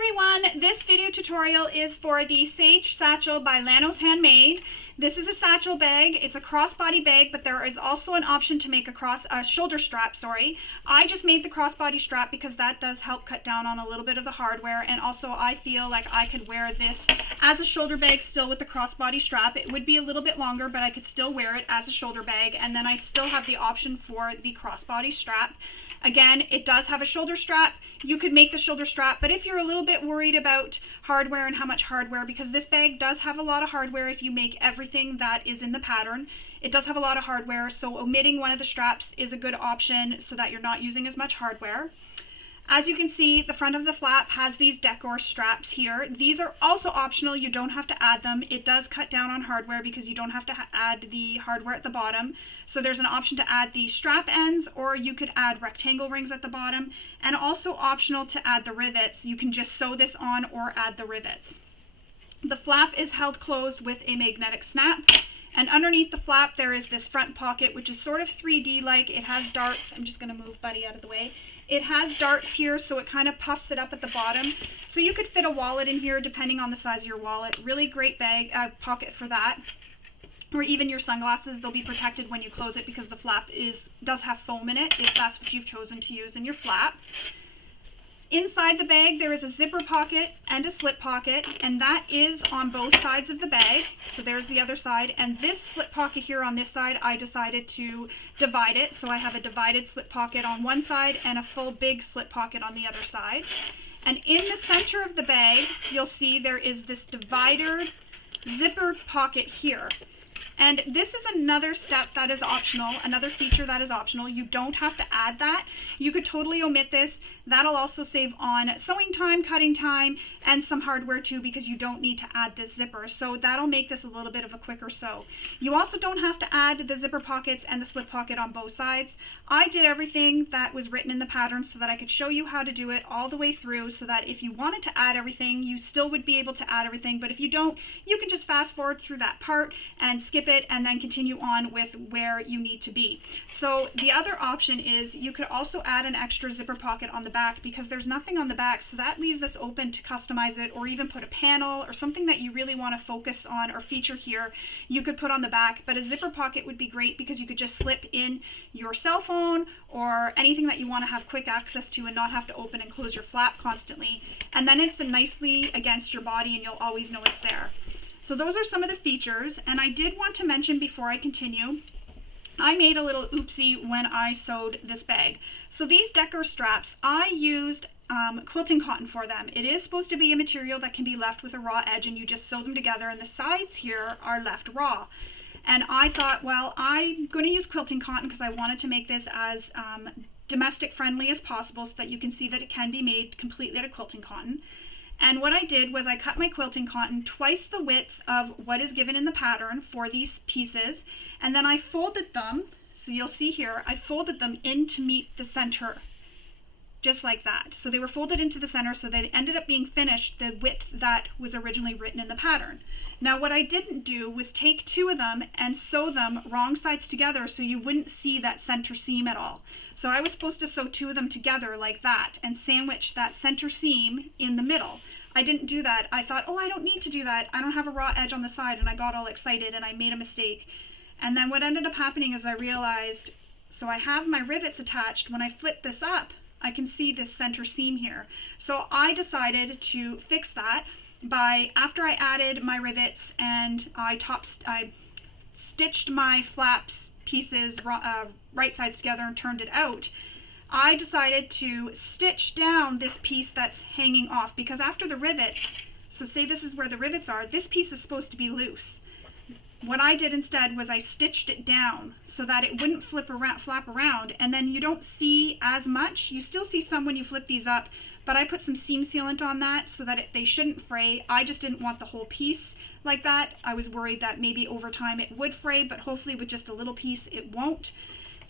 everyone, this video tutorial is for the Sage Satchel by Lanyos Handmade. This is a satchel bag. It's a crossbody bag, but there is also an option to make a shoulder strap, I just made the crossbody strap because that does help cut down on a little bit of the hardware, and also I feel like I could wear this as a shoulder bag still with the crossbody strap. It would be a little bit longer, but I could still wear it as a shoulder bag, and then I still have the option for the crossbody strap. Again, it does have a shoulder strap. You could make the shoulder strap, but if you're a little bit worried about hardware and how much hardware, because this bag does have a lot of hardware if you make everything that is in the pattern, it does have a lot of hardware, so omitting one of the straps is a good option so that you're not using as much hardware. As you can see, the front of the flap has these decor straps here. These are also optional. You don't have to add them. It does cut down on hardware because you don't have to add the hardware at the bottom. So there's an option to add the strap ends, or you could add rectangle rings at the bottom, and also optional to add the rivets. You can just sew this on or add the rivets. The flap is held closed with a magnetic snap. And underneath the flap there is this front pocket, which is sort of 3D like. It has darts. I'm just going to move Buddy out of the way. It has darts here, so it kind of puffs it up at the bottom. So you could fit a wallet in here depending on the size of your wallet. Really great bag, pocket for that. Or even your sunglasses, they'll be protected when you close it because the flap does have foam in it, if that's what you've chosen to use in your flap. Inside the bag there is a zipper pocket and a slip pocket, and that is on both sides of the bag. So there's the other side, and this slip pocket here on this side, I decided to divide it. So I have a divided slip pocket on one side and a full big slip pocket on the other side. And in the center of the bag, you'll see there is this divider zipper pocket here. And this is another step that is optional, another feature that is optional. You don't have to add that. You could totally omit this. That'll also save on sewing time, cutting time, and some hardware too, because you don't need to add this zipper. So that'll make this a little bit of a quicker sew. You also don't have to add the zipper pockets and the slip pocket on both sides. I did everything that was written in the pattern so that I could show you how to do it all the way through, so that if you wanted to add everything, you still would be able to add everything. But if you don't, you can just fast forward through that part and skip it and then continue on with where you need to be. So the other option is you could also add an extra zipper pocket on the back, because there's nothing on the back, so that leaves this open to customize it, or even put a panel or something that you really want to focus on or feature here. You could put on the back, but a zipper pocket would be great because you could just slip in your cell phone or anything that you want to have quick access to and not have to open and close your flap constantly. And then it's nicely against your body and you'll always know it's there. So those are some of the features, and I did want to mention before I continue, I made a little oopsie when I sewed this bag. So these decor straps, I used quilting cotton for them. It is supposed to be a material that can be left with a raw edge, and you just sew them together, and the sides here are left raw. And I thought, well, I'm going to use quilting cotton because I wanted to make this as domestic friendly as possible, so that you can see that it can be made completely out of quilting cotton. And what I did was I cut my quilting cotton twice the width of what is given in the pattern for these pieces, and then I folded them, so you'll see here, I folded them in to meet the center, just like that. So they were folded into the center, so they ended up being finished the width that was originally written in the pattern. Now what I didn't do was take two of them and sew them wrong sides together so you wouldn't see that center seam at all. So I was supposed to sew two of them together like that and sandwich that center seam in the middle. I didn't do that. I thought, oh, I don't need to do that. I don't have a raw edge on the side, and I got all excited and I made a mistake. And then what ended up happening is I realized, so I have my rivets attached. When I flip this up, I can see this center seam here. So I decided to fix that by, after I added my rivets and I stitched my flaps pieces right sides together and turned it out, I decided to stitch down this piece that's hanging off, because after the rivets, so say this is where the rivets are, this piece is supposed to be loose. What I did instead was I stitched it down so that it wouldn't flap around, and then you don't see as much. You still see some when you flip these up, but I put some seam sealant on that so that they shouldn't fray. I just didn't want the whole piece like that. I was worried that maybe over time it would fray, but hopefully with just a little piece it won't.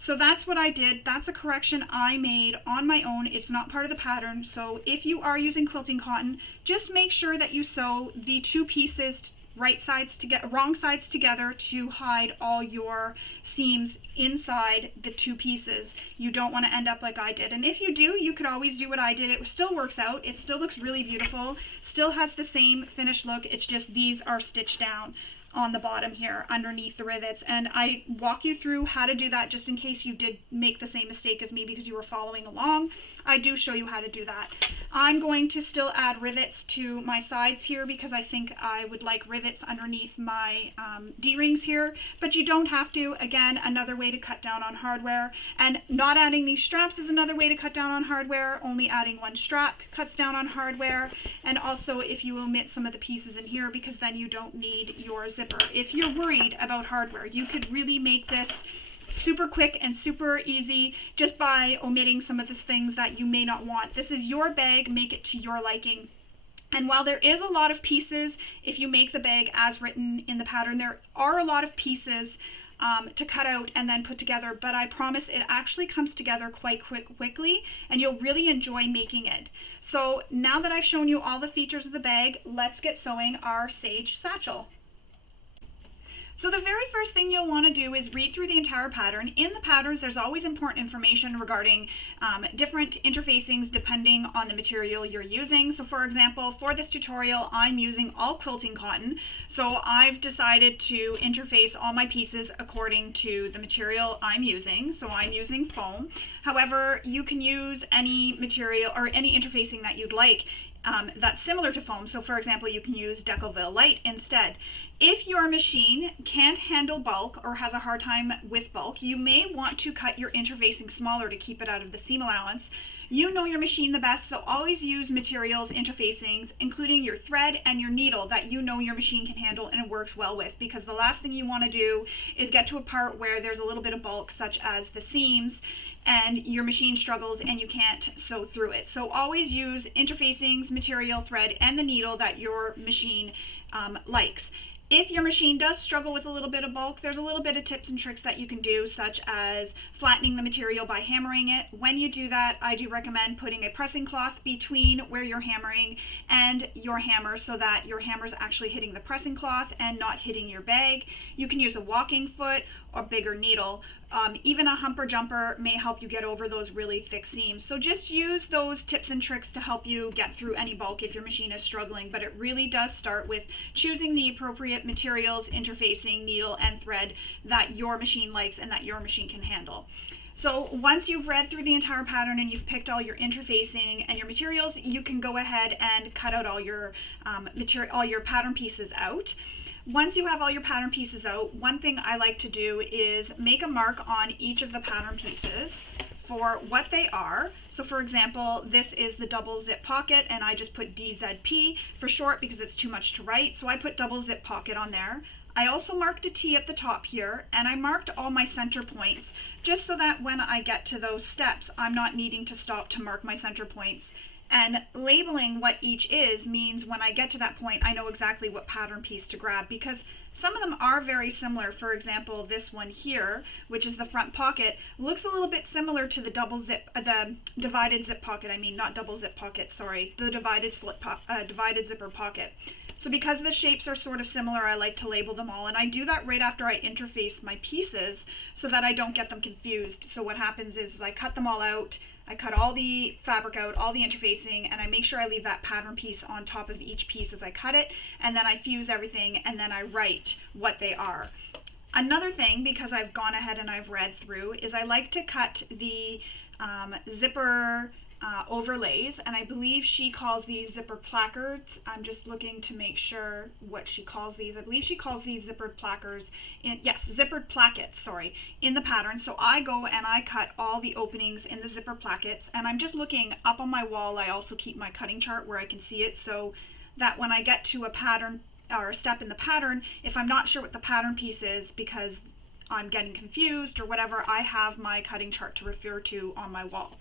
So that's what I did. That's a correction I made on my own. It's not part of the pattern. So if you are using quilting cotton, just make sure that you sew the two pieces wrong sides together to hide all your seams inside the two pieces. You don't want to end up like I did. And if you do, you could always do what I did. It still works out. It still looks really beautiful. Still has the same finished look. It's just these are stitched down on the bottom here underneath the rivets, and I walk you through how to do that just in case you did make the same mistake as me because you were following along. I do show you how to do that. I'm going to still add rivets to my sides here because I think I would like rivets underneath my D-rings here, but you don't have to. Again, another way to cut down on hardware, and not adding these straps is another way to cut down on hardware. Only adding one strap cuts down on hardware, and also if you omit some of the pieces in here because then you don't need your zipper. If you're worried about hardware, you could really make this super quick and super easy just by omitting some of the things that you may not want. This is your bag, make it to your liking. And while there is a lot of pieces, if you make the bag as written in the pattern, there are a lot of pieces to cut out and then put together, but I promise it actually comes together quite quickly and you'll really enjoy making it. So now that I've shown you all the features of the bag, let's get sewing our Sage Satchel. So the very first thing you'll want to do is read through the entire pattern. In the patterns, there's always important information regarding different interfacings depending on the material you're using. So for example, for this tutorial, I'm using all quilting cotton. So I've decided to interface all my pieces according to the material I'm using. So I'm using foam. However, you can use any material or any interfacing that you'd like that's similar to foam. So for example, you can use Decoville Light instead. If your machine can't handle bulk or has a hard time with bulk, you may want to cut your interfacing smaller to keep it out of the seam allowance. You know your machine the best, so always use materials interfacings, including your thread and your needle that you know your machine can handle and it works well with, because the last thing you want to do is get to a part where there's a little bit of bulk, such as the seams, and your machine struggles and you can't sew through it. So always use interfacings, material, thread, and the needle that your machine likes. If your machine does struggle with a little bit of bulk, there's a little bit of tips and tricks that you can do, such as flattening the material by hammering it. When you do that, I do recommend putting a pressing cloth between where you're hammering and your hammer so that your hammer is actually hitting the pressing cloth and not hitting your bag. You can use a walking foot or bigger needle. Even a humper jumper may help you get over those really thick seams. So just use those tips and tricks to help you get through any bulk if your machine is struggling, but it really does start with choosing the appropriate materials, interfacing, needle, and thread that your machine likes and that your machine can handle. So once you've read through the entire pattern and you've picked all your interfacing and your materials, you can go ahead and cut out all your pattern pieces out. Once you have all your pattern pieces out, one thing I like to do is make a mark on each of the pattern pieces for what they are. So for example, this is the double zip pocket and I just put DZP for short because it's too much to write. So I put double zip pocket on there. I also marked a T at the top here, and I marked all my center points just so that when I get to those steps, I'm not needing to stop to mark my center points. And labeling what each is means when I get to that point, I know exactly what pattern piece to grab, because some of them are very similar. For example, this one here, which is the front pocket, looks a little bit similar to the the divided zip pocket. I mean, not double zip pocket, sorry, the divided zipper pocket. So because the shapes are sort of similar, I like to label them all, and I do that right after I interface my pieces so that I don't get them confused. So what happens is I cut them all out, I cut all the fabric out, all the interfacing, and I make sure I leave that pattern piece on top of each piece as I cut it, and then I fuse everything, and then I write what they are. Another thing, because I've gone ahead and I've read through, is I like to cut the zipper overlays, and I believe she calls these zipper placards. I'm just looking to make sure what she calls these. I believe she calls these zipper placards zipper plackets, sorry, in the pattern. So I go and I cut all the openings in the zipper plackets, and I'm just looking up on my wall. I also keep my cutting chart where I can see it, so that when I get to a pattern or a step in the pattern, if I'm not sure what the pattern piece is because I'm getting confused or whatever, I have my cutting chart to refer to on my wall.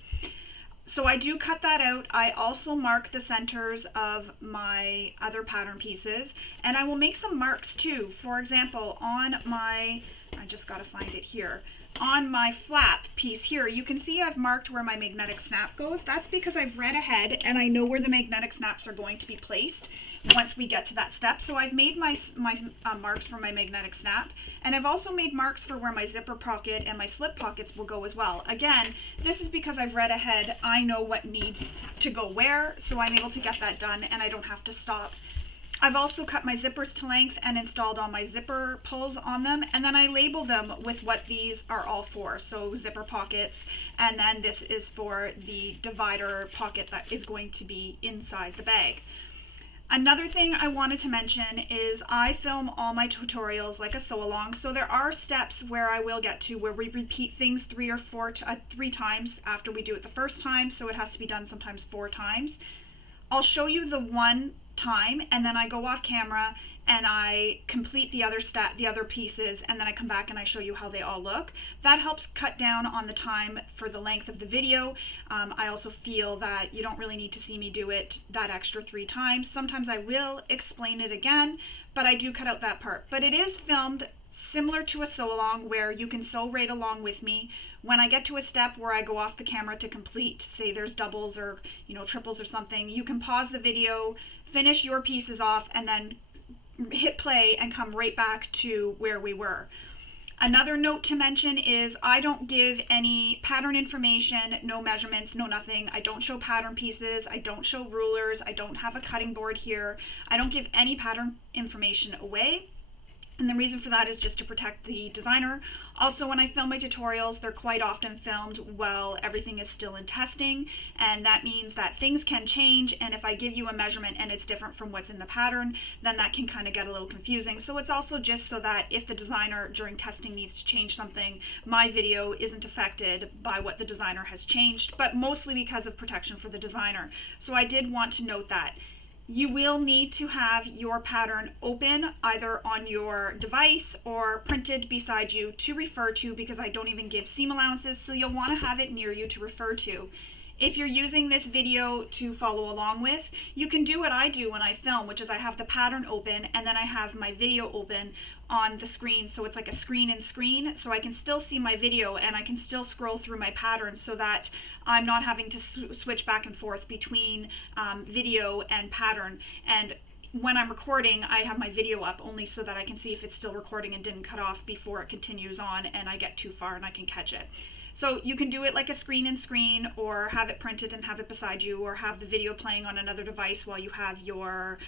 So I do cut that out. I also mark the centers of my other pattern pieces, and I will make some marks too. For example, on my, I just got to find it here, on my flap piece here, you can see I've marked where my magnetic snap goes. That's because I've read ahead and I know where the magnetic snaps are going to be placed once we get to that step. So I've made my marks for my magnetic snap, and I've also made marks for where my zipper pocket and my slip pockets will go as well. Again, this is because I've read ahead. I know what needs to go where, so I'm able to get that done and I don't have to stop. I've also cut my zippers to length and installed all my zipper pulls on them, and then I label them with what these are all for. So zipper pockets, and then this is for the divider pocket that is going to be inside the bag. Another thing I wanted to mention is I film all my tutorials like a sew along, so there are steps where I will get to where we repeat things three times after we do it the first time, so it has to be done sometimes 4 times. I'll show you the one time, and then I go off camera and I complete the other pieces, and then I come back and I show you how they all look. That helps cut down on the time for the length of the video. I also feel that you don't really need to see me do it that extra 3 times. Sometimes I will explain it again, but I do cut out that part. But it is filmed similar to a sew along where you can sew right along with me. When I get to a step where I go off the camera to complete, say there's doubles or triples or something, you can pause the video, finish your pieces off, and then hit play and come right back to where we were. Another note to mention is I don't give any pattern information, no measurements, no nothing. I don't show pattern pieces, I don't show rulers, I don't have a cutting board here. I don't give any pattern information away. And the reason for that is just to protect the designer. Also, when I film my tutorials, they're quite often filmed while everything is still in testing, and that means that things can change, and if I give you a measurement and it's different from what's in the pattern, then that can kind of get a little confusing. So it's also just so that if the designer during testing needs to change something, my video isn't affected by what the designer has changed, but mostly because of protection for the designer. So I did want to note that. You will need to have your pattern open either on your device or printed beside you to refer to, because I don't even give seam allowances, so you'll want to have it near you to refer to. If you're using this video to follow along with, you can do what I do when I film, which is I have the pattern open and then I have my video open on the screen, so it's like a screen in screen, so I can still see my video and I can still scroll through my pattern so that I'm not having to switch back and forth between video and pattern. And when I'm recording, I have my video up only so that I can see if it's still recording and didn't cut off before it continues on and I get too far and I can catch it. So you can do it like a screen in screen, or have it printed and have it beside you, or have the video playing on another device while you have your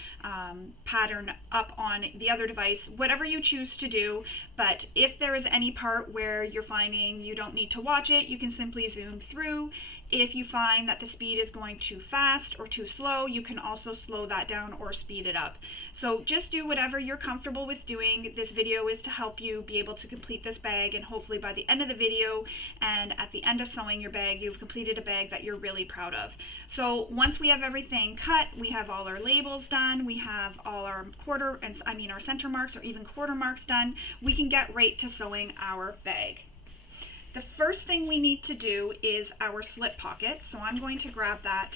pattern up on the other device, whatever you choose to do. But if there is any part where you're finding you don't need to watch it, you can simply zoom through. If you find that the speed is going too fast or too slow, you can also slow that down or speed it up. So just do whatever you're comfortable with doing. This video is to help you be able to complete this bag, and hopefully by the end of the video and at the end of sewing your bag, you've completed a bag that you're really proud of. So once we have everything cut, we have all our labels done, we have all our our center marks or even quarter marks done, we can get right to sewing our bag. The first thing we need to do is our slip pocket, so I'm going to grab that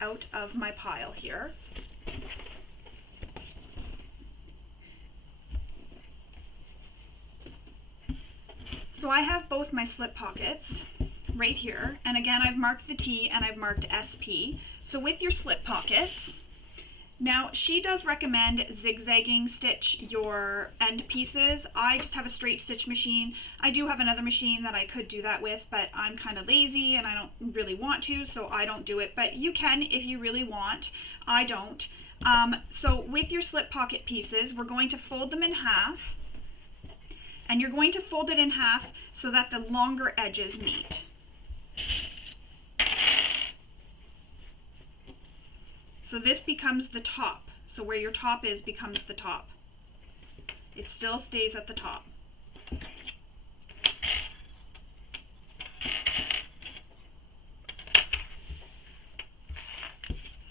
out of my pile here. So I have both my slip pockets right here, and again I've marked the T and I've marked SP. So with your slip pockets, now she does recommend zigzagging stitch your end pieces. I just have a straight stitch machine. I do have another machine that I could do that with, but I'm kind of lazy and I don't really want to, so I don't do it. But you can if you really want. I don't. So with your slip pocket pieces, we're going to fold them in half, and you're going to fold it in half so that the longer edges meet. So this becomes the top. So where your top is becomes the top. It still stays at the top.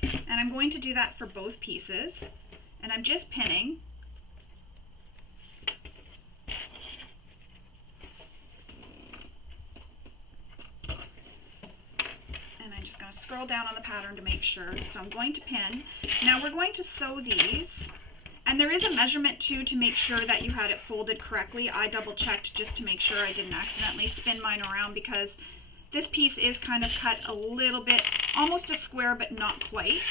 And I'm going to do that for both pieces. And I'm just pinning. Scroll down on the pattern to make sure. So I'm going to pin. Now we're going to sew these And there is a measurement too to make sure that you had it folded correctly. I double checked just to make sure I didn't accidentally spin mine around, because this piece is kind of cut a little bit, almost a square, but not quite.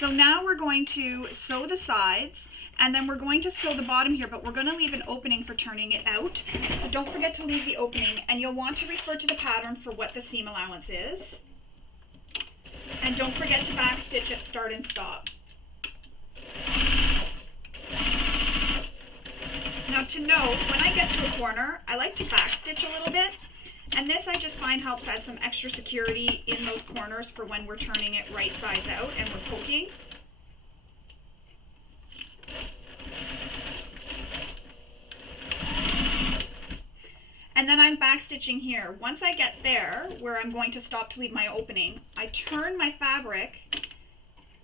So now we're going to sew the sides, and then we're going to sew the bottom here, but we're going to leave an opening for turning it out. So don't forget to leave the opening, and you'll want to refer to the pattern for what the seam allowance is. And don't forget to back stitch at start and stop. Now to note, when I get to a corner, I like to back stitch a little bit, and this I just find helps add some extra security in those corners for when we're turning it right sides out and we're poking. And then I'm back stitching here. Once I get there, where I'm going to stop to leave my opening, I turn my fabric,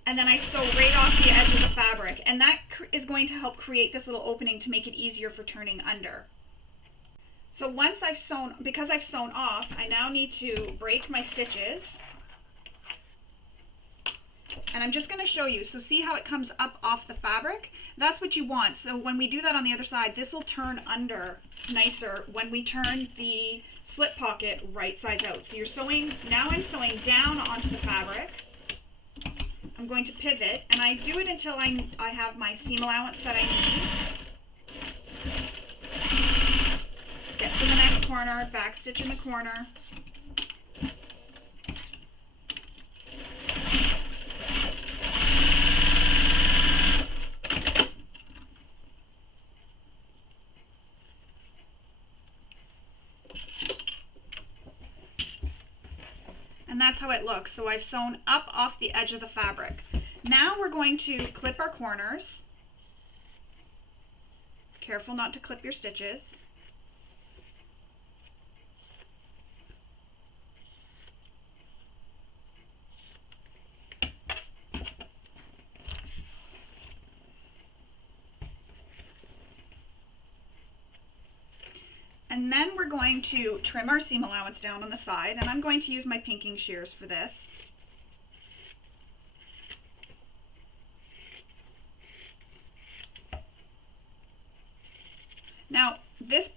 and then I sew right off the edge of the fabric. And that is going to help create this little opening to make it easier for turning under. So once I've sewn, because I've sewn off, I now need to break my stitches. And I'm just going to show you. So see how it comes up off the fabric? That's what you want. So when we do that on the other side, this will turn under nicer when we turn the slip pocket right sides out. So you're sewing, now I'm sewing down onto the fabric. I'm going to pivot, and I do it until I have my seam allowance that I need. Get to the next corner, back stitch in the corner. And that's how it looks. So I've sewn up off the edge of the fabric. Now we're going to clip our corners. Careful not to clip your stitches. And then we're going to trim our seam allowance down on the side, and I'm going to use my pinking shears for this. Now, this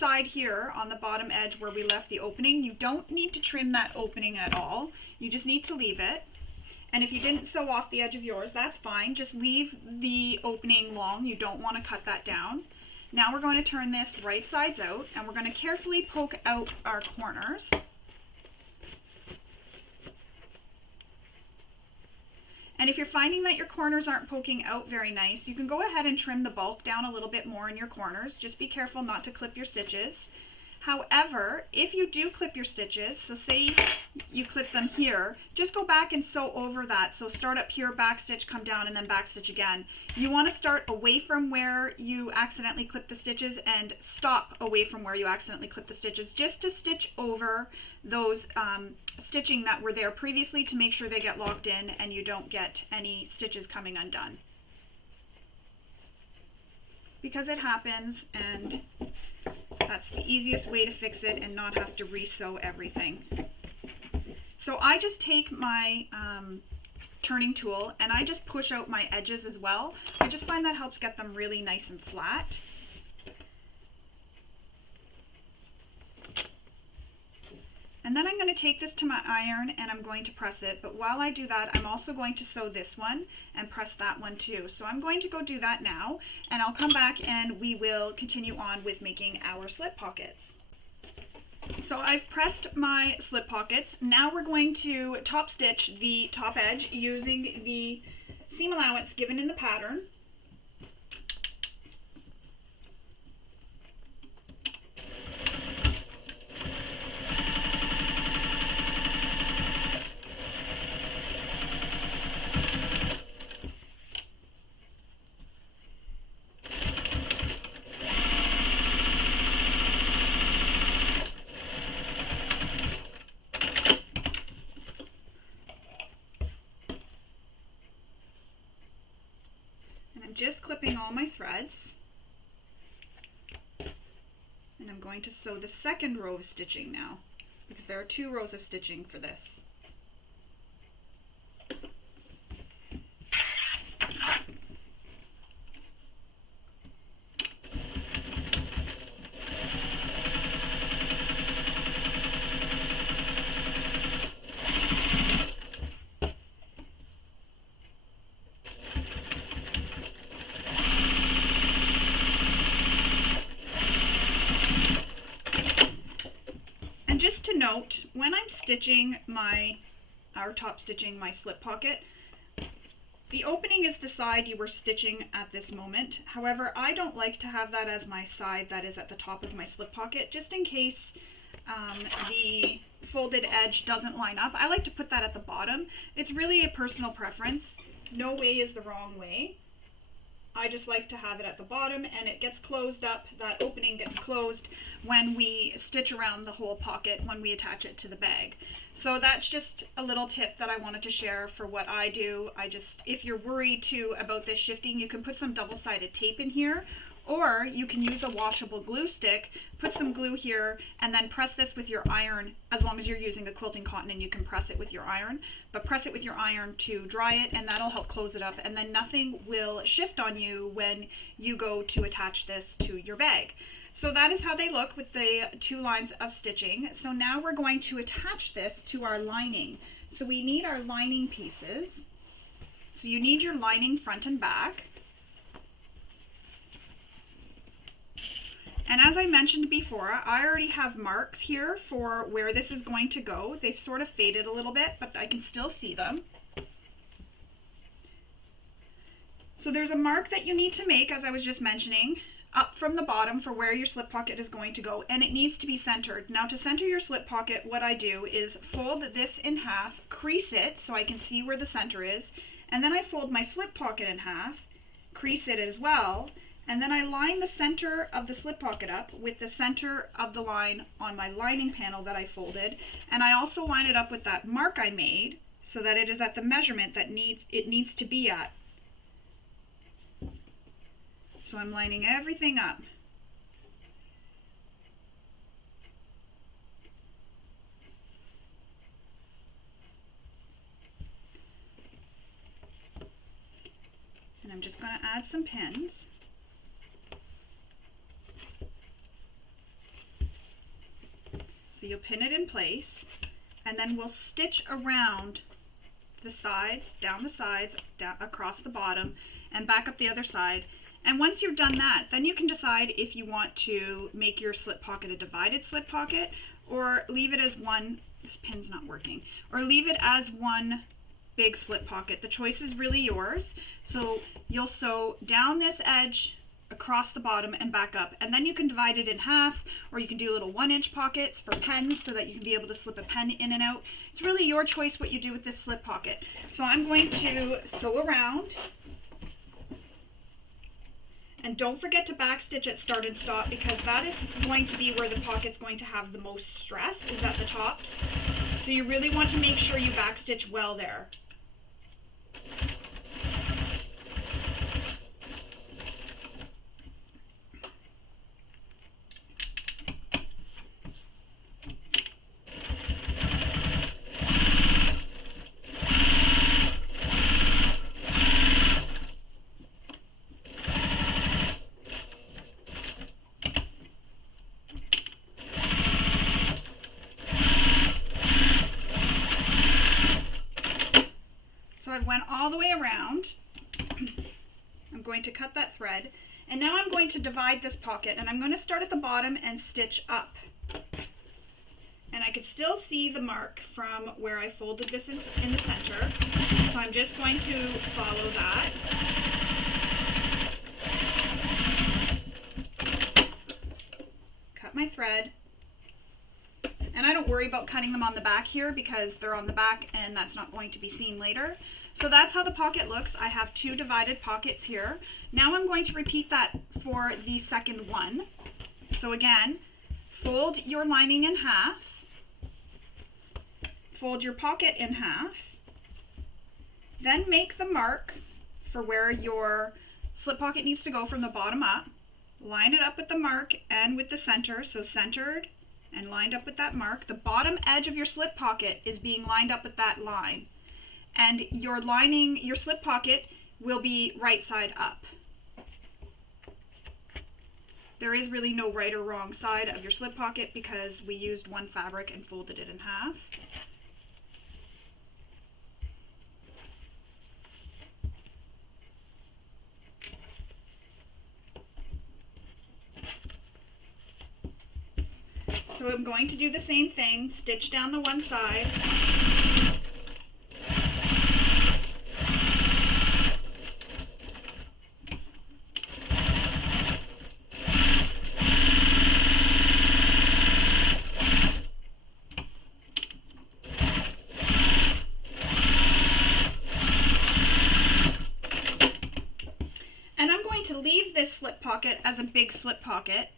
side here on the bottom edge where we left the opening, you don't need to trim that opening at all. You just need to leave it. And if you didn't sew off the edge of yours, that's fine. Just leave the opening long. You don't want to cut that down. Now we're going to turn this right sides out, and we're going to carefully poke out our corners. And if you're finding that your corners aren't poking out very nice, you can go ahead and trim the bulk down a little bit more in your corners. Just be careful not to clip your stitches. However, if you do clip your stitches, so say you clip them here, just go back and sew over that. So start up here, back stitch, come down, and then back stitch again. You want to start away from where you accidentally clip the stitches and stop away from where you accidentally clip the stitches, just to stitch over those stitching that were there previously to make sure they get locked in and you don't get any stitches coming undone. Because it happens, and that's the easiest way to fix it and not have to re-sew everything. So I just take my turning tool and I just push out my edges as well. I just find that helps get them really nice and flat. And then I'm going to take this to my iron and I'm going to press it. But while I do that, I'm also going to sew this one and press that one too. So I'm going to go do that now, and I'll come back and we will continue on with making our slip pockets. So I've pressed my slip pockets. Now we're going to top stitch the top edge using the seam allowance given in the pattern. Just clipping all my threads, and I'm going to sew the second row of stitching now, because there are 2 rows of stitching for this. when I'm stitching top stitching my slip pocket, the opening is the side you were stitching at this moment. However, I don't like to have that as my side that is at the top of my slip pocket, just in case the folded edge doesn't line up. I like to put that at the bottom. It's really a personal preference. No way is the wrong way. I just like to have it at the bottom, and it gets closed up. That opening gets closed when we stitch around the whole pocket when we attach it to the bag. So that's just a little tip that I wanted to share for what I do. If you're worried too about this shifting, you can put some double-sided tape in here, or you can use a washable glue stick, put some glue here, and then press this with your iron, as long as you're using a quilting cotton and you can press it with your iron. But press it with your iron to dry it, and that'll help close it up, and then nothing will shift on you when you go to attach this to your bag. So that is how they look with the 2 lines of stitching. So now we're going to attach this to our lining. So we need our lining pieces. So you need your lining front and back. And as I mentioned before, I already have marks here for where this is going to go. They've sort of faded a little bit, but I can still see them. So there's a mark that you need to make, as I was just mentioning, up from the bottom for where your slip pocket is going to go, and it needs to be centered. Now, to center your slip pocket, what I do is fold this in half, crease it so I can see where the center is, and then I fold my slip pocket in half, crease it as well, and then I line the center of the slip pocket up with the center of the line on my lining panel that I folded, and I also line it up with that mark I made so that it is at the measurement that it needs to be at. So I'm lining everything up. And I'm just going to add some pins. So you'll pin it in place, and then we'll stitch around the sides, down the sides, down across the bottom, and back up the other side. And once you've done that, then you can decide if you want to make your slip pocket a divided slip pocket, or leave it as one, this pin's not working, or leave it as one big slip pocket. The choice is really yours. So you'll sew down this edge across the bottom and back up, and then you can divide it in half, or you can do little 1-inch pockets for pens so that you can be able to slip a pen in and out. It's really your choice what you do with this slip pocket. So I'm going to sew around. And don't forget to backstitch at start and stop, because that is going to be where the pocket's going to have the most stress, is at the tops. So you really want to make sure you backstitch well there. I went all the way around. I'm going to cut that thread, and now I'm going to divide this pocket, and I'm going to start at the bottom and stitch up. And I could still see the mark from where I folded this in the center, so I'm just going to follow that. Cut my thread. And I don't worry about cutting them on the back here because they're on the back and that's not going to be seen later. So that's how the pocket looks. I have 2 divided pockets here. Now I'm going to repeat that for the second one. So again, fold your lining in half, fold your pocket in half, then make the mark for where your slip pocket needs to go from the bottom up. Line it up with the mark and with the center, so centered and lined up with that mark. The bottom edge of your slip pocket is being lined up with that line. And your slip pocket will be right side up. There is really no right or wrong side of your slip pocket because we used one fabric and folded it in half. So So I'm going to do the same thing, stitch down the one side. And I'm going to leave this slip pocket as a big slip pocket,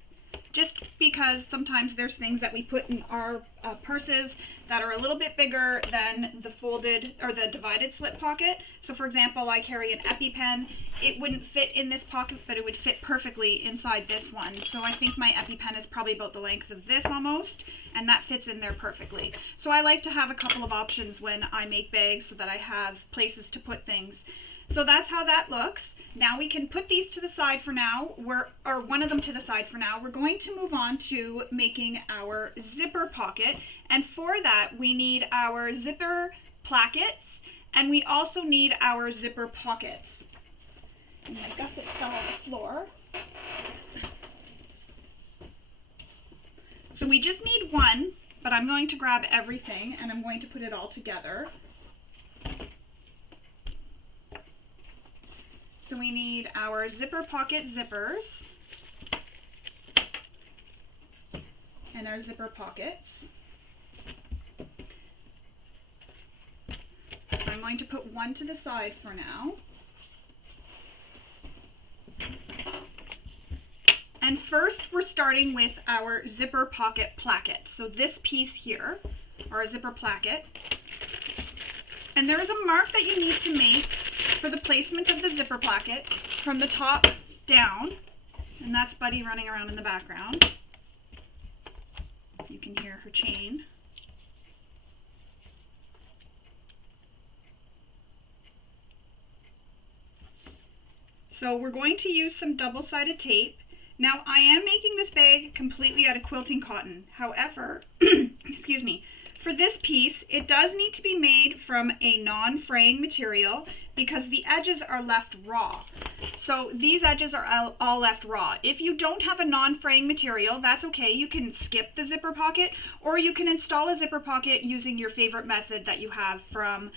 just because sometimes there's things that we put in our purses that are a little bit bigger than the folded or the divided slip pocket. So for example, I carry an EpiPen. It wouldn't fit in this pocket, but it would fit perfectly inside this one. So I think my EpiPen is probably about the length of this almost, and that fits in there perfectly. So I like to have a couple of options when I make bags so that I have places to put things. So that's how that looks. Now we can put these to the side for now, or one of them to the side for now. We're going to move on to making our zipper pocket, and for that we need our zipper plackets, and we also need our zipper pockets. And my gusset fell on the floor. So we just need one, but I'm going to grab everything and I'm going to put it all together. So we need our zipper pocket zippers and our zipper pockets. So I'm going to put one to the side for now. And first we're starting with our zipper pocket placket. So this piece here, or a zipper placket. And there is a mark that you need to make for the placement of the zipper placket from the top down, and that's Buddy running around in the background. You can hear her chain. So we're going to use some double-sided tape. Now I am making this bag completely out of quilting cotton. However, excuse me, for this piece, it does need to be made from a non-fraying material because the edges are left raw. So these edges are all left raw. If you don't have a non-fraying material, that's okay. You can skip the zipper pocket, or you can install a zipper pocket using your favorite method that you have from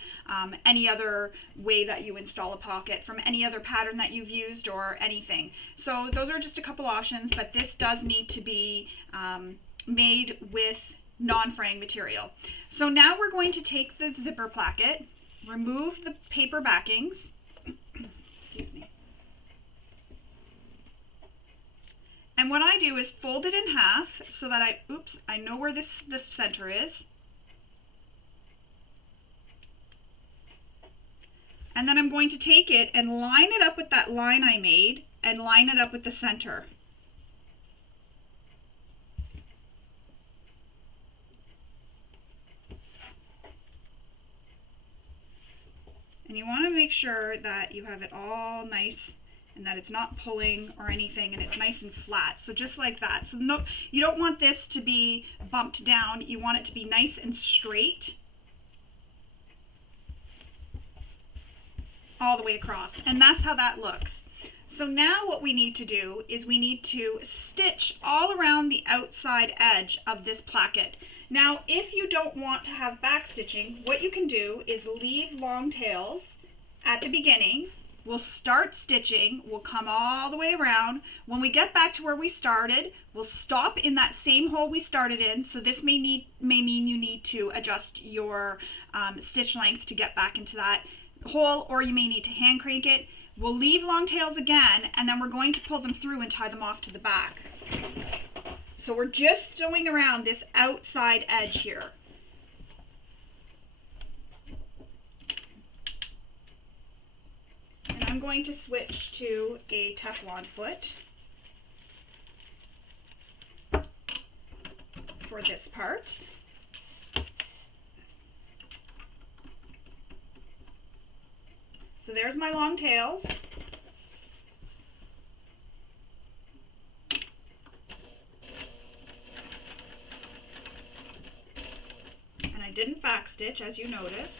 any other way that you install a pocket, from any other pattern that you've used or anything. So those are just a couple options, but this does need to be made with non-fraying material. So now we're going to take the zipper placket, remove the paper backings, excuse me, and what I do is fold it in half so that I know where the center is, and then I'm going to take it and line it up with that line I made and line it up with the center. And you want to make sure that you have it all nice and that it's not pulling or anything, and it's nice and flat. So just like that. So no, you don't want this to be bumped down. You want it to be nice and straight all the way across. And that's how that looks. So now what we need to do is we need to stitch all around the outside edge of this placket. Now, if you don't want to have back stitching, what you can do is leave long tails at the beginning. We'll start stitching, we'll come all the way around. When we get back to where we started, we'll stop in that same hole we started in. So this may mean you need to adjust your stitch length to get back into that hole, or you may need to hand crank it. We'll leave long tails again, and then we're going to pull them through and tie them off to the back. So we're just sewing around this outside edge here. And I'm going to switch to a Teflon foot for this part. So there's my long tails. And I didn't backstitch, as you noticed.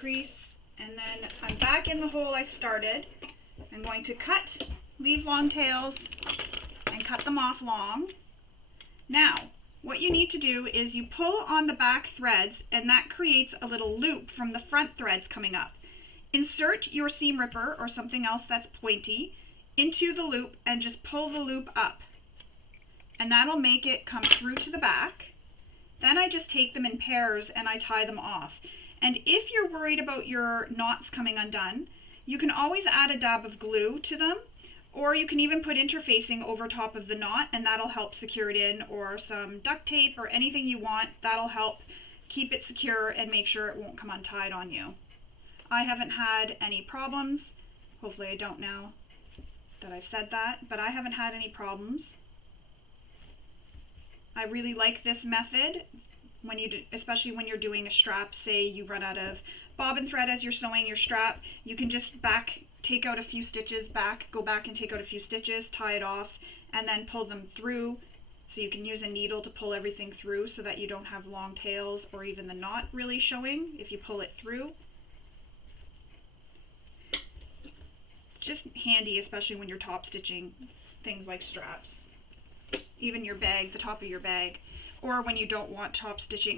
decrease, and then I'm back in the hole I started. I'm going to leave long tails and cut them off long. Now, what you need to do is you pull on the back threads, and that creates a little loop from the front threads coming up. Insert your seam ripper or something else that's pointy into the loop and just pull the loop up. And that'll make it come through to the back. Then I just take them in pairs and I tie them off. And if you're worried about your knots coming undone, you can always add a dab of glue to them, or you can even put interfacing over top of the knot, and that'll help secure it in, or some duct tape or anything you want. That'll help keep it secure and make sure it won't come untied on you. I haven't had any problems. Hopefully I don't now that I've said that, but I haven't had any problems. I really like this method, especially when you're doing a strap. Say you run out of bobbin thread as you're sewing your strap, you can just take out a few stitches, go back and take out a few stitches, tie it off, and then pull them through. So you can use a needle to pull everything through so that you don't have long tails or even the knot really showing if you pull it through. Just handy, especially when you're top stitching things like straps. Even your bag, the top of your bag, or when you don't want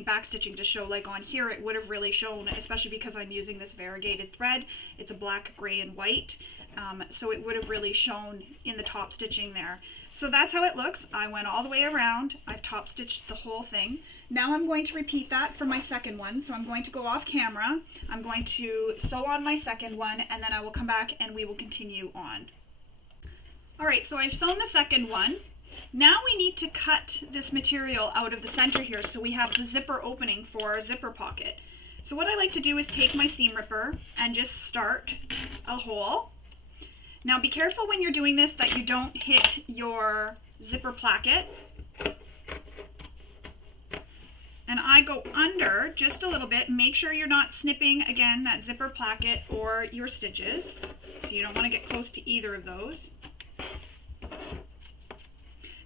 back stitching to show, like on here it would have really shown, especially because I'm using this variegated thread. It's a black, gray, and white, so it would have really shown in the top stitching there. So that's how it looks. I went all the way around. I've top stitched the whole thing. Now I'm going to repeat that for my second one. So I'm going to go off camera. I'm going to sew on my second one, and then I will come back and we will continue on. All right, so I've sewn the second one. Now we need to cut this material out of the center here so we have the zipper opening for our zipper pocket. So what I like to do is take my seam ripper and just start a hole. Now be careful when you're doing this that you don't hit your zipper placket. And I go under just a little bit. Make sure you're not snipping, again, that zipper placket or your stitches. So you don't want to get close to either of those.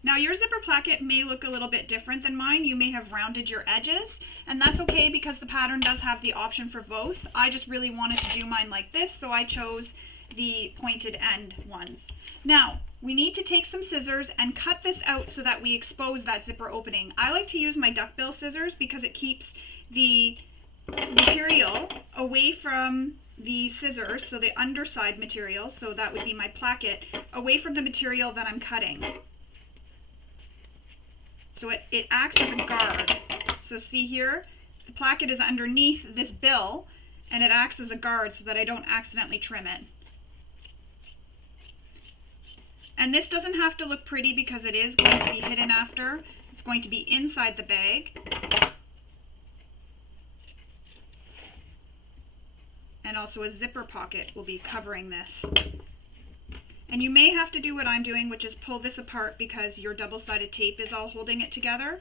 Now your zipper placket may look a little bit different than mine. You may have rounded your edges, and that's okay because the pattern does have the option for both. I just really wanted to do mine like this, so I chose the pointed end ones. Now, we need to take some scissors and cut this out so that we expose that zipper opening. I like to use my duckbill scissors because it keeps the material away from the scissors, so the underside material, so that would be my placket, away from the material that I'm cutting. So it acts as a guard. So see here, the placket is underneath this bill, and it acts as a guard so that I don't accidentally trim it. And this doesn't have to look pretty because it is going to be hidden after. It's going to be inside the bag. And also a zipper pocket will be covering this. And you may have to do what I'm doing, which is pull this apart because your double-sided tape is all holding it together.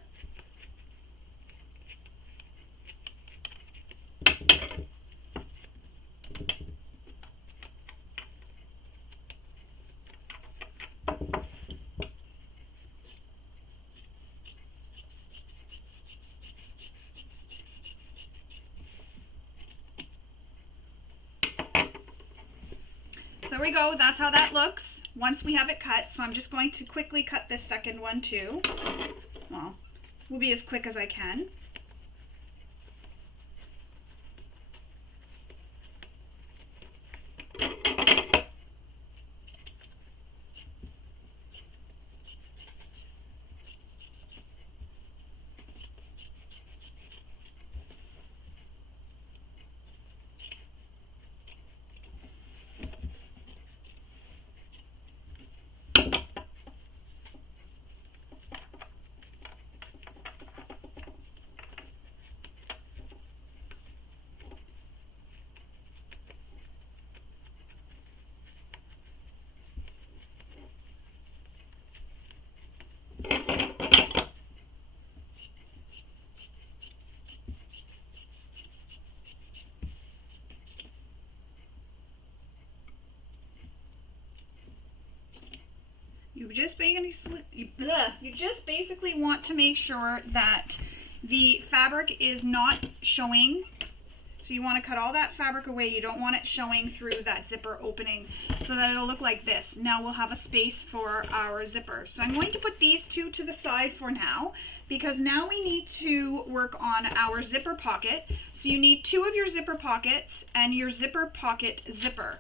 There we go, that's how that looks once we have it cut. So I'm just going to quickly cut this second one too. Well, will be as quick as I can. You just basically want to make sure that the fabric is not showing So you want to cut all that fabric away. You don't want it showing through that zipper opening, so that it'll look like this. Now we'll have a space for our zipper. So I'm going to put these two to the side for now, because now we need to work on our zipper pocket. So you need 2 of your zipper pockets and your zipper pocket zipper.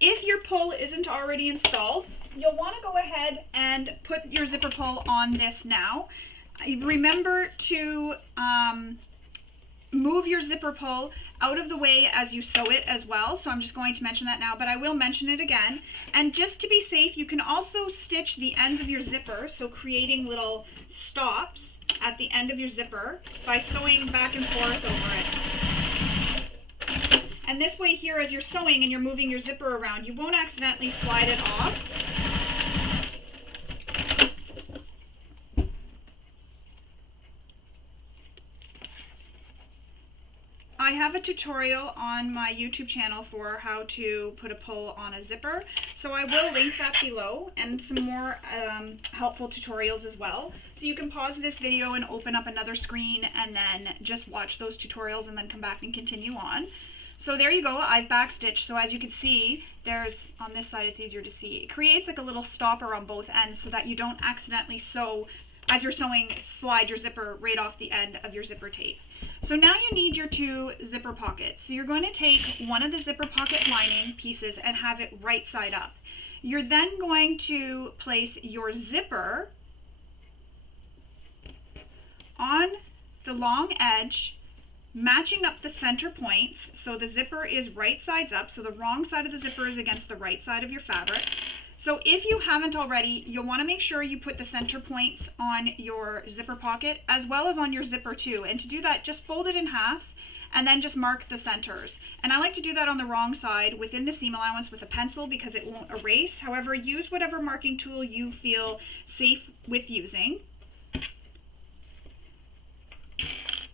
If your pull isn't already installed, you'll want to go ahead and put your zipper pull on this now. Remember to move your zipper pull out of the way as you sew it as well. So I'm just going to mention that now, but I will mention it again. And just to be safe, you can also stitch the ends of your zipper, so creating little stops at the end of your zipper by sewing back and forth over it. And this way here, as you're sewing and you're moving your zipper around, you won't accidentally slide it off. I have a tutorial on my YouTube channel for how to put a pull on a zipper, so I will link that below, and some more helpful tutorials as well. So you can pause this video and open up another screen and then just watch those tutorials and then come back and continue on. So there you go, I've backstitched. So as you can see, there's, on this side it's easier to see, it creates like a little stopper on both ends so that you don't accidentally sew, as you're sewing, slide your zipper right off the end of your zipper tape. So now you need your 2 zipper pockets. So you're going to take one of the zipper pocket lining pieces and have it right side up. You're then going to place your zipper on the long edge, matching up the center points. So the zipper is right sides up, so the wrong side of the zipper is against the right side of your fabric. So if you haven't already, you'll want to make sure you put the center points on your zipper pocket as well as on your zipper too. And to do that, just fold it in half and then just mark the centers. And I like to do that on the wrong side within the seam allowance with a pencil because it won't erase. However, use whatever marking tool you feel safe with using.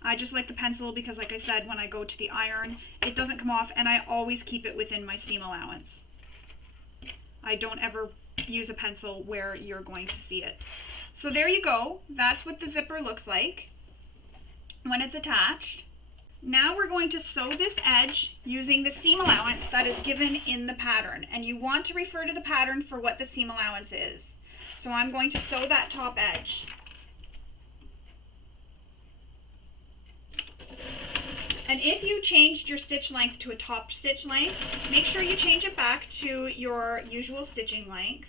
I just like the pencil because, like I said, when I go to the iron, it doesn't come off, and I always keep it within my seam allowance. I don't ever use a pencil where you're going to see it. So there you go. That's what the zipper looks like when it's attached. Now we're going to sew this edge using the seam allowance that is given in the pattern. And you want to refer to the pattern for what the seam allowance is. So I'm going to sew that top edge. And if you changed your stitch length to a top stitch length, make sure you change it back to your usual stitching length.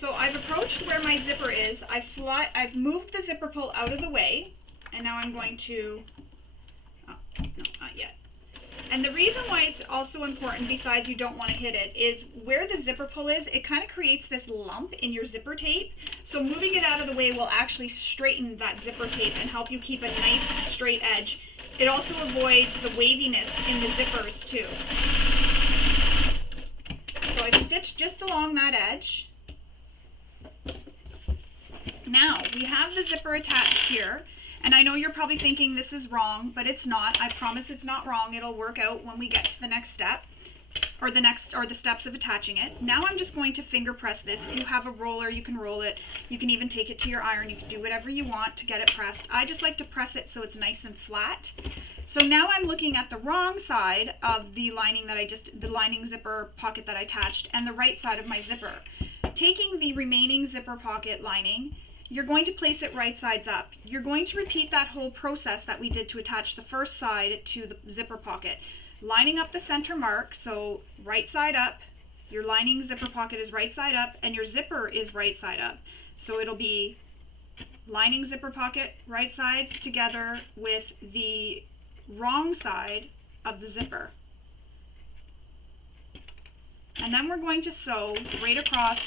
So I've approached where my zipper is. I've moved the zipper pull out of the way, and now I'm going to, oh, no, not yet. And the reason why it's also important, besides you don't want to hit it, is where the zipper pull is, it kind of creates this lump in your zipper tape. So moving it out of the way will actually straighten that zipper tape and help you keep a nice straight edge. It also avoids the waviness in the zippers too. So I've stitched just along that edge. Now we have the zipper attached here, and I know you're probably thinking this is wrong, but it's not. I promise it's not wrong. It'll work out when we get to the next step, or the steps of attaching it. Now I'm just going to finger press this. If you have a roller, you can roll it. You can even take it to your iron. You can do whatever you want to get it pressed. I just like to press it so it's nice and flat. So now I'm looking at the wrong side of the lining the lining zipper pocket that I attached, and the right side of my zipper. Taking the remaining zipper pocket lining, you're going to place it right sides up. You're going to repeat that whole process that we did to attach the first side to the zipper pocket. Lining up the center mark, so right side up, your lining zipper pocket is right side up, and your zipper is right side up. So it'll be lining zipper pocket, right sides together with the wrong side of the zipper. And then we're going to sew right across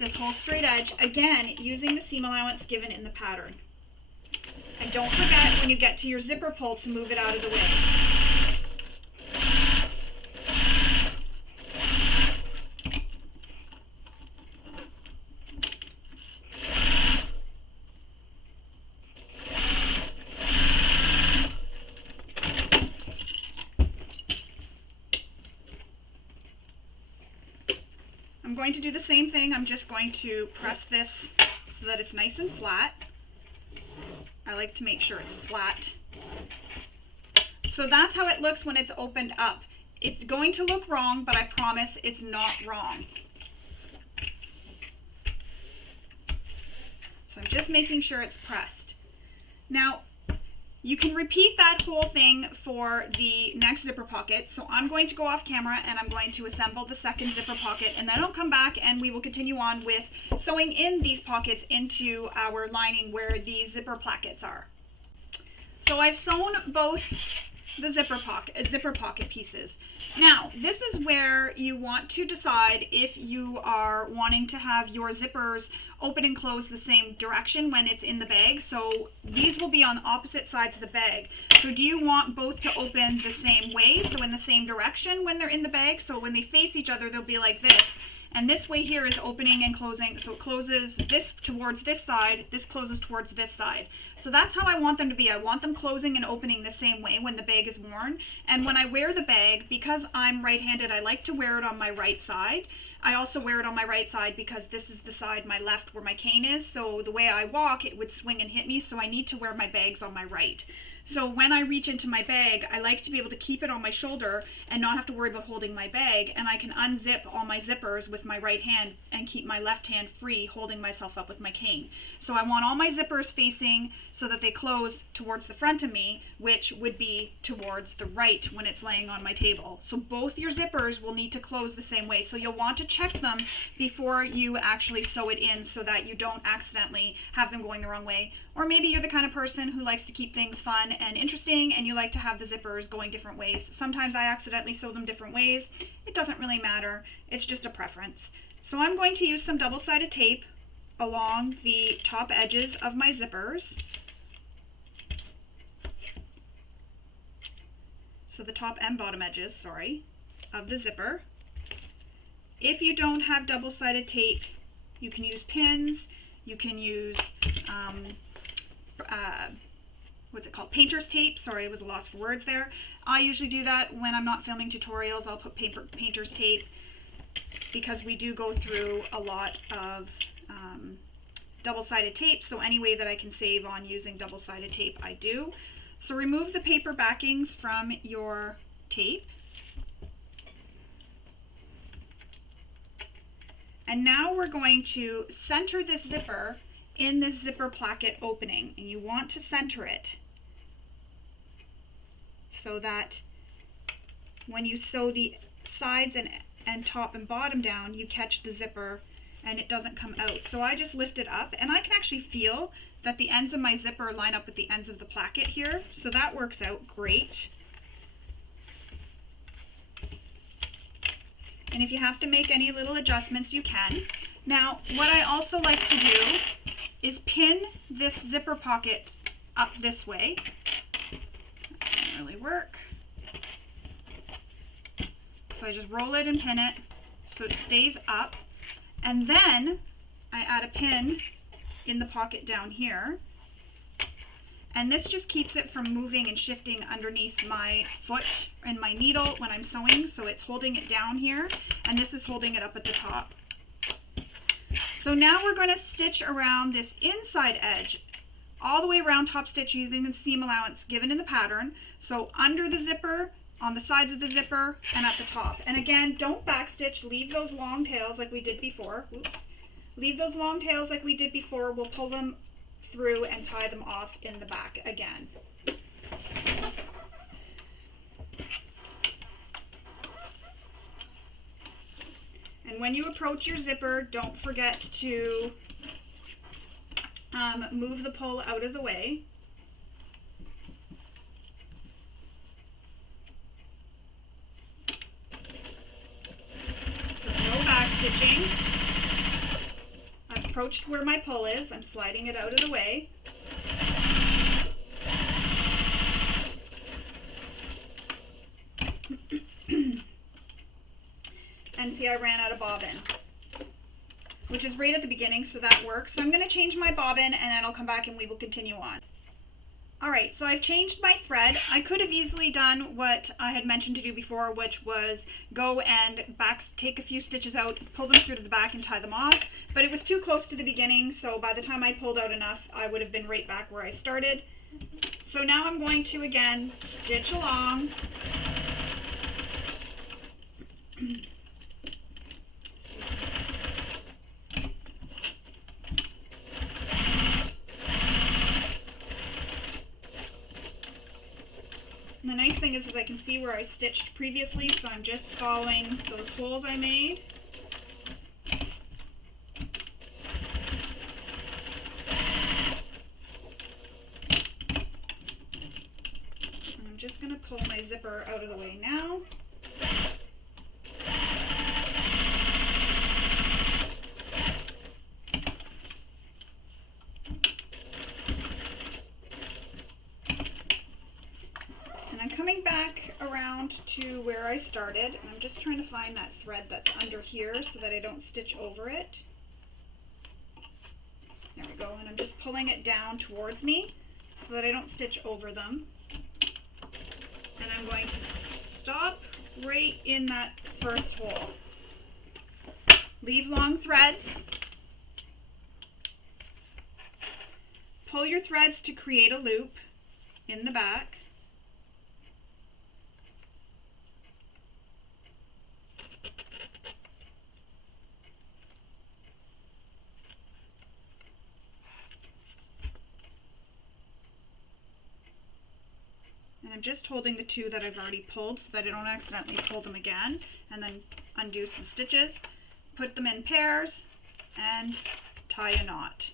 this whole straight edge, again using the seam allowance given in the pattern. And don't forget when you get to your zipper pull to move it out of the way. I'm going to do the same thing. I'm just going to press this so that it's nice and flat. I like to make sure it's flat. So that's how it looks when it's opened up. It's going to look wrong, but I promise it's not wrong. So I'm just making sure it's pressed. Now, you can repeat that whole thing for the next zipper pocket. So I'm going to go off camera and I'm going to assemble the second zipper pocket, and then I'll come back and we will continue on with sewing in these pockets into our lining where the zipper plackets are. So I've sewn both the zipper pocket pieces. Now, this is where you want to decide if you are wanting to have your zippers open and close the same direction when it's in the bag. So these will be on opposite sides of the bag. So do you want both to open the same way, so in the same direction when they're in the bag? So when they face each other, they'll be like this. And this way here is opening and closing. So it closes this towards this side, this closes towards this side. So that's how I want them to be. I want them closing and opening the same way when the bag is worn. And when I wear the bag, because I'm right-handed, I like to wear it on my right side. I also wear it on my right side because this is the side, my left, where my cane is. So the way I walk, it would swing and hit me. So I need to wear my bags on my right. So when I reach into my bag, I like to be able to keep it on my shoulder and not have to worry about holding my bag, and I can unzip all my zippers with my right hand and keep my left hand free, holding myself up with my cane. So I want all my zippers facing so that they close towards the front of me, which would be towards the right when it's laying on my table. So both your zippers will need to close the same way. So you'll want to check them before you actually sew it in so that you don't accidentally have them going the wrong way. Or maybe you're the kind of person who likes to keep things fun and interesting and you like to have the zippers going different ways. Sometimes I accidentally sew them different ways. It doesn't really matter. It's just a preference. So I'm going to use some double-sided tape along the top edges of my zippers. So the top and bottom edges, sorry, of the zipper. If you don't have double-sided tape, you can use pins, you can use what's it called? Painter's tape. Sorry, it was a loss for words there. I usually do that when I'm not filming tutorials. I'll put painter's tape because we do go through a lot of double-sided tape. So any way that I can save on using double-sided tape, I do. So remove the paper backings from your tape. And now we're going to center this zipper in this zipper placket opening, and you want to center it so that when you sew the sides and top and bottom down, you catch the zipper and it doesn't come out. So I just lift it up, and I can actually feel that the ends of my zipper line up with the ends of the placket here, so that works out great. And if you have to make any little adjustments, you can. Now, what I also like to do is pin this zipper pocket up this way. That doesn't really work. So I just roll it and pin it so it stays up. And then I add a pin in the pocket down here. And this just keeps it from moving and shifting underneath my foot and my needle when I'm sewing. So it's holding it down here, and this is holding it up at the top. So now we're going to stitch around this inside edge, all the way around top stitch using the seam allowance given in the pattern. So under the zipper, on the sides of the zipper, and at the top. And again, don't backstitch, leave those long tails like we did before. Oops. Leave those long tails like we did before. We'll pull them through and tie them off in the back again. And when you approach your zipper, don't forget to move the pull out of the way. So no back stitching. I've approached where my pull is. I'm sliding it out of the way. And see, I ran out of bobbin, which is right at the beginning, so that works. So I'm going to change my bobbin, and then I'll come back and we will continue on. Alright, so I've changed my thread. I could have easily done what I had mentioned to do before, which was go and take a few stitches out, pull them through to the back and tie them off, but it was too close to the beginning, so by the time I pulled out enough, I would have been right back where I started. So now I'm going to again stitch along. And the nice thing is I can see where I stitched previously, so I'm just following those holes I made. And I'm just going to pull my zipper out of the way now. Coming back around to where I started, and I'm just trying to find that thread that's under here so that I don't stitch over it. There we go, and I'm just pulling it down towards me so that I don't stitch over them. And I'm going to stop right in that first hole. Leave long threads. Pull your threads to create a loop in the back. And I'm just holding the two that I've already pulled so that I don't accidentally pull them again, and then undo some stitches, put them in pairs, and tie a knot.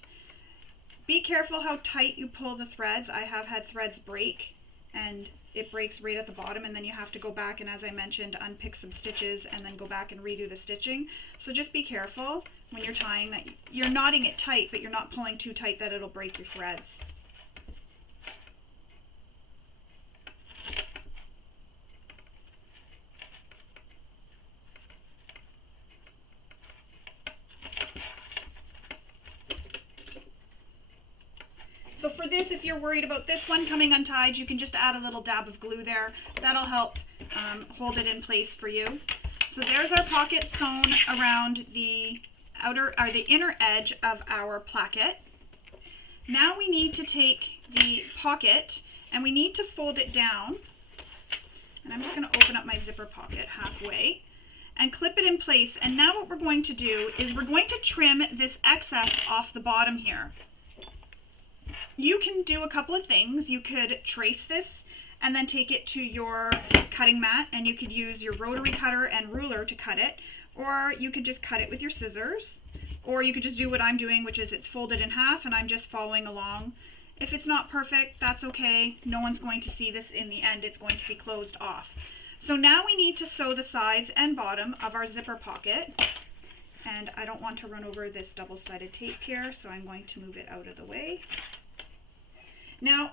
Be careful how tight you pull the threads. I have had threads break, and it breaks right at the bottom, and then you have to go back and, as I mentioned, unpick some stitches and then go back and redo the stitching. So just be careful when you're tying that you're knotting it tight, but you're not pulling too tight that it'll break your threads. So for this, if you're worried about this one coming untied, you can just add a little dab of glue there. That'll help hold it in place for you. So there's our pocket sewn around the inner edge of our placket. Now we need to take the pocket and we need to fold it down. And I'm just going to open up my zipper pocket halfway and clip it in place. And now what we're going to do is we're going to trim this excess off the bottom here. You can do a couple of things. You could trace this and then take it to your cutting mat, and you could use your rotary cutter and ruler to cut it, or you could just cut it with your scissors, or you could just do what I'm doing, which is it's folded in half and I'm just following along. If it's not perfect, that's okay. No one's going to see this in the end. It's going to be closed off. So now we need to sew the sides and bottom of our zipper pocket, and I don't want to run over this double-sided tape here, so I'm going to move it out of the way. Now,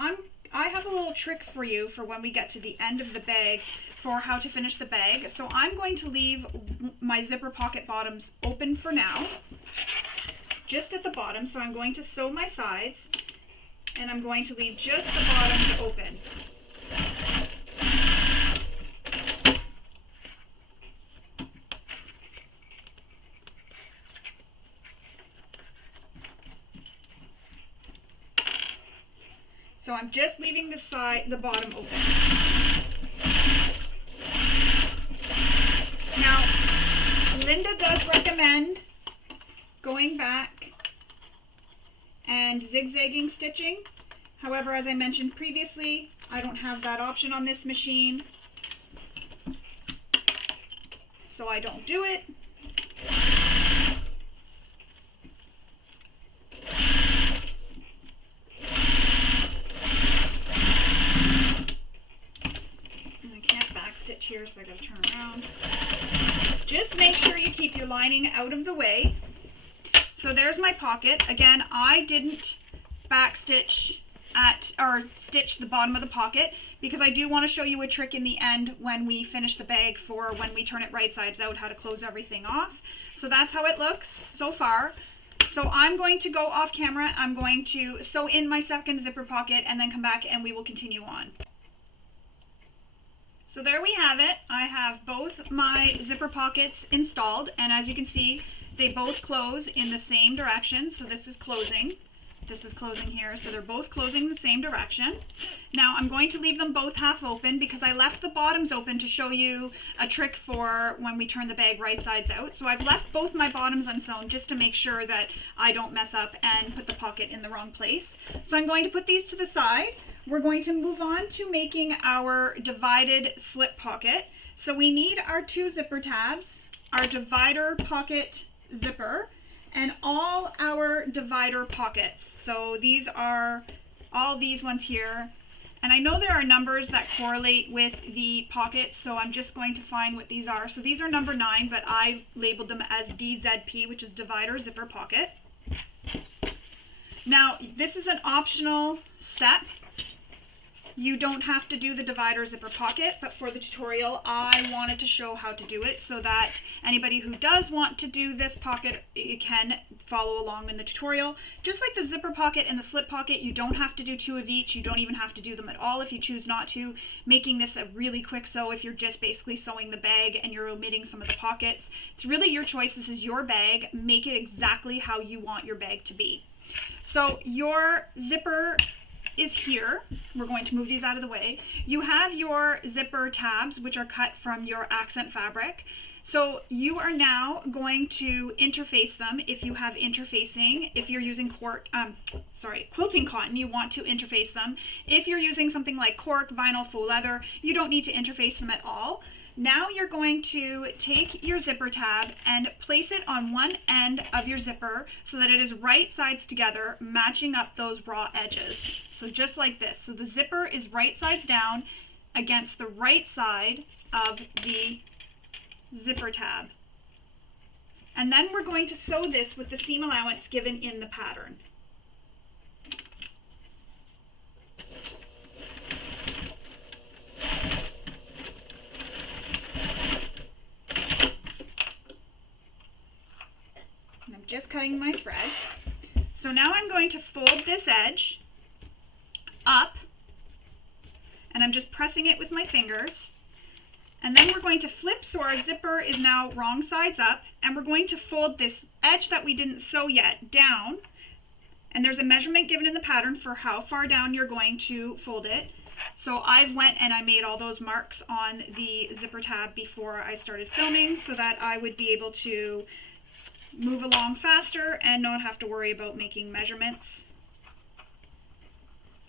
I have a little trick for you for when we get to the end of the bag for how to finish the bag. So I'm going to leave my zipper pocket bottoms open for now, just at the bottom. So I'm going to sew my sides, and I'm going to leave just the bottoms open. So I'm just leaving the bottom open. Now, Linda does recommend going back and zigzagging stitching. However, as I mentioned previously, I don't have that option on this machine, so I don't do it. Here, so I gotta turn around. Just make sure you keep your lining out of the way. So there's my pocket. Again, I didn't backstitch stitch the bottom of the pocket because I do want to show you a trick in the end when we finish the bag for when we turn it right sides out, how to close everything off. So that's how it looks so far. So I'm going to go off camera. I'm going to sew in my second zipper pocket and then come back and we will continue on. So there we have it. I have both my zipper pockets installed, and as you can see, they both close in the same direction. So this is closing, This is closing here, so they're both closing the same direction. Now I'm going to leave them both half open because I left the bottoms open to show you a trick for when we turn the bag right sides out. So I've left both my bottoms unsewn just to make sure that I don't mess up and put the pocket in the wrong place. So I'm going to put these to the side. We're going to move on to making our divided slip pocket. So we need our 2 zipper tabs, our divider pocket zipper, and all our divider pockets. So these are all these ones here. And I know there are numbers that correlate with the pockets, so I'm just going to find what these are. So these are number 9, but I labeled them as DZP, which is divider zipper pocket. Now, this is an optional step. You don't have to do the divider zipper pocket, but for the tutorial, I wanted to show how to do it so that anybody who does want to do this pocket can follow along in the tutorial. Just like the zipper pocket and the slip pocket, you don't have to do 2 of each. You don't even have to do them at all if you choose not to, making this a really quick sew if you're just basically sewing the bag and you're omitting some of the pockets. It's really your choice. This is your bag. Make it exactly how you want your bag to be. So your zipper is here. We're going to move these out of the way. You have your zipper tabs, which are cut from your accent fabric. So you are now going to interface them if you have interfacing. If you're using quilting cotton, you want to interface them. If you're using something like cork, vinyl, faux leather, you don't need to interface them at all. Now you're going to take your zipper tab and place it on one end of your zipper so that it is right sides together, matching up those raw edges. So just like this. So the zipper is right sides down against the right side of the zipper tab. And then we're going to sew this with the seam allowance given in the pattern. And I'm just cutting my thread. So now I'm going to fold this edge up, and I'm just pressing it with my fingers. And then we're going to flip, so our zipper is now wrong sides up, and we're going to fold this edge that we didn't sew yet down. And there's a measurement given in the pattern for how far down you're going to fold it. So I went and I made all those marks on the zipper tab before I started filming so that I would be able to move along faster and not have to worry about making measurements.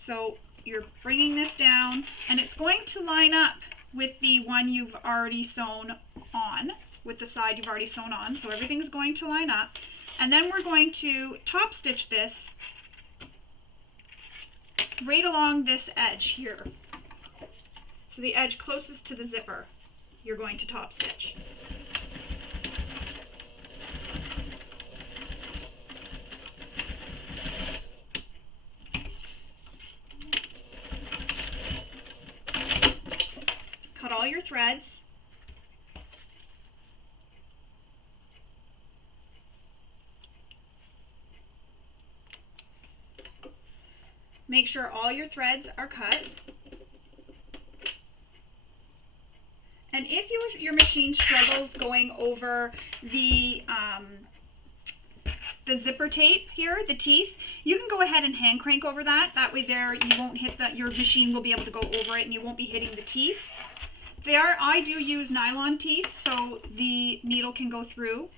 So you're bringing this down, and it's going to line up with the one you've already sewn on, with the side you've already sewn on. So everything's going to line up. And then we're going to top stitch this right along this edge here. So the edge closest to the zipper, you're going to top stitch. Cut all your threads. Make sure all your threads are cut. And if your machine struggles going over the zipper tape here, the teeth, you can go ahead and hand crank over that. That way there you won't hit your machine will be able to go over it and you won't be hitting the teeth. I do use nylon teeth so the needle can go through.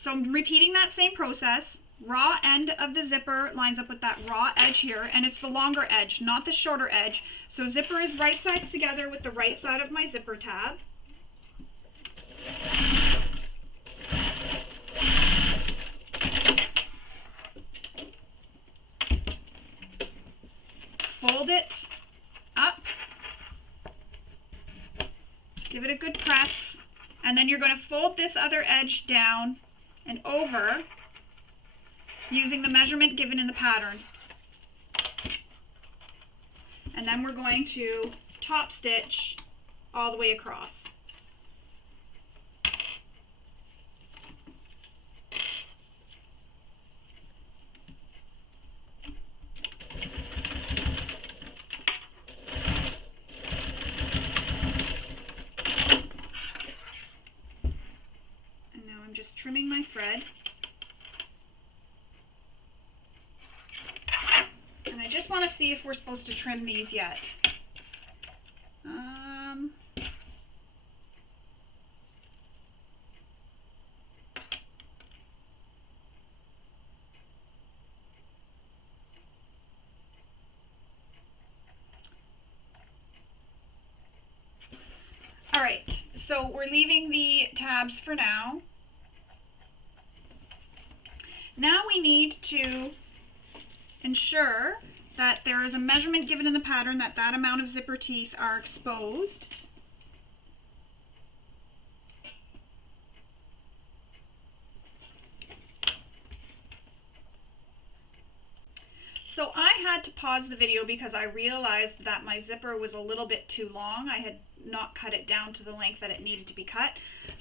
So I'm repeating that same process. Raw end of the zipper lines up with that raw edge here, and it's the longer edge, not the shorter edge. So zipper is right sides together with the right side of my zipper tab. Fold it up. Give it a good press, and then you're going to fold this other edge down and over using the measurement given in the pattern. And then we're going to top stitch all the way across. And now I'm just trimming my thread. just want to see if we're supposed to trim these yet. All right, so we're leaving the tabs for now. Now we need to ensure that there is a measurement given in the pattern that that amount of zipper teeth are exposed. So I had to pause the video because I realized that my zipper was a little bit too long. I had not cut it down to the length that it needed to be cut.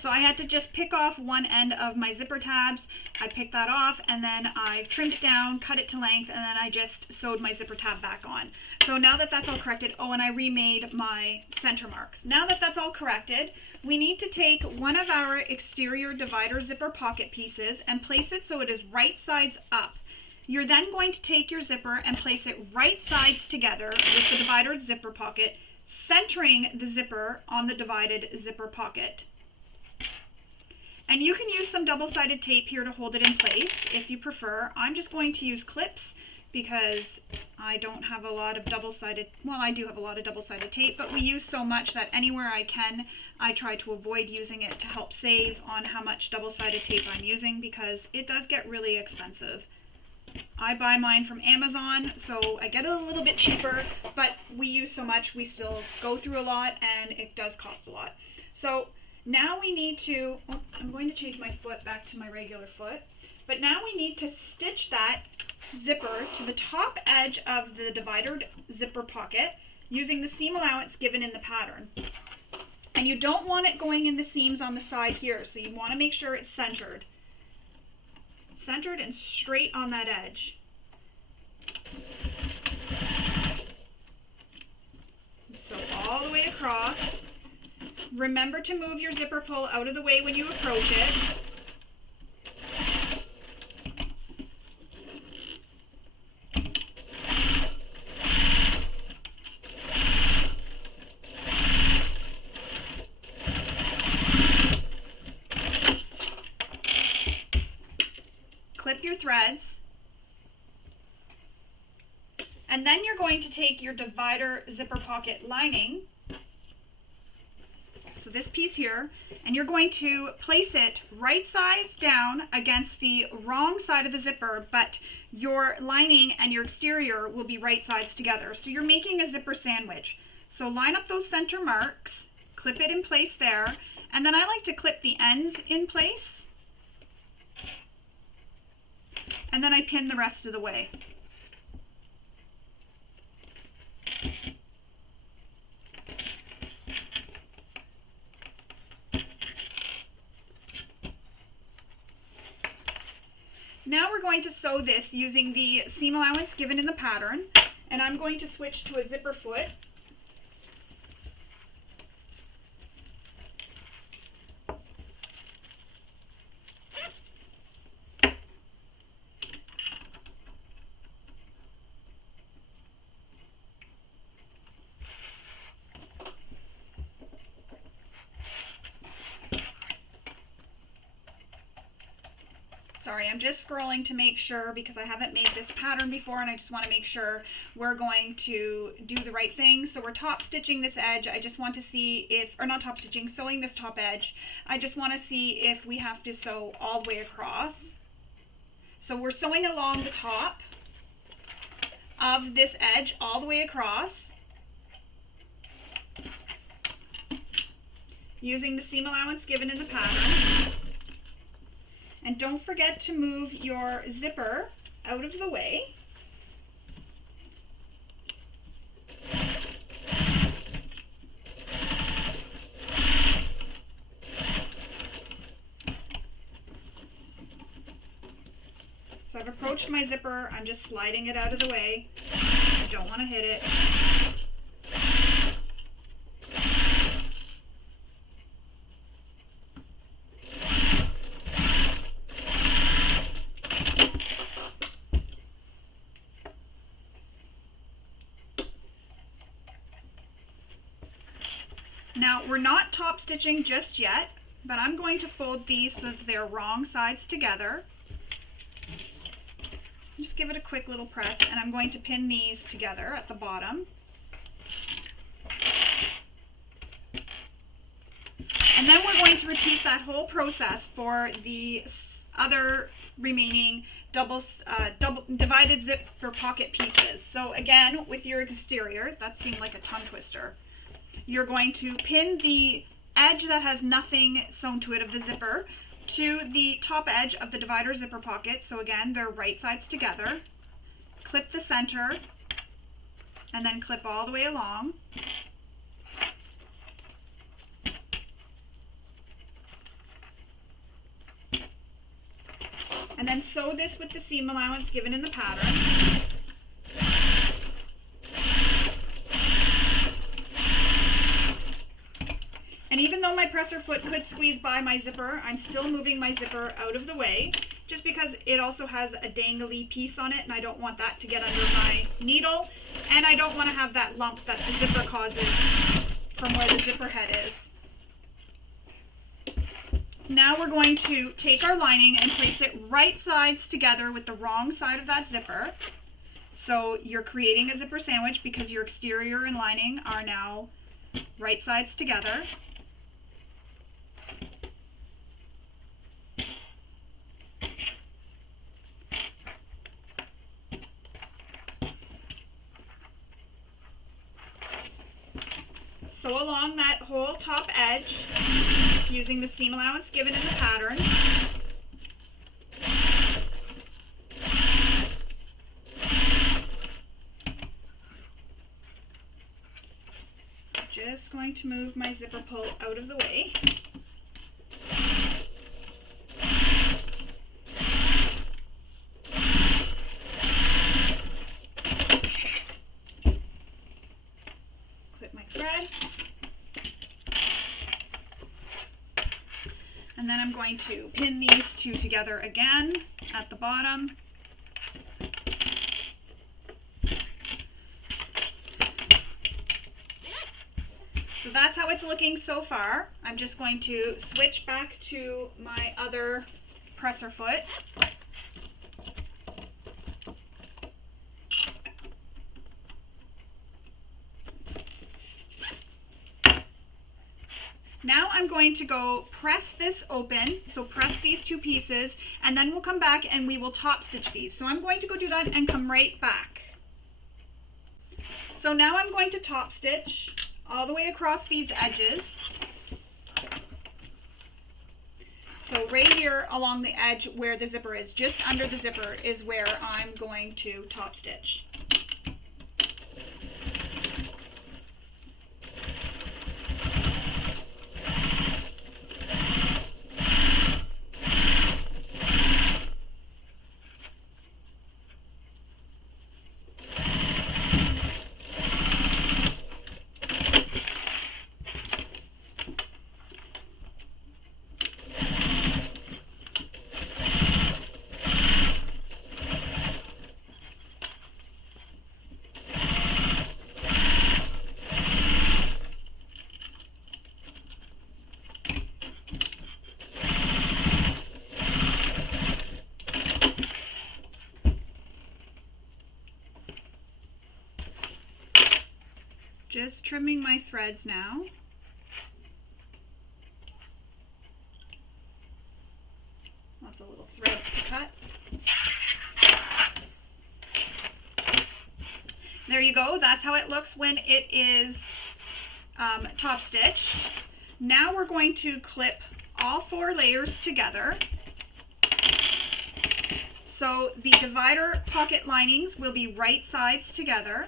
So I had to just pick off one end of my zipper tabs. I picked that off and then I trimmed it down, cut it to length, and then I just sewed my zipper tab back on. So now that that's all corrected, oh, and I remade my center marks. Now that that's all corrected, we need to take one of our exterior divider zipper pocket pieces and place it so it is right sides up. You're then going to take your zipper and place it right sides together with the divided zipper pocket, centering the zipper on the divided zipper pocket. And you can use some double-sided tape here to hold it in place if you prefer. I'm just going to use clips because I don't have a lot of double-sided, well, I do have a lot of double-sided tape, but we use so much that anywhere I can, I try to avoid using it to help save on how much double-sided tape I'm using because it does get really expensive. I buy mine from Amazon, so I get it a little bit cheaper, but we use so much, we still go through a lot, and it does cost a lot. So now we need to, oh, I'm going to change my foot back to my regular foot, but now we need to stitch that zipper to the top edge of the divided zipper pocket using the seam allowance given in the pattern. And you don't want it going in the seams on the side here, so you want to make sure it's centered. Centered and straight on that edge. So all the way across. Remember to move your zipper pull out of the way when you approach it. Clip your threads, and then you're going to take your divider zipper pocket lining, so this piece here, and you're going to place it right sides down against the wrong side of the zipper, but your lining and your exterior will be right sides together. So you're making a zipper sandwich. So line up those center marks, clip it in place there, and then I like to clip the ends in place. And then I pin the rest of the way. Now we're going to sew this using the seam allowance given in the pattern, and I'm going to switch to a zipper foot. Sorry, I'm just scrolling to make sure because I haven't made this pattern before and I just want to make sure we're going to do the right thing. So we're top stitching this edge. I just want to see if, or not top stitching, sewing this top edge. I just want to see if we have to sew all the way across. So we're sewing along the top of this edge all the way across using the seam allowance given in the pattern. And don't forget to move your zipper out of the way. So I've approached my zipper, I'm just sliding it out of the way. I don't want to hit it. Now we're not top stitching just yet, but I'm going to fold these so that they're wrong sides together. Just give it a quick little press, and I'm going to pin these together at the bottom. And then we're going to repeat that whole process for the other remaining divided zipper pocket pieces. So again, with your exterior, that seemed like a tongue twister, you're going to pin the edge that has nothing sewn to it of the zipper to the top edge of the divider zipper pocket. So again, they're right sides together. Clip the center and then clip all the way along. And then sew this with the seam allowance given in the pattern. And even though my presser foot could squeeze by my zipper, I'm still moving my zipper out of the way, just because it also has a dangly piece on it, and I don't want that to get under my needle, and I don't want to have that lump that the zipper causes from where the zipper head is. Now we're going to take our lining and place it right sides together with the wrong side of that zipper. So you're creating a zipper sandwich because your exterior and lining are now right sides together. Sew along that whole top edge using the seam allowance given in the pattern. Just going to move my zipper pull out of the way. Clip my threads. And then I'm going to pin these two together again at the bottom. So that's how it's looking so far. I'm just going to switch back to my other presser foot. Now I'm going to go press this open, so press these two pieces, and then we'll come back and we will top stitch these. So I'm going to go do that and come right back. So now I'm going to top stitch all the way across these edges. So right here along the edge where the zipper is, just under the zipper, is where I'm going to top stitch. Just trimming my threads now. Lots of little threads to cut. There you go. That's how it looks when it is top stitched. Now we're going to clip all 4 layers together. So the divider pocket linings will be right sides together.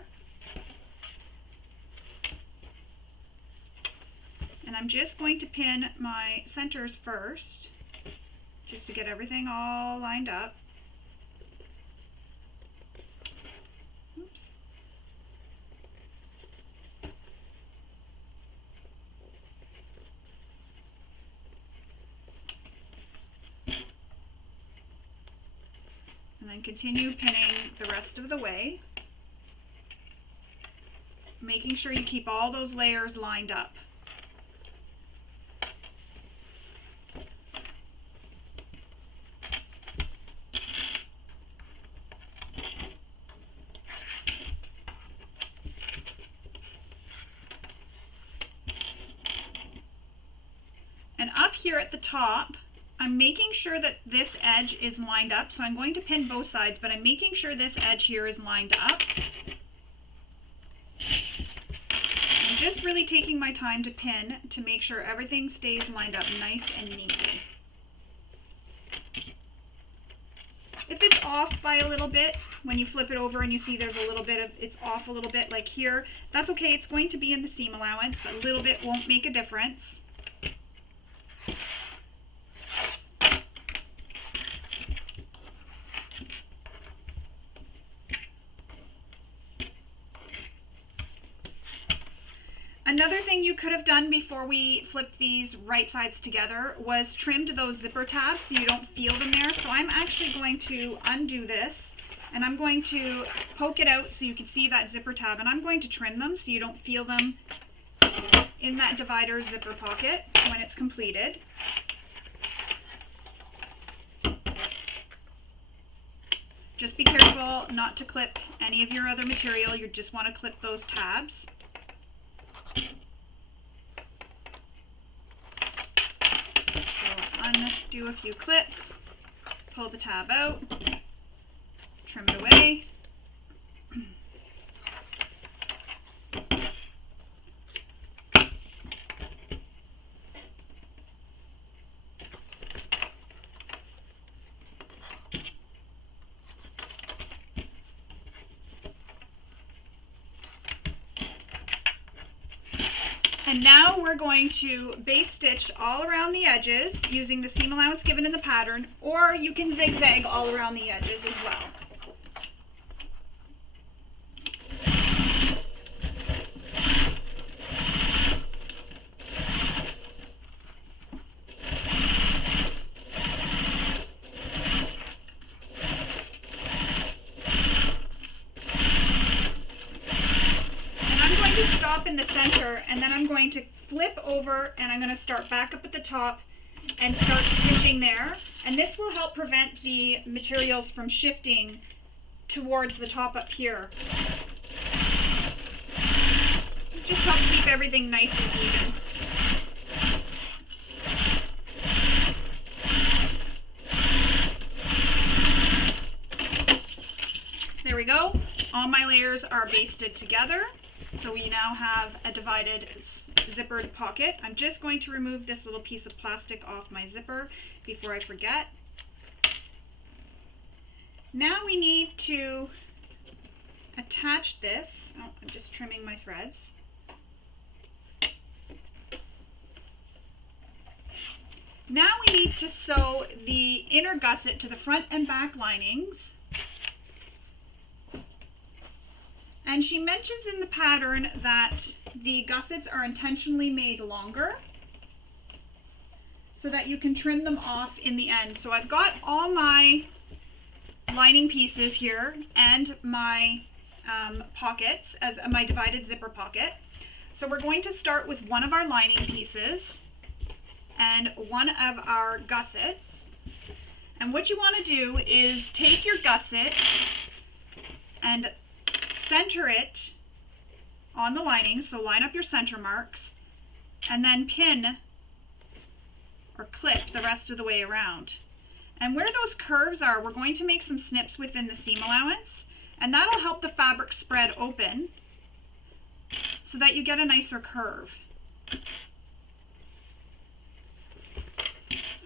And I'm just going to pin my centers first, just to get everything all lined up. Oops. And then continue pinning the rest of the way, making sure you keep all those layers lined up. here at the top, I'm making sure that this edge is lined up. So I'm going to pin both sides, but I'm making sure this edge here is lined up. I'm just really taking my time to pin to make sure everything stays lined up nice and neatly. If it's off by a little bit, when you flip it over and you see there's a little bit of, it's off a little bit like here, that's okay. It's going to be in the seam allowance. A little bit won't make a difference. Another thing you could have done before we flipped these right sides together was trimmed those zipper tabs so you don't feel them there. So I'm actually going to undo this and I'm going to poke it out so you can see that zipper tab, and I'm going to trim them so you don't feel them in that divider zipper pocket when it's completed. Just be careful not to clip any of your other material. You just want to clip those tabs. Undo a few clips, pull the tab out, trim it away. And now we're going to base stitch all around the edges using the seam allowance given in the pattern, or you can zigzag all around the edges as well. In the center, and then I'm going to flip over and I'm going to start back up at the top and start stitching there, and this will help prevent the materials from shifting towards the top up here. It just helps keep everything nice and even. There we go. All my layers are basted together. So we now have a divided zippered pocket. I'm just going to remove this little piece of plastic off my zipper before I forget. Now we need to attach this. Oh, I'm just trimming my threads. Now we need to sew the inner gusset to the front and back linings. And she mentions in the pattern that the gussets are intentionally made longer so that you can trim them off in the end. So I've got all my lining pieces here and my pockets as my divided zipper pocket. So we're going to start with one of our lining pieces and one of our gussets. And what you want to do is take your gusset and center it on the lining, so line up your center marks, and then pin or clip the rest of the way around. And where those curves are, we're going to make some snips within the seam allowance, and that'll help the fabric spread open so that you get a nicer curve. So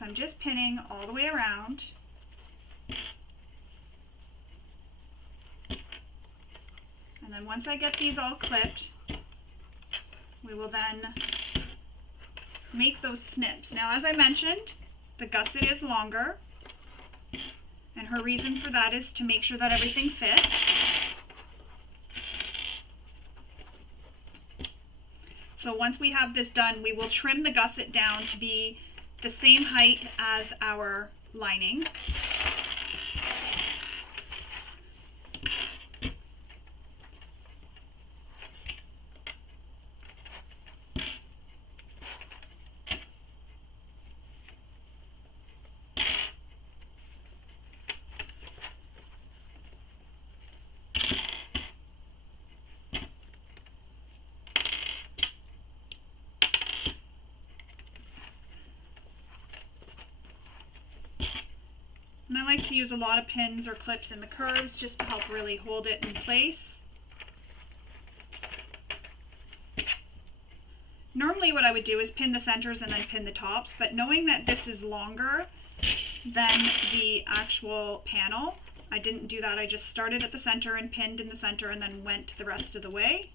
I'm just pinning all the way around. And then once I get these all clipped, we will then make those snips. Now, as I mentioned, the gusset is longer, and her reason for that is to make sure that everything fits. So once we have this done, we will trim the gusset down to be the same height as our lining. I like to use a lot of pins or clips in the curves just to help really hold it in place. Normally what I would do is pin the centers and then pin the tops, but knowing that this is longer than the actual panel, I didn't do that. I just started at the center and pinned in the center and then went the rest of the way.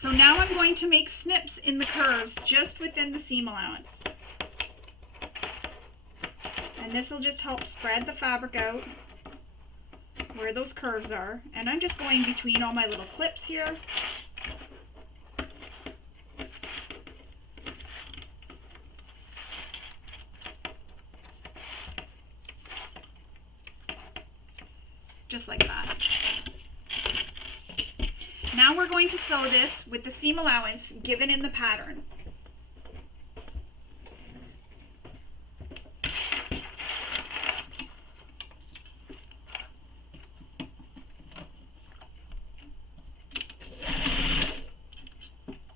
So now I'm going to make snips in the curves just within the seam allowance. And this will just help spread the fabric out where those curves are. And I'm just going between all my little clips here. Just like that. Now we're going to sew this with the seam allowance given in the pattern.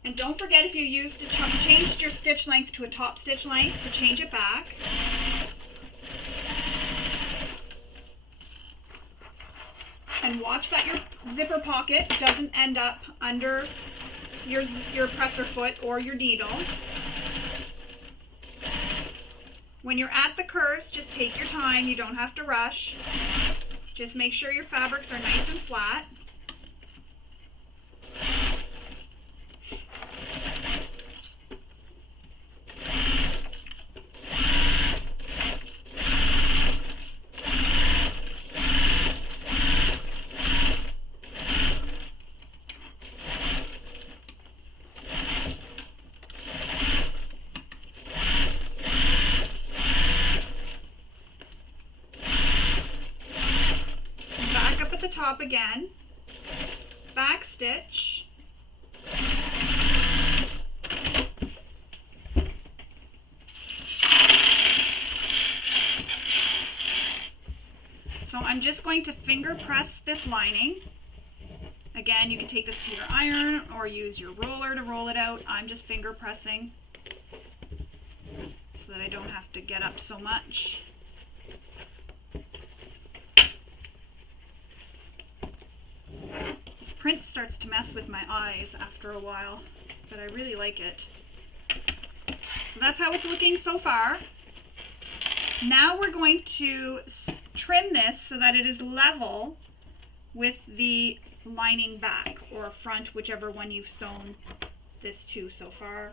And don't forget, if you changed your stitch length to a top stitch length, to change it back. And watch that your zipper pocket doesn't end up under your presser foot or your needle. When you're at the curves, just take your time. You don't have to rush. Just make sure your fabrics are nice and flat. Top again, back stitch, so I'm just going to finger press this lining. Again, you can take this to your iron or use your roller to roll it out. I'm just finger pressing so that I don't have to get up so much. Print starts to mess with my eyes after a while, but I really like it. So that's how it's looking so far. Now we're going to trim this so that it is level with the lining back or front, whichever one you've sewn this to so far.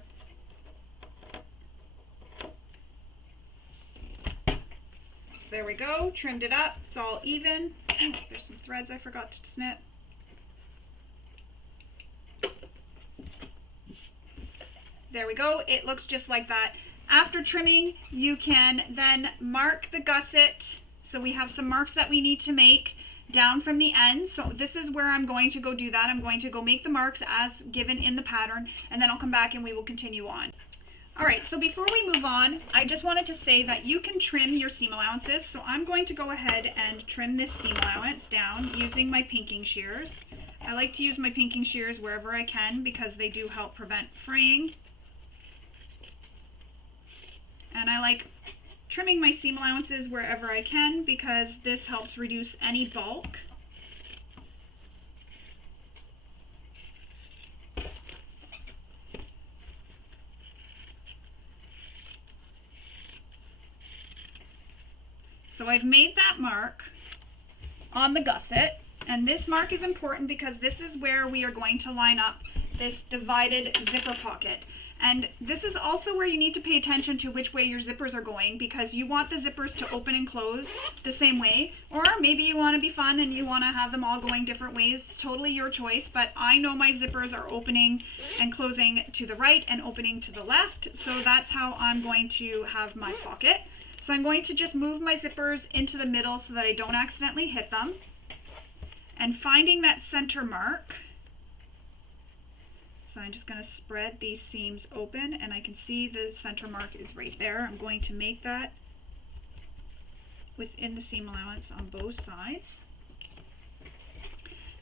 So there we go, trimmed it up, it's all even. Oh, there's some threads I forgot to snip. There we go, it looks just like that. After trimming, you can then mark the gusset. So we have some marks that we need to make down from the ends. So this is where I'm going to go do that. I'm going to go make the marks as given in the pattern, and then I'll come back and we will continue on. All right, so before we move on, I just wanted to say that you can trim your seam allowances. So I'm going to go ahead and trim this seam allowance down using my pinking shears. I like to use my pinking shears wherever I can because they do help prevent fraying. And I like trimming my seam allowances wherever I can because this helps reduce any bulk. So I've made that mark on the gusset, and this mark is important because this is where we are going to line up this divided zipper pocket. And this is also where you need to pay attention to which way your zippers are going, because you want the zippers to open and close the same way, or maybe you want to be fun and you want to have them all going different ways. It's totally your choice, but I know my zippers are opening and closing to the right and opening to the left, so that's how I'm going to have my pocket. So I'm going to just move my zippers into the middle so that I don't accidentally hit them, and finding that center mark. So I'm just going to spread these seams open, and I can see the center mark is right there. I'm going to make that within the seam allowance on both sides.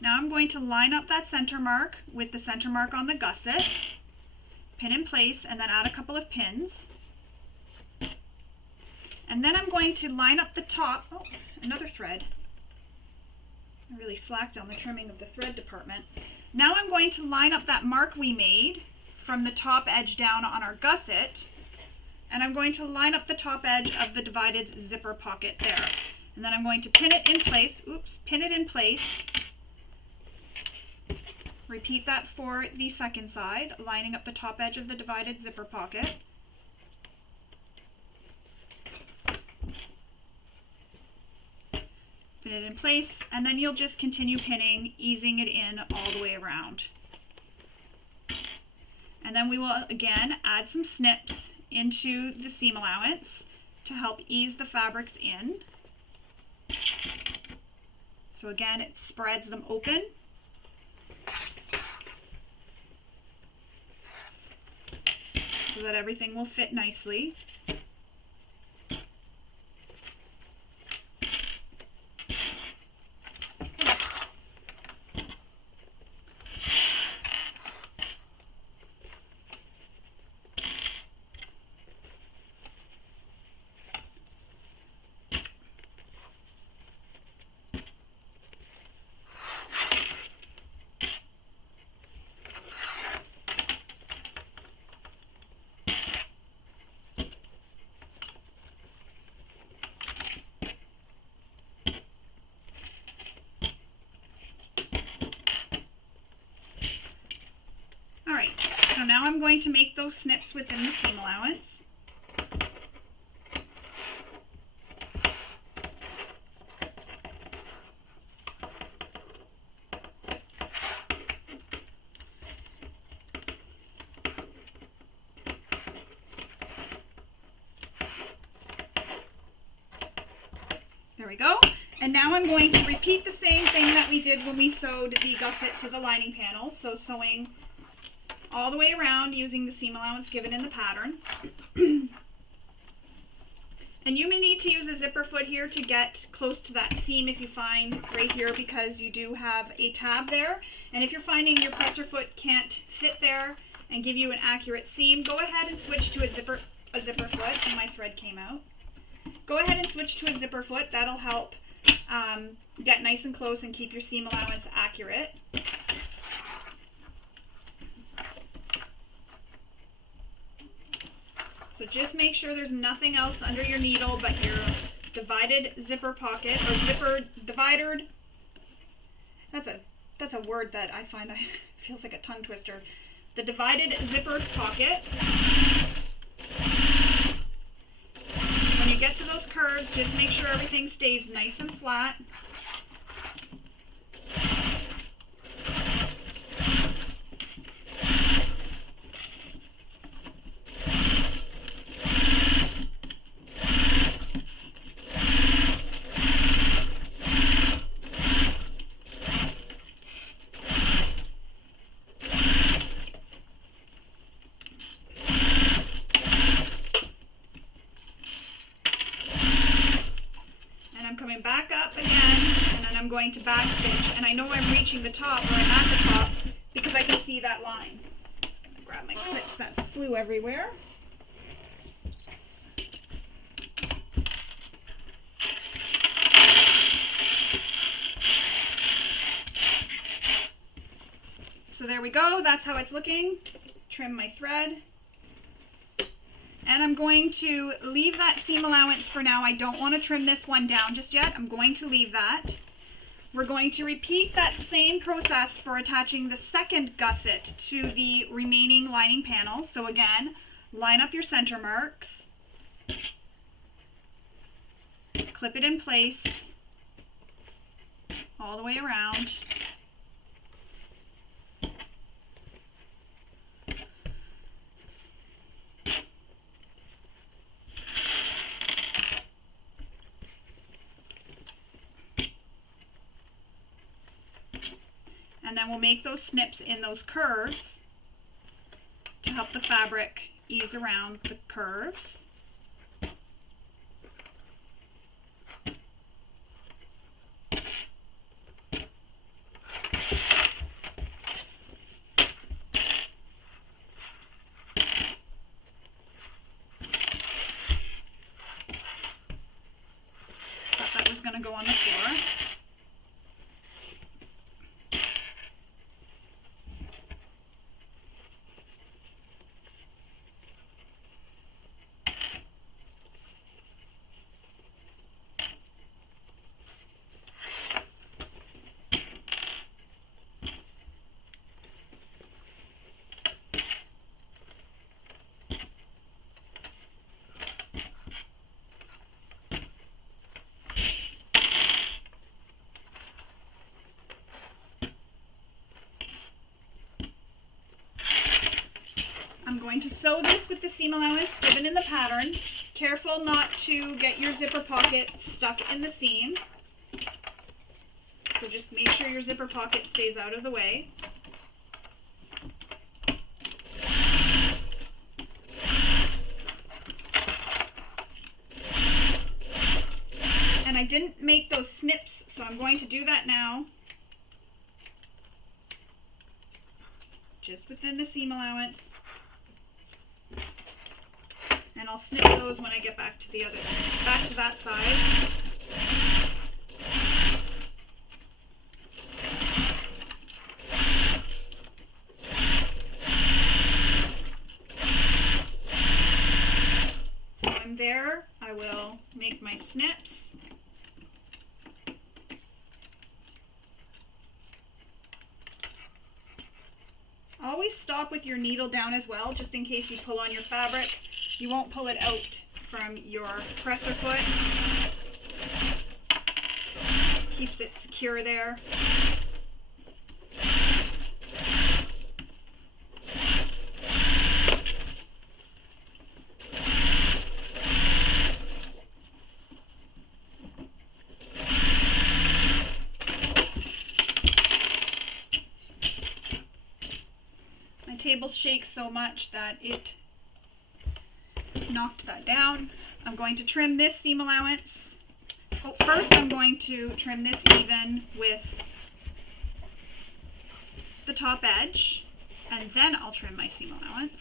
Now I'm going to line up that center mark with the center mark on the gusset, pin in place, and then add a couple of pins. going to line up the top. Oh, another thread. I really slacked on the trimming of the thread department. Now I'm going to line up that mark we made from the top edge down on our gusset, and I'm going to line up the top edge of the divided zipper pocket there. And then I'm going to pin it in place. Oops, pin it in place. Repeat that for the second side, lining up the top edge of the divided zipper pocket. Pin it in place, and then you'll just continue pinning, easing it in all the way around. And then we will again add some snips into the seam allowance to help ease the fabrics in. So again, it spreads them open. So that everything will fit nicely. So now I'm going to make those snips within the seam allowance. There we go. And now I'm going to repeat the same thing that we did when we sewed the gusset to the lining panel. So sewing all the way around using the seam allowance given in the pattern. And you may need to use a zipper foot here to get close to that seam if you find right here, because you do have a tab there. And if you're finding your presser foot can't fit there and give you an accurate seam, go ahead and switch to a zipper foot. And my thread came out. Go ahead and switch to a zipper foot. That'll help get nice and close and keep your seam allowance accurate. So just make sure there's nothing else under your needle but your divided zipper pocket, or zipper dividered. That's a word that I find feels like a tongue twister. The divided zipper pocket. When you get to those curves, just make sure everything stays nice and flat. Back up again, and then I'm going to back stitch, and I know I'm reaching the top, or I'm at the top, because I can see that line. I'm just going to grab my clips that flew everywhere. So there we go, that's how it's looking. Trim my thread. And I'm going to leave that seam allowance for now. I don't want to trim this one down just yet. I'm going to leave that. We're going to repeat that same process for attaching the second gusset to the remaining lining panel. So again, line up your center marks, clip it in place all the way around. And then we'll make those snips in those curves to help the fabric ease around the curves. on the floor. I'm going to sew this with the seam allowance given in the pattern. Careful not to get your zipper pocket stuck in the seam. So just make sure your zipper pocket stays out of the way. And I didn't make those snips, so I'm going to do that now. Just within the seam allowance. And I'll snip those when I get back to that side. So I'm there. I will make my snips. Always stop with your needle down as well, just in case you pull on your fabric. You won't pull it out from your presser foot. Keeps it secure there. My table shakes so much that it knocked that down. I'm going to trim this seam allowance. Oh, first I'm going to trim this even with the top edge, and then I'll trim my seam allowance.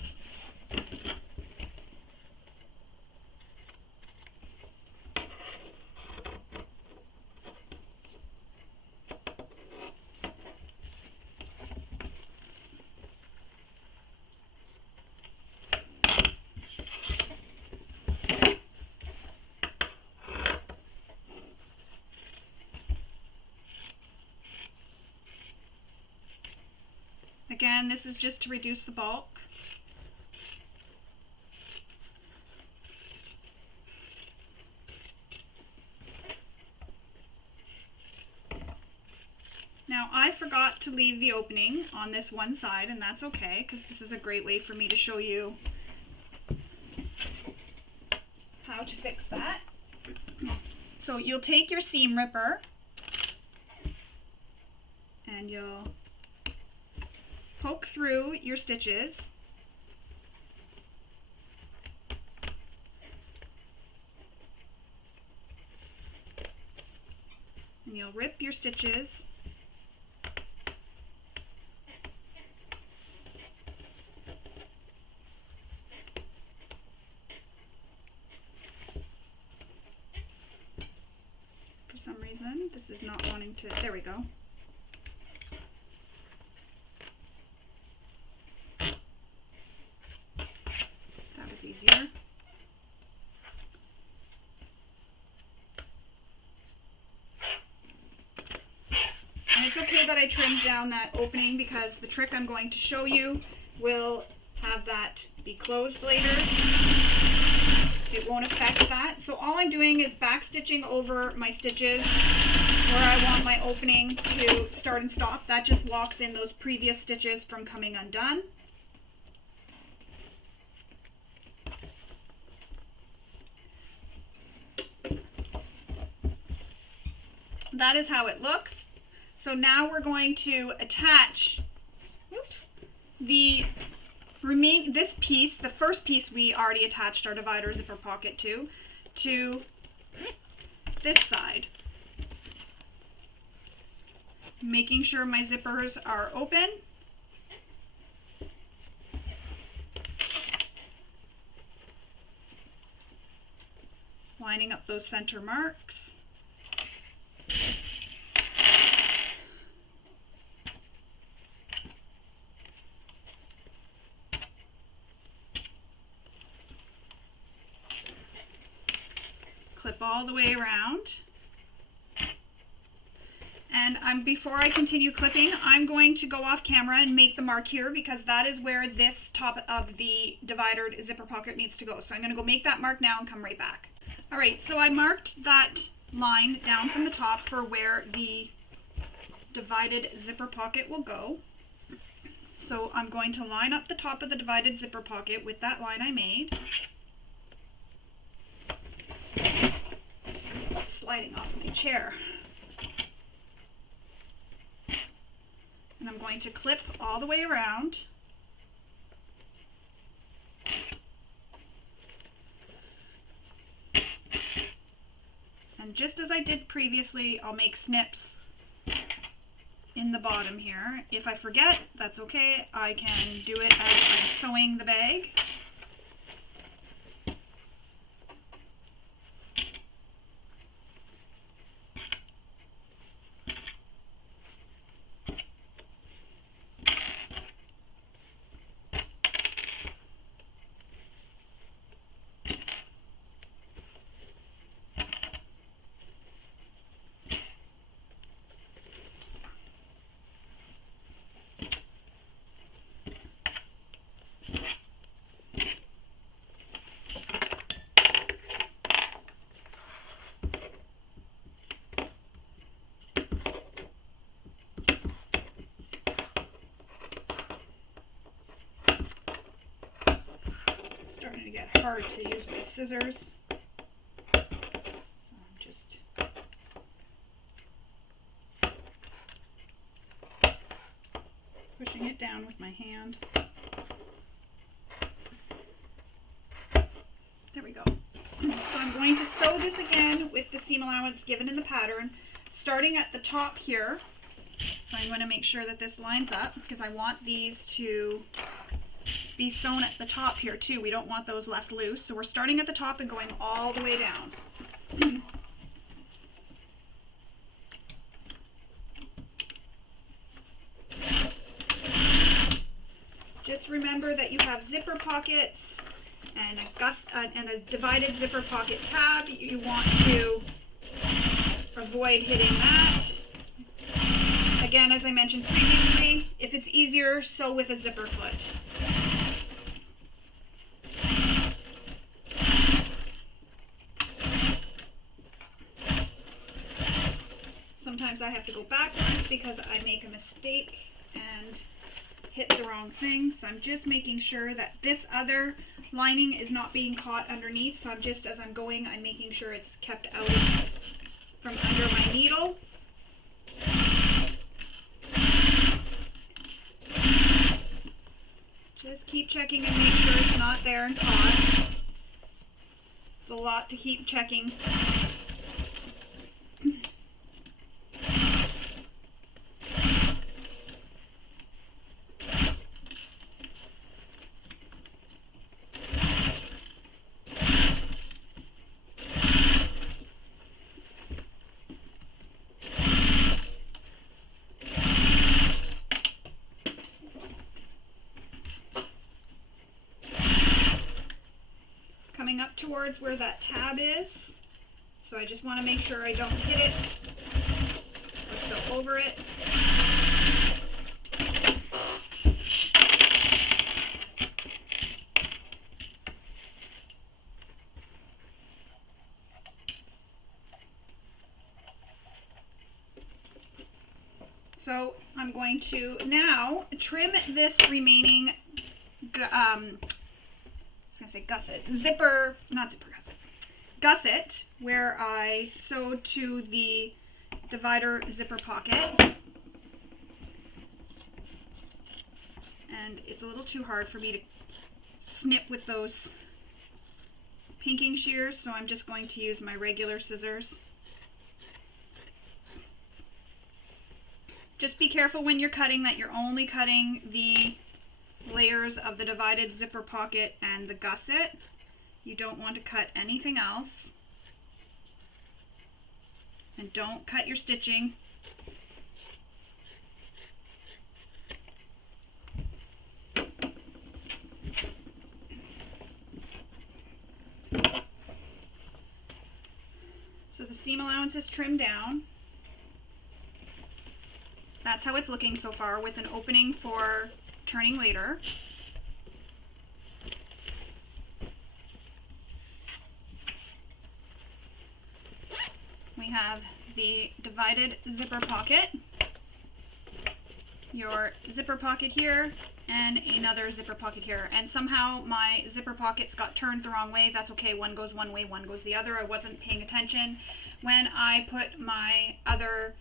Again, this is just to reduce the bulk. Now, I forgot to leave the opening on this one side, and that's okay, because this is a great way for me to show you how to fix that. So you'll take your seam ripper, and you'll poke through your stitches. And you'll rip your stitches. For some reason, this is not wanting to, there we go. Easier. And it's okay that I trimmed down that opening, because the trick I'm going to show you will have that be closed later. It won't affect that. So all I'm doing is back stitching over my stitches where I want my opening to start and stop. That just locks in those previous stitches from coming undone. That is how it looks. So now we're going to attach, this piece, the first piece we already attached our divider zipper pocket to this side. Making sure my zippers are open. Lining up those center marks. clip all the way around. And before I continue clipping, I'm going to go off camera and make the mark here because that is where this top of the divider zipper pocket needs to go. So I'm going to go make that mark now and come right back. Alright, so I marked that line down from the top for where the divided zipper pocket will go. So I'm going to line up the top of the divided zipper pocket with that line I made. Sliding off my chair. And I'm going to clip all the way around. And just as I did previously, I'll make snips in the bottom here. If I forget, that's okay. I can do it as I'm sewing the bag. Starting to get hard to use my scissors. So I'm just pushing it down with my hand. There we go. So I'm going to sew this again with the seam allowance given in the pattern, starting at the top here. So I'm going to make sure that this lines up because I want these to be sewn at the top here too. We don't want those left loose. So we're starting at the top and going all the way down. Just remember that you have zipper pockets and a divided zipper pocket tab. You want to avoid hitting that. Again, as I mentioned previously, if it's easier, sew with a zipper foot. Sometimes I have to go backwards because I make a mistake and hit the wrong thing. So I'm just making sure that this other lining is not being caught underneath. So I'm just, as I'm going, I'm making sure it's kept out from under my needle. Just keep checking and make sure it's not there and caught. It's a lot to keep checking. Coming up towards where that tab is, so I just want to make sure I don't hit it or sew over it. So I'm going to now trim this remaining gusset where I sewed to the divider zipper pocket, and it's a little too hard for me to snip with those pinking shears, so I'm just going to use my regular scissors. Just be careful when you're cutting that you're only cutting the layers of the divided zipper pocket and the gusset. You don't want to cut anything else. And don't cut your stitching. the seam allowance is trimmed down. That's how it's looking so far, with an opening for turning later. We have the divided zipper pocket, your zipper pocket here, and another zipper pocket here. And somehow my zipper pockets got turned the wrong way. That's okay, one goes one way, one goes the other. I wasn't paying attention when I put my other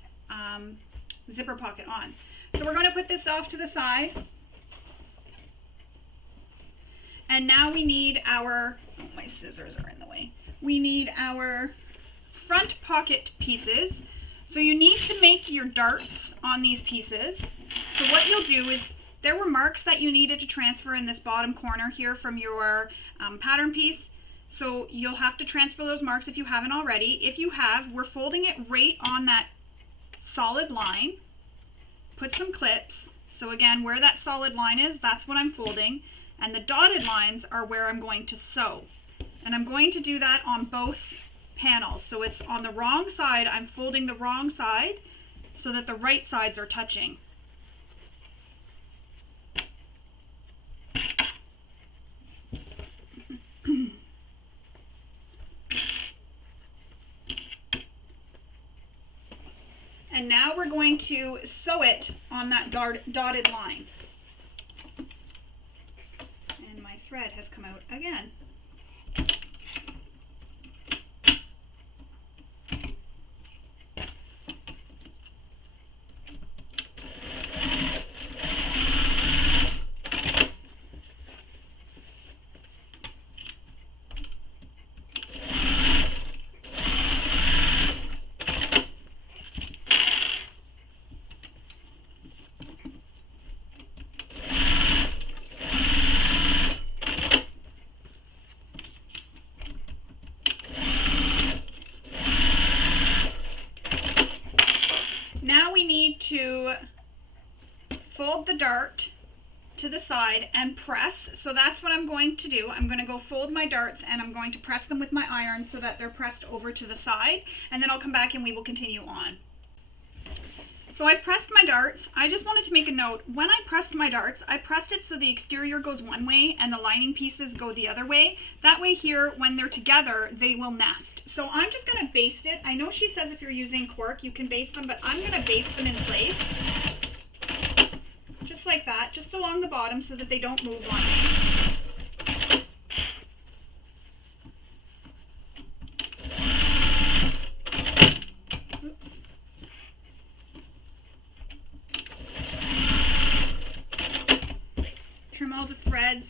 zipper pocket on. So we're going to put this off to the side. And now we need our, oh, my scissors are in the way. We need our front pocket pieces. So you need to make your darts on these pieces. So what you'll do is, there were marks that you needed to transfer in this bottom corner here from your pattern piece. So you'll have to transfer those marks if you haven't already. If you have, we're folding it right on that solid line. Put some clips. So again, where that solid line is, that's what I'm folding. And the dotted lines are where I'm going to sew. And I'm going to do that on both panels. So it's on the wrong side, I'm folding the wrong side so that the right sides are touching. And now we're going to sew it on that dotted line. And my thread has come out again. Now we need to fold the dart to the side and press. So that's what I'm going to do. I'm going to go fold my darts and I'm going to press them with my iron so that they're pressed over to the side, and then I'll come back and we will continue on. So I've pressed my darts. I just wanted to make a note. When I pressed my darts, I pressed it so the exterior goes one way and the lining pieces go the other way. That way here, when they're together, they will nest. So I'm just going to baste it. I know she says if you're using cork, you can baste them, but I'm going to baste them in place. Just like that, just along the bottom so that they don't move on me. Oops. Trim all the threads.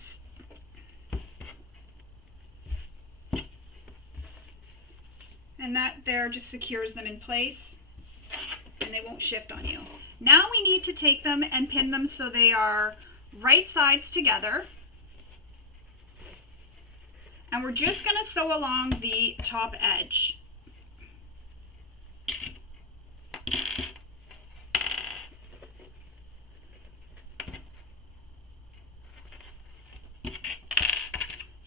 And that there just secures them in place and they won't shift on you. Now we need to take them and pin them so they are right sides together. And we're just going to sew along the top edge.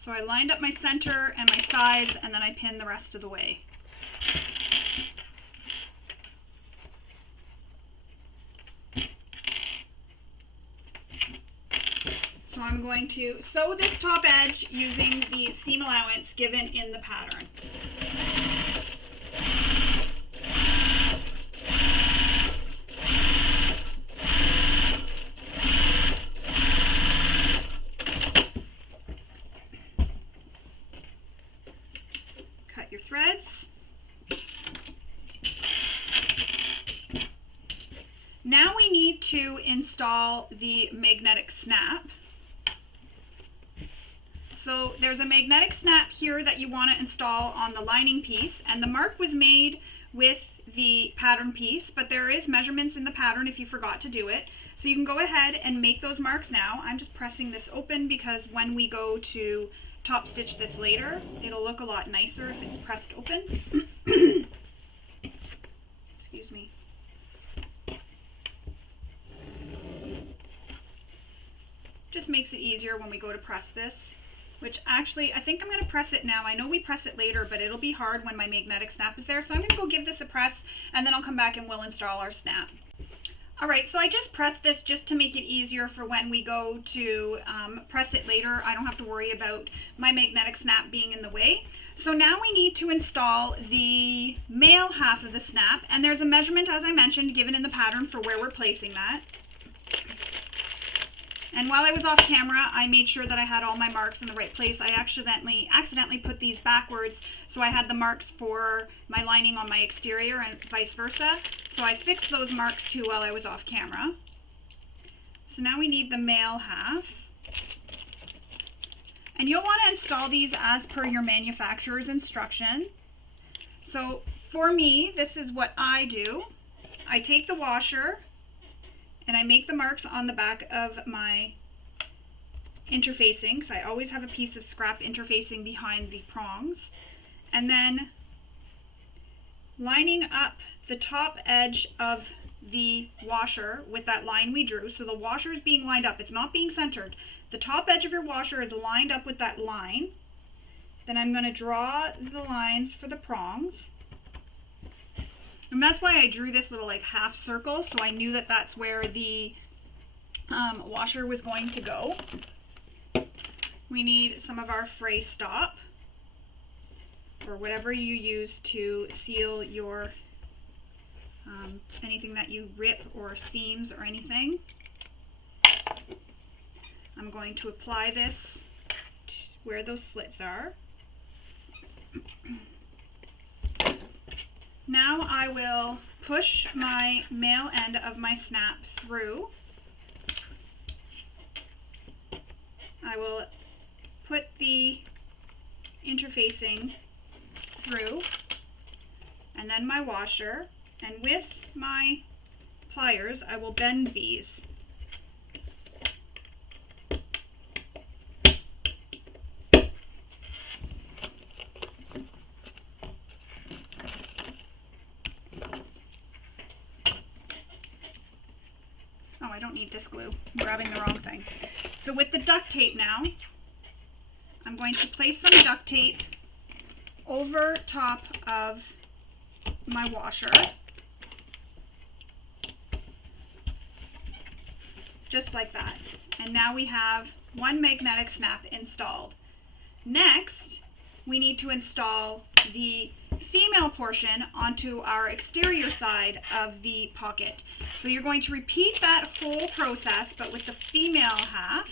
So I lined up my center and my sides, and then I pinned the rest of the way. So I'm going to sew this top edge using the seam allowance given in the pattern. Cut your threads. Now we need to install the magnetic snap. So there's a magnetic snap here that you want to install on the lining piece, and the mark was made with the pattern piece, but there is measurements in the pattern if you forgot to do it. So you can go ahead and make those marks now. I'm just pressing this open because when we go to top stitch this later, it'll look a lot nicer if it's pressed open. Excuse me. Just makes it easier when we go to press this. which actually I think I'm going to press it now. I know we press it later, but it'll be hard when my magnetic snap is there. So I'm going to go give this a press, and then I'll come back and we'll install our snap. Alright, so I just pressed this just to make it easier for when we go to press it later. I don't have to worry about my magnetic snap being in the way. So now we need to install the male half of the snap, and there's a measurement, as I mentioned, given in the pattern for where we're placing that. And while I was off camera, I made sure that I had all my marks in the right place. I accidentally put these backwards, so I had the marks for my lining on my exterior and vice versa. So I fixed those marks too while I was off camera. So now we need the male half. And you'll want to install these as per your manufacturer's instruction. So for me, this is what I do. I take the washer and I make the marks on the back of my interfacing, because I always have a piece of scrap interfacing behind the prongs. And then lining up the top edge of the washer with that line we drew. So the washer is being lined up, it's not being centered. The top edge of your washer is lined up with that line. Then I'm going to draw the lines for the prongs. And that's why I drew this little like half circle, so I knew that that's where the washer was going to go. We need some of our fray stop, or whatever you use to seal your anything that you rip or seams or anything. I'm going to apply this to where those slits are. Now I will push my male end of my snap through. I will put the interfacing through, and then my washer, and with my pliers I will bend these. I don't need this glue. I'm grabbing the wrong thing. So with the duct tape now, I'm going to place some duct tape over top of my washer. Just like that. And now we have one magnetic snap installed. Next, we need to install the female portion onto our exterior side of the pocket. So you're going to repeat that whole process, but with the female half.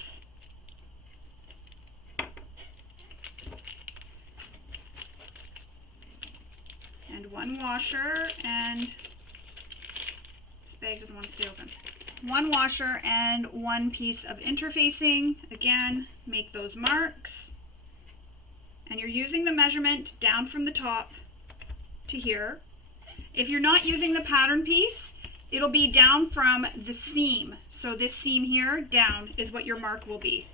And one washer, and this bag doesn't want to stay open. One washer and one piece of interfacing. Again, make those marks. And you're using the measurement down from the top to here. If you're not using the pattern piece, it'll be down from the seam. So this seam here down is what your mark will be.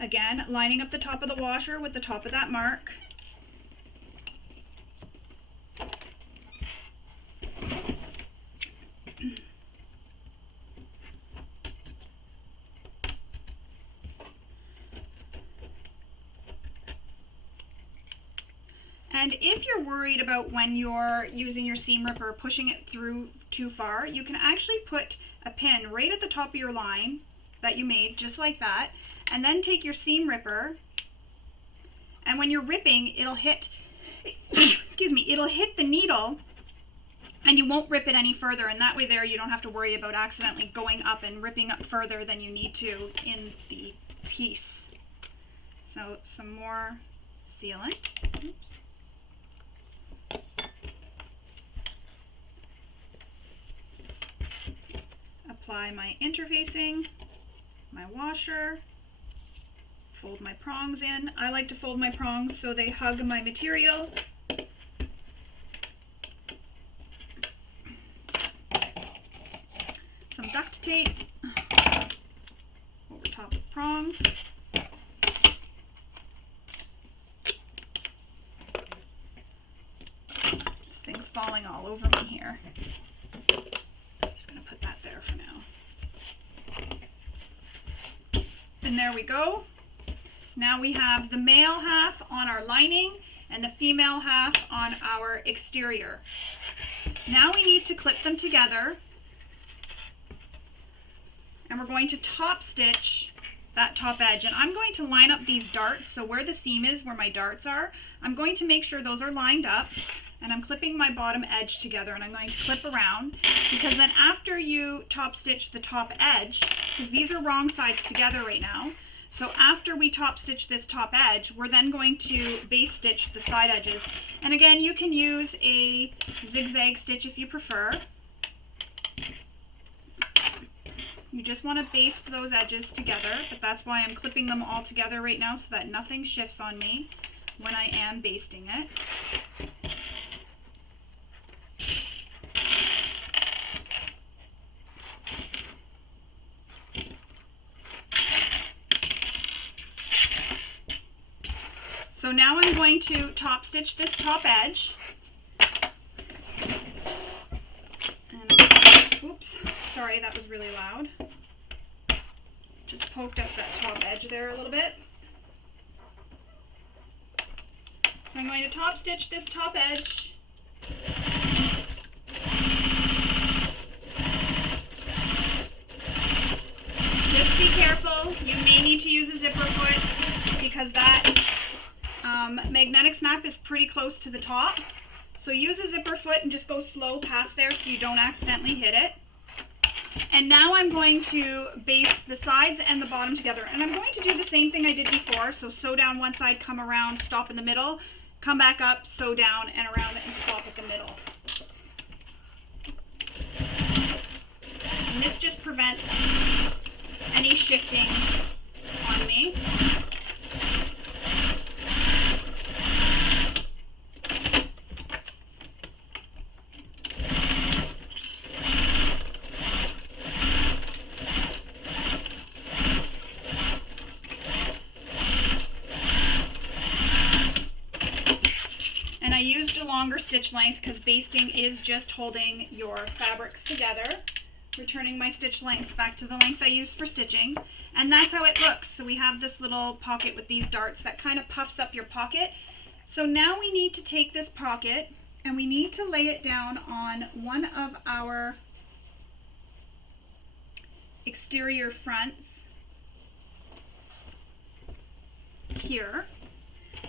Again, lining up the top of the washer with the top of that mark. And if you're worried about when you're using your seam ripper pushing it through too far, you can actually put a pin right at the top of your line that you made, just like that, and then take your seam ripper, and when you're ripping, it'll hit, excuse me, it'll hit the needle, and you won't rip it any further, and that way there you don't have to worry about accidentally going up and ripping up further than you need to in the piece. So some more sealant. Oops. Apply my interfacing, my washer, fold my prongs in. I like to fold my prongs so they hug my material. Some duct tape over top of the prongs. This thing's falling all over me here. I'm just going to put that there for now. And there we go. Now we have the male half on our lining and the female half on our exterior. Now we need to clip them together, and we're going to top stitch that top edge. And I'm going to line up these darts, so where the seam is, where my darts are, I'm going to make sure those are lined up, and I'm clipping my bottom edge together, and I'm going to clip around, because then after you top stitch the top edge, because these are wrong sides together right now, so after we top stitch this top edge, we're then going to base stitch the side edges. And again, you can use a zigzag stitch if you prefer. You just want to baste those edges together, but that's why I'm clipping them all together right now, so that nothing shifts on me when I am basting it. So now I'm going to top stitch this top edge. And, oops, sorry, that was really loud. Just poked up that top edge there a little bit. So I'm going to top stitch this top edge. Just be careful. You may need to use a zipper foot because that magnetic snap is pretty close to the top. So use a zipper foot and just go slow past there so you don't accidentally hit it. And now I'm going to baste the sides and the bottom together. And I'm going to do the same thing I did before. So sew down one side, come around, stop in the middle, come back up, sew down and around and stop at the middle. And this just prevents any shifting on me. Longer stitch length because basting is just holding your fabrics together, returning my stitch length back to the length I used for stitching, and that's how it looks. So we have this little pocket with these darts that kind of puffs up your pocket. So now we need to take this pocket and we need to lay it down on one of our exterior fronts here.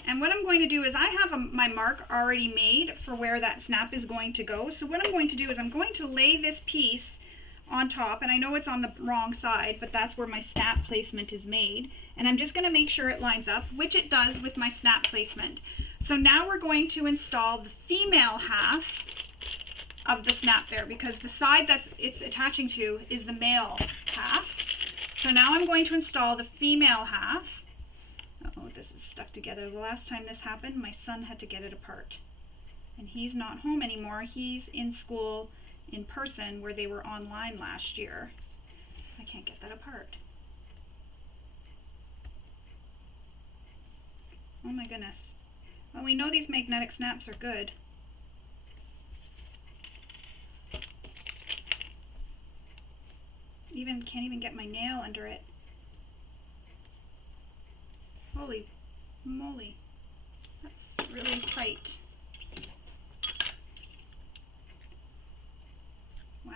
And what I'm going to do is I have my mark already made for where that snap is going to go. So what I'm going to do is I'm going to lay this piece on top, and I know it's on the wrong side, but that's where my snap placement is made. And I'm just going to make sure it lines up, which it does with my snap placement. So now we're going to install the female half of the snap there, because the side that it's attaching to is the male half. So now I'm going to install the female half. Oh, this is stuck together. The last time this happened, my son had to get it apart. And he's not home anymore. He's in school in person where they were online last year. I can't get that apart. Oh my goodness. Well, we know these magnetic snaps are good. Can't even get my nail under it. Holy moly, that's really tight. Wow.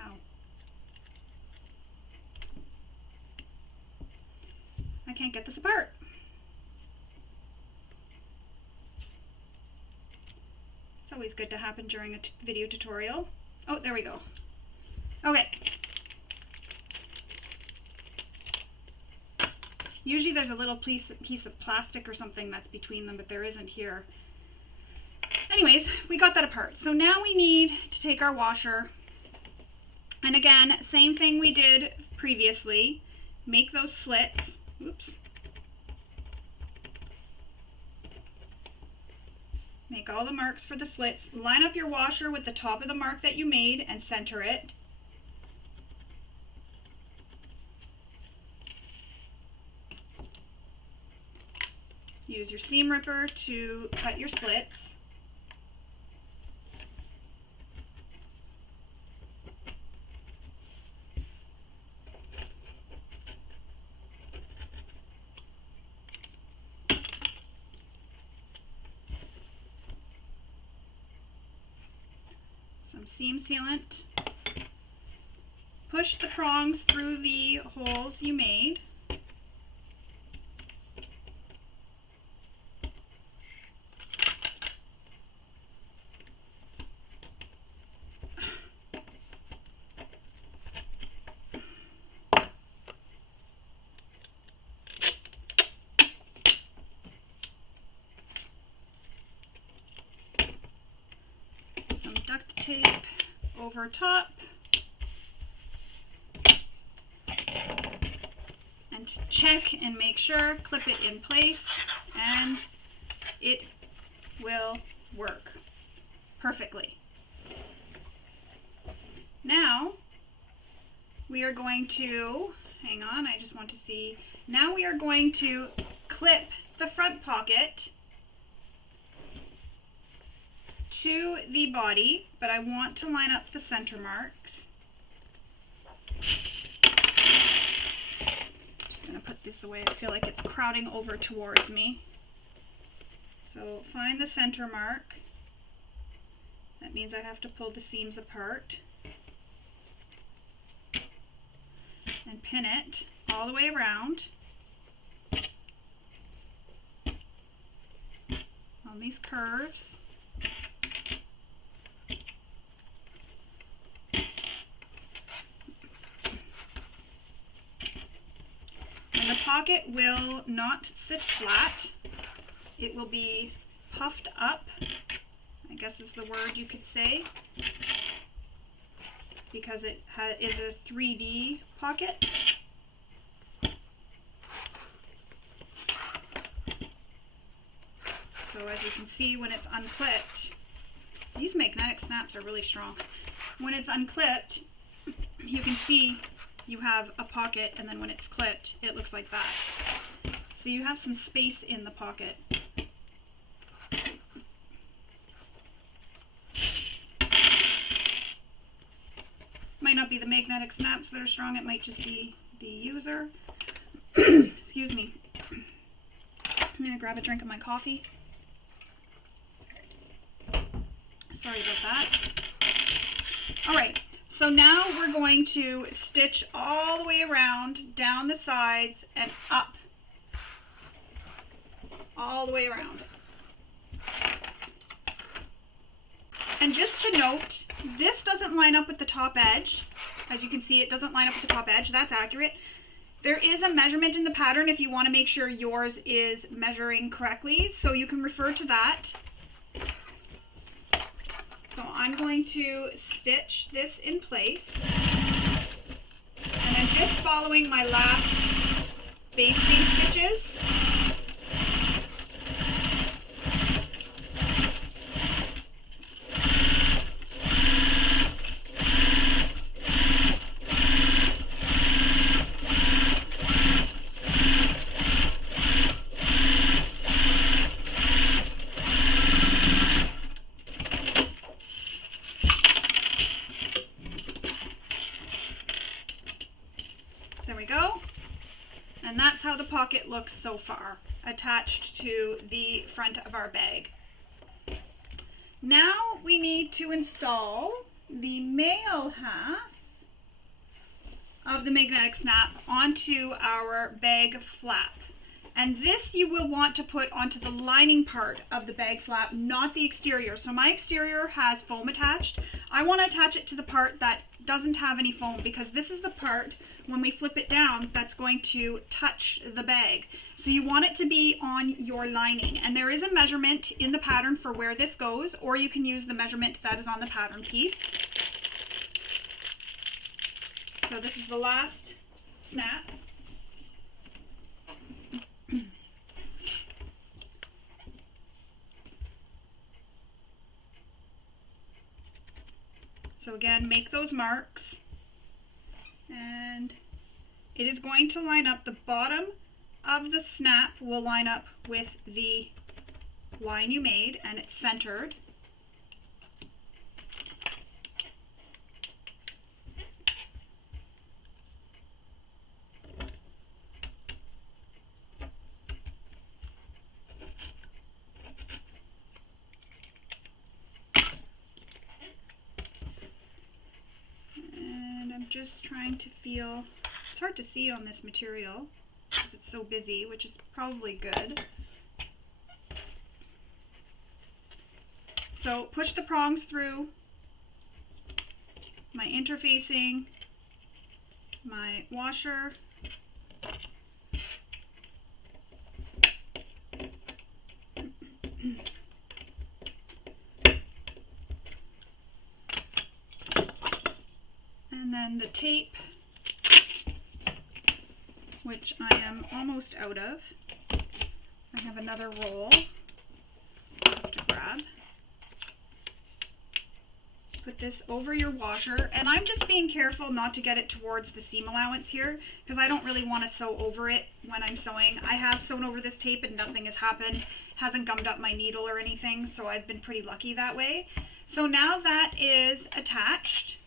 I can't get this apart. It's always good to happen during a video tutorial. Oh, there we go. Okay. Usually there's a little piece of plastic or something that's between them, but there isn't here. Anyways, we got that apart. So now we need to take our washer, and again, same thing we did previously. Make those slits. Oops. Make all the marks for the slits. Line up your washer with the top of the mark that you made and center it. Use your seam ripper to cut your slits. some seam sealant. Push the prongs through the holes you made. Some duct tape over top. And to check and make sure, clip it in place, and it will work perfectly. Now we are going to, hang on, I just want to see, now we are going to clip the front pocket to the body, but I want to line up the center marks. Just going to put this away. I feel like it's crowding over towards me. So find the center mark. That means I have to pull the seams apart and pin it all the way around on these curves. And the pocket will not sit flat. It will be puffed up, I guess is the word you could say, because it is a 3D pocket. So as you can see, when it's unclipped, these magnetic snaps are really strong. When it's unclipped, you can see you have a pocket, and then when it's clipped, it looks like that. So you have some space in the pocket. Might not be the magnetic snaps that are strong, it might just be the user. Excuse me. I'm gonna grab a drink of my coffee. Sorry about that. Alright, so now we're going to stitch all the way around, down the sides, and up. All the way around. And just to note, this doesn't line up with the top edge. As you can see, it doesn't line up with the top edge. That's accurate. There is a measurement in the pattern if you want to make sure yours is measuring correctly, so you can refer to that. So I'm going to stitch this in place, and I'm just following my last basting stitches. And that's how the pocket looks so far, attached to the front of our bag. Now we need to install the male half of the magnetic snap onto our bag flap. And this you will want to put onto the lining part of the bag flap, not the exterior. So my exterior has foam attached. I want to attach it to the part that doesn't have any foam, because this is the part, when we flip it down, that's going to touch the bag. So you want it to be on your lining, and there is a measurement in the pattern for where this goes, or you can use the measurement that is on the pattern piece. So this is the last snap. So again, make those marks, and it is going to line up, the bottom of the snap will line up with the line you made, and it's centered. just trying to feel, it's hard to see on this material because it's so busy, which is probably good. So push the prongs through my interfacing, my washer, and then the tape, which I am almost out of. I have another roll I have to grab. Put this over your washer, and I'm just being careful not to get it towards the seam allowance here because I don't really want to sew over it when I'm sewing. I have sewn over this tape and nothing has happened, hasn't gummed up my needle or anything, so I've been pretty lucky that way. So now that is attached,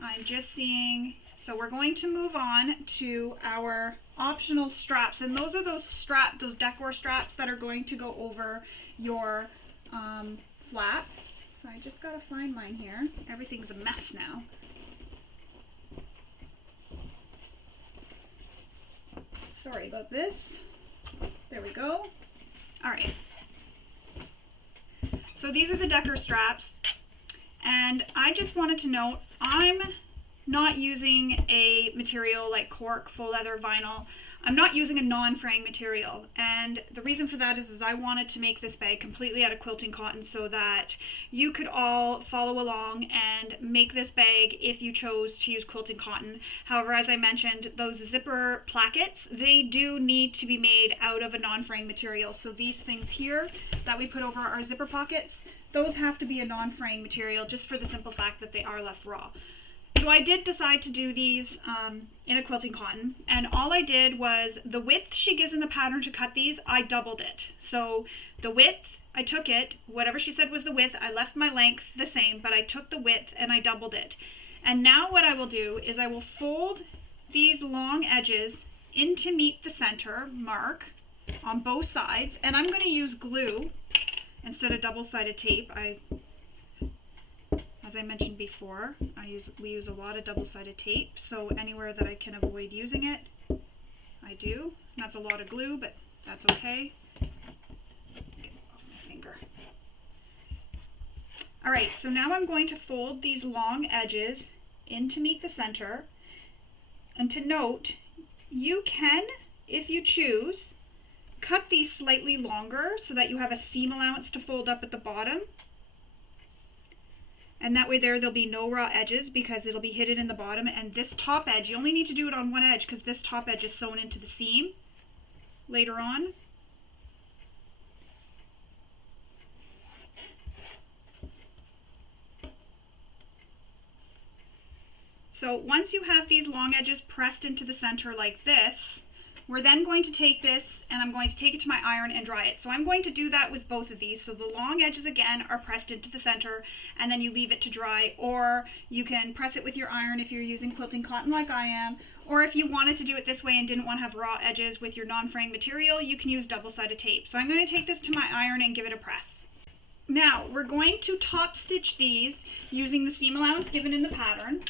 I'm just seeing, so we're going to move on to our optional straps, and those are those decor straps that are going to go over your flap. So I just gotta find mine here. Everything's a mess now. Sorry about this. There we go. All right. So these are the decor straps, and I just wanted to note I'm not using a material like cork, faux leather, vinyl. I'm not using a non-fraying material, and the reason for that is I wanted to make this bag completely out of quilting cotton so that you could all follow along and make this bag if you chose to use quilting cotton. However, as I mentioned, those Zipper Plackets, they do need to be made out of a non-fraying material. So these things here that we put over our zipper pockets, those have to be a non-fraying material just for the simple fact that they are left raw. So I did decide to do these in a quilting cotton, and all I did was the width she gives in the pattern to cut these, I doubled it. So the width, I took it, whatever she said was the width, I left my length the same, but I took the width and I doubled it. And now what I will do is I will fold these long edges in to meet the center mark on both sides, and I'm going to use glue instead of double-sided tape. As I mentioned before, we use a lot of double-sided tape, so anywhere that I can avoid using it, I do. And that's a lot of glue, but that's okay. Get it off my finger. All right, so now I'm going to fold these long edges in to meet the center. And to note, you can, if you choose, cut these slightly longer so that you have a seam allowance to fold up at the bottom. And that way there'll be no raw edges because it'll be hidden in the bottom. And this top edge, you only need to do it on one edge because this top edge is sewn into the seam later on. So once you have these long edges pressed into the center like this, we're then going to take this and I'm going to take it to my iron and dry it. So I'm going to do that with both of these. So the long edges again are pressed into the center and then you leave it to dry, or you can press it with your iron if you're using quilting cotton like I am, or if you wanted to do it this way and didn't want to have raw edges with your non-fraying material, you can use double-sided tape. So I'm going to take this to my iron and give it a press. Now we're going to top stitch these using the seam allowance given in the pattern.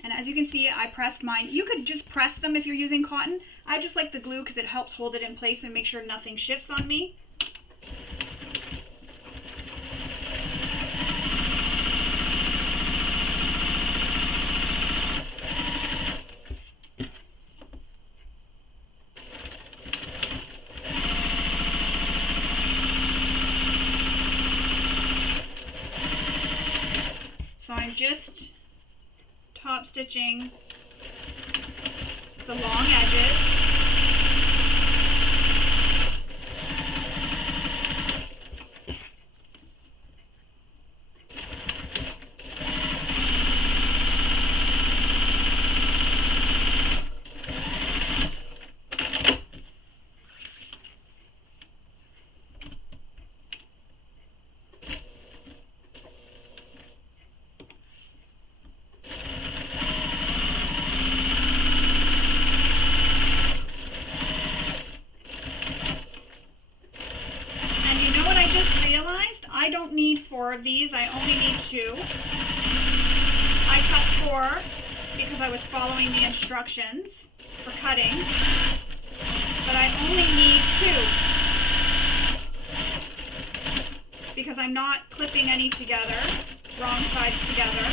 And as you can see, I pressed mine. You could just press them if you're using cotton. I just like the glue because it helps hold it in place and make sure nothing shifts on me. So I'm just top stitching the long edges. need 4 of these, I only need 2. I cut 4 because I was following the instructions for cutting, but I only need 2 because I'm not clipping any together, wrong sides together.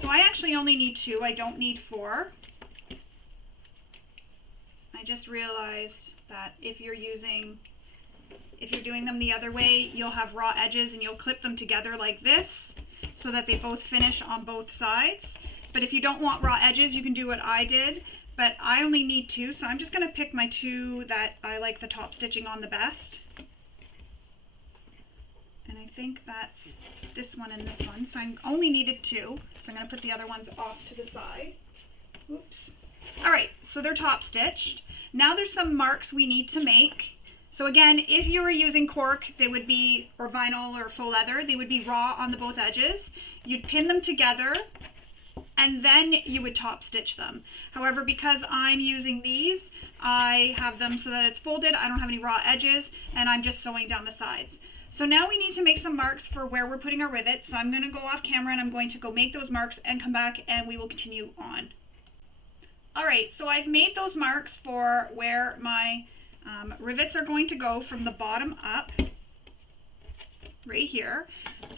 So I actually only need 2, I don't need 4. I just realized that if you're doing them the other way, you'll have raw edges and you'll clip them together like this so that they both finish on both sides. But if you don't want raw edges, you can do what I did, but I only need 2, so I'm just going to pick my 2 that I like the top stitching on the best. And I think that's this one and this one, so I only needed 2, so I'm going to put the other ones off to the side. Oops. Alright, so they're top stitched. Now there's some marks we need to make. So again, if you were using cork, they would be, or vinyl or faux leather, they would be raw on the both edges. You'd pin them together and then you would top stitch them. However, because I'm using these, I have them so that it's folded, I don't have any raw edges, and I'm just sewing down the sides. So now we need to make some marks for where we're putting our rivets. So I'm going to go off camera and I'm going to go make those marks and come back and we will continue on. Alright, so I've made those marks for where my rivets are going to go from the bottom up, right here.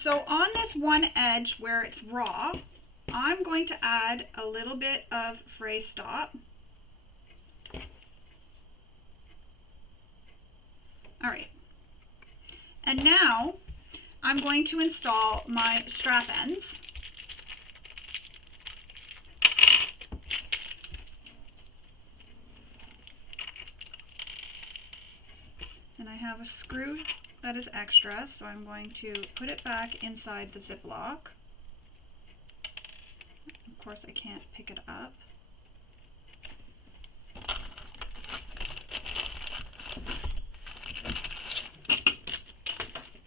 So on this one edge where it's raw, I'm going to add a little bit of fray stop. Alright, and now I'm going to install my strap ends. And I have a screw that is extra, so I'm going to put it back inside the Ziploc. Of course, I can't pick it up.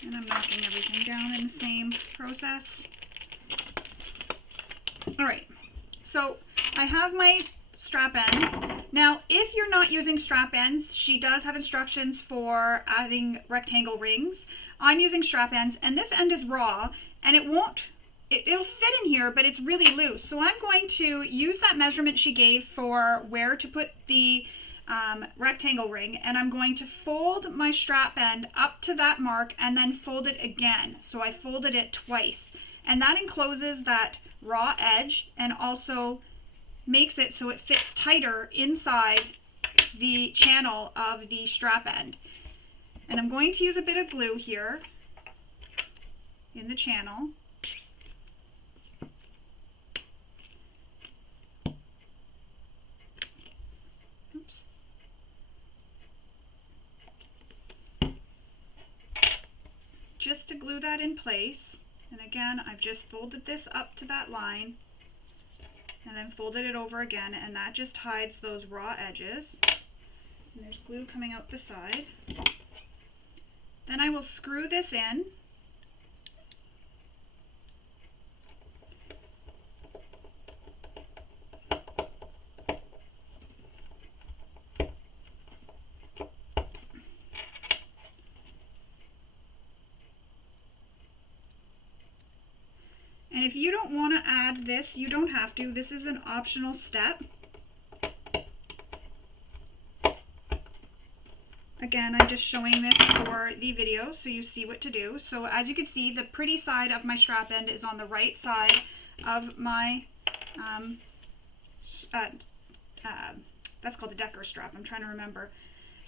And I'm knocking everything down in the same process. Alright, so I have my strap ends. Now, if you're not using strap ends, she does have instructions for adding rectangle rings. I'm using strap ends, and this end is raw, and it'll fit in here, but it's really loose. So I'm going to use that measurement she gave for where to put the rectangle ring, and I'm going to fold my strap end up to that mark and then fold it again. So I folded it twice, and that encloses that raw edge and also makes it so it fits tighter inside the channel of the strap end. And I'm going to use a bit of glue here in the channel. Oops. Just to glue that in place. And again, I've just folded this up to that line and then folded it over again, and that just hides those raw edges. And there's glue coming out the side. Then I will screw this in. And if you don't want to add this, you don't have to. This is an optional step. Again, I'm just showing this for the video so you see what to do. So as you can see, the pretty side of my strap end is on the right side of my, that's called the Decker strap, I'm trying to remember.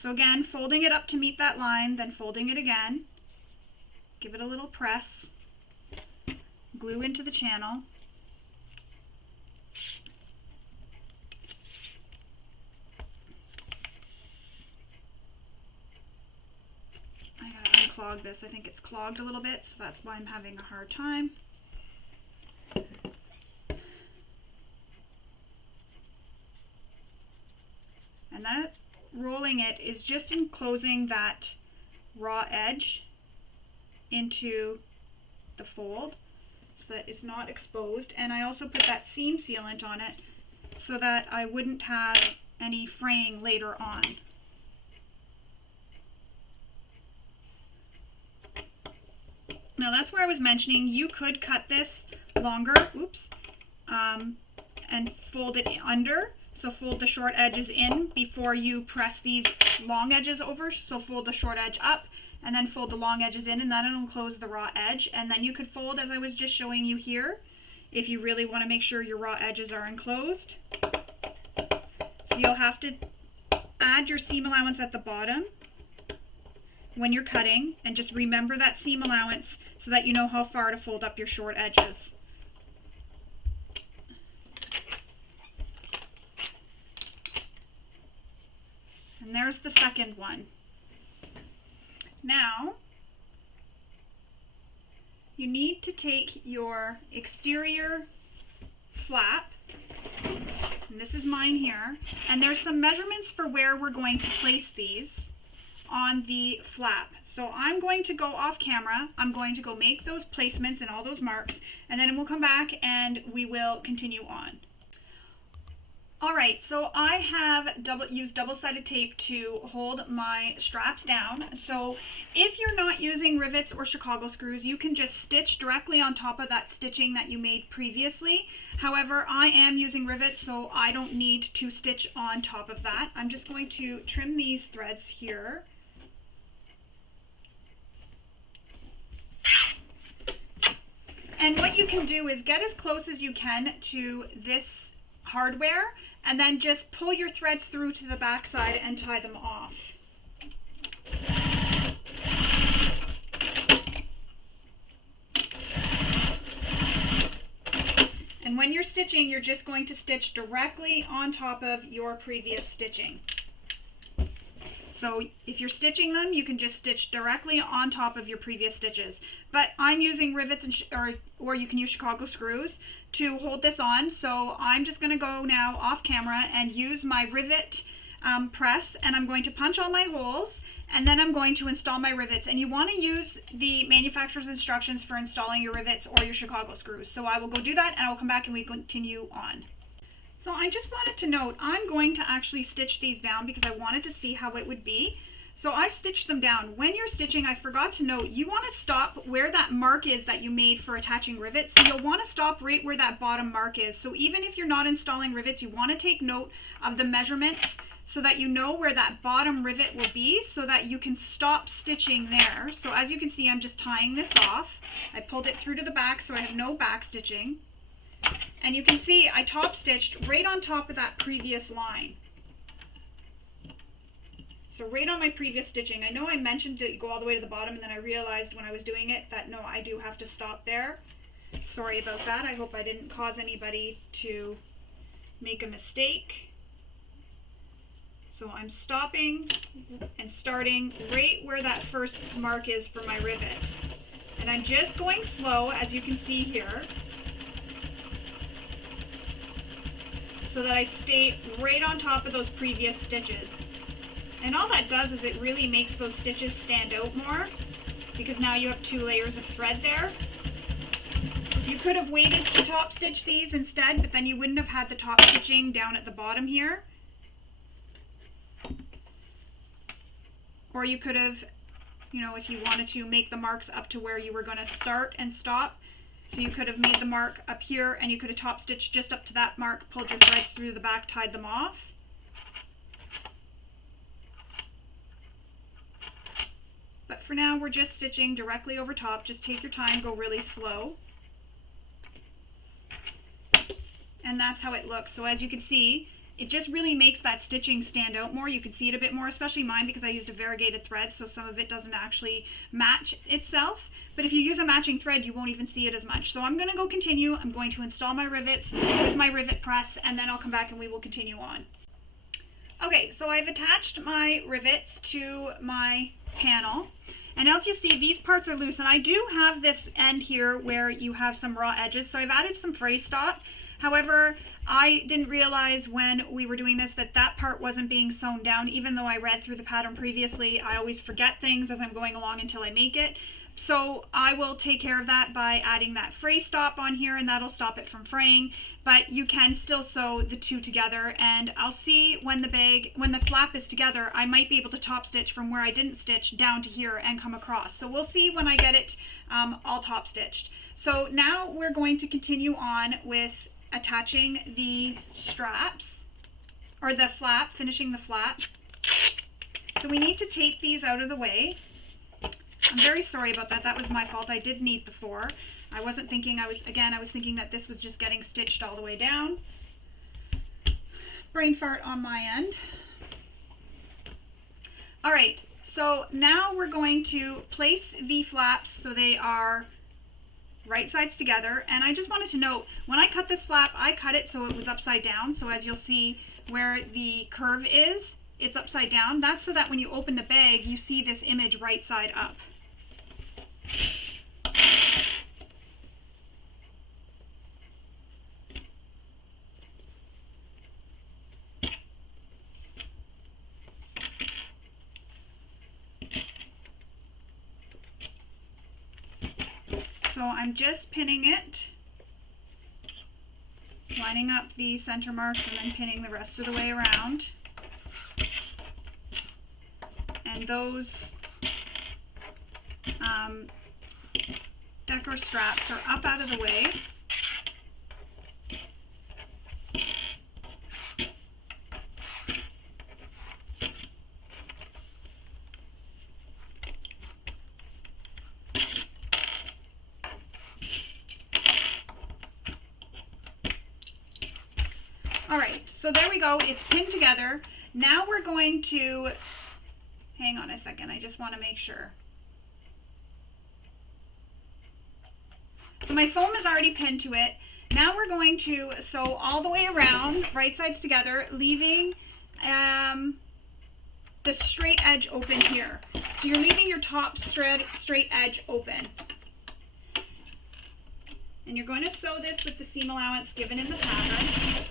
So again, folding it up to meet that line, then folding it again. Give it a little press. Glue into the channel. I gotta unclog this. I think it's clogged a little bit, so that's why I'm having a hard time. And that rolling it is just enclosing that raw edge into the fold, that is not exposed. And I also put that seam sealant on it so that I wouldn't have any fraying later on. Now that's where I was mentioning you could cut this longer, oops, and fold it under. So fold the short edges in before you press these long edges over. So fold the short edge up and then fold the long edges in, and then it'll close the raw edge. And then you could fold as I was just showing you here if you really want to make sure your raw edges are enclosed. So you'll have to add your seam allowance at the bottom when you're cutting, and just remember that seam allowance so that you know how far to fold up your short edges. And there's the second one. Now, you need to take your exterior flap, and this is mine here, and there's some measurements for where we're going to place these on the flap. So I'm going to go off camera, I'm going to go make those placements and all those marks, and then we'll come back and we will continue on. Alright, so I have used double-sided tape to hold my straps down. So if you're not using rivets or Chicago screws, you can just stitch directly on top of that stitching that you made previously. However, I am using rivets, so I don't need to stitch on top of that. I'm just going to trim these threads here. And what you can do is get as close as you can to this hardware, and then just pull your threads through to the back side and tie them off. And when you're stitching, you're just going to stitch directly on top of your previous stitching. So if you're stitching them, you can just stitch directly on top of your previous stitches. But I'm using rivets and or you can use Chicago screws to hold this on. So I'm just going to go now off camera and use my rivet press, and I'm going to punch all my holes, and then I'm going to install my rivets. And you want to use the manufacturer's instructions for installing your rivets or your Chicago screws. So I will go do that, and I'll come back and we continue on. So I just wanted to note, I'm going to actually stitch these down because I wanted to see how it would be. So I've stitched them down. When you're stitching, I forgot to note, you want to stop where that mark is that you made for attaching rivets. So you'll want to stop right where that bottom mark is. So even if you're not installing rivets, you want to take note of the measurements so that you know where that bottom rivet will be, so that you can stop stitching there. So as you can see, I'm just tying this off. I pulled it through to the back so I have no back stitching. And you can see I top stitched right on top of that previous line. So right on my previous stitching. I know I mentioned to go all the way to the bottom, and then I realized when I was doing it that no, I do have to stop there. Sorry about that. I hope I didn't cause anybody to make a mistake. So I'm stopping and starting right where that first mark is for my rivet. And I'm just going slow, as you can see here, so that I stay right on top of those previous stitches. And all that does is it really makes those stitches stand out more, because now you have 2 layers of thread there. You could have waited to top stitch these instead, but then you wouldn't have had the top stitching down at the bottom here. Or you could have, you know, if you wanted to make the marks up to where you were going to start and stop, so you could have made the mark up here and you could have top stitched just up to that mark, pulled your threads through the back, tied them off. But for now, we're just stitching directly over top. Just take your time, go really slow. And that's how it looks. So as you can see, it just really makes that stitching stand out more. You can see it a bit more, especially mine, because I used a variegated thread, so some of it doesn't actually match itself. But if you use a matching thread, you won't even see it as much. So I'm going to go continue. I'm going to install my rivets with my rivet press, and then I'll come back and we will continue on. Okay, so I've attached my rivets to my panel. And as you see, these parts are loose, and I do have this end here where you have some raw edges, so I've added some fray stop. However, I didn't realize when we were doing this that that part wasn't being sewn down. Even though I read through the pattern previously, I always forget things as I'm going along until I make it. So I will take care of that by adding that fray stop on here, and that'll stop it from fraying. But you can still sew the two together, and I'll see when the flap is together, I might be able to top stitch from where I didn't stitch down to here and come across. So we'll see when I get it all top stitched. So now we're going to continue on with attaching the straps, or the flap, finishing the flap. So we need to tape these out of the way. I'm very sorry about that. That was my fault. I did need the 4. I wasn't thinking, I was thinking that this was just getting stitched all the way down. Brain fart on my end. All right, so now we're going to place the flaps so they are right sides together. And I just wanted to note, when I cut this flap, I cut it so it was upside down. So as you'll see where the curve is, it's upside down. That's so that when you open the bag, you see this image right side up. So I'm just pinning it, lining up the center marks and then pinning the rest of the way around. And those decor straps are up out of the way. All right, so there we go, it's pinned together. Now we're going to, hang on a second, I just want to make sure. So my foam is already pinned to it. Now we're going to sew all the way around, right sides together, leaving the straight edge open here. So you're leaving your top straight edge open. And you're going to sew this with the seam allowance given in the pattern.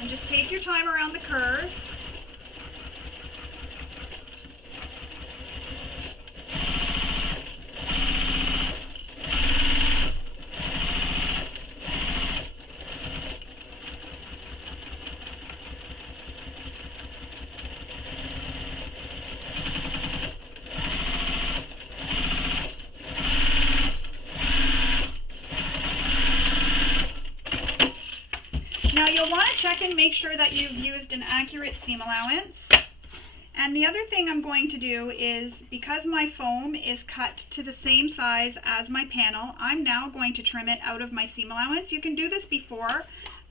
And just take your time around the curves. Now you'll want to check and make sure that you've used an accurate seam allowance. And the other thing I'm going to do is, because my foam is cut to the same size as my panel, I'm now going to trim it out of my seam allowance. You can do this before,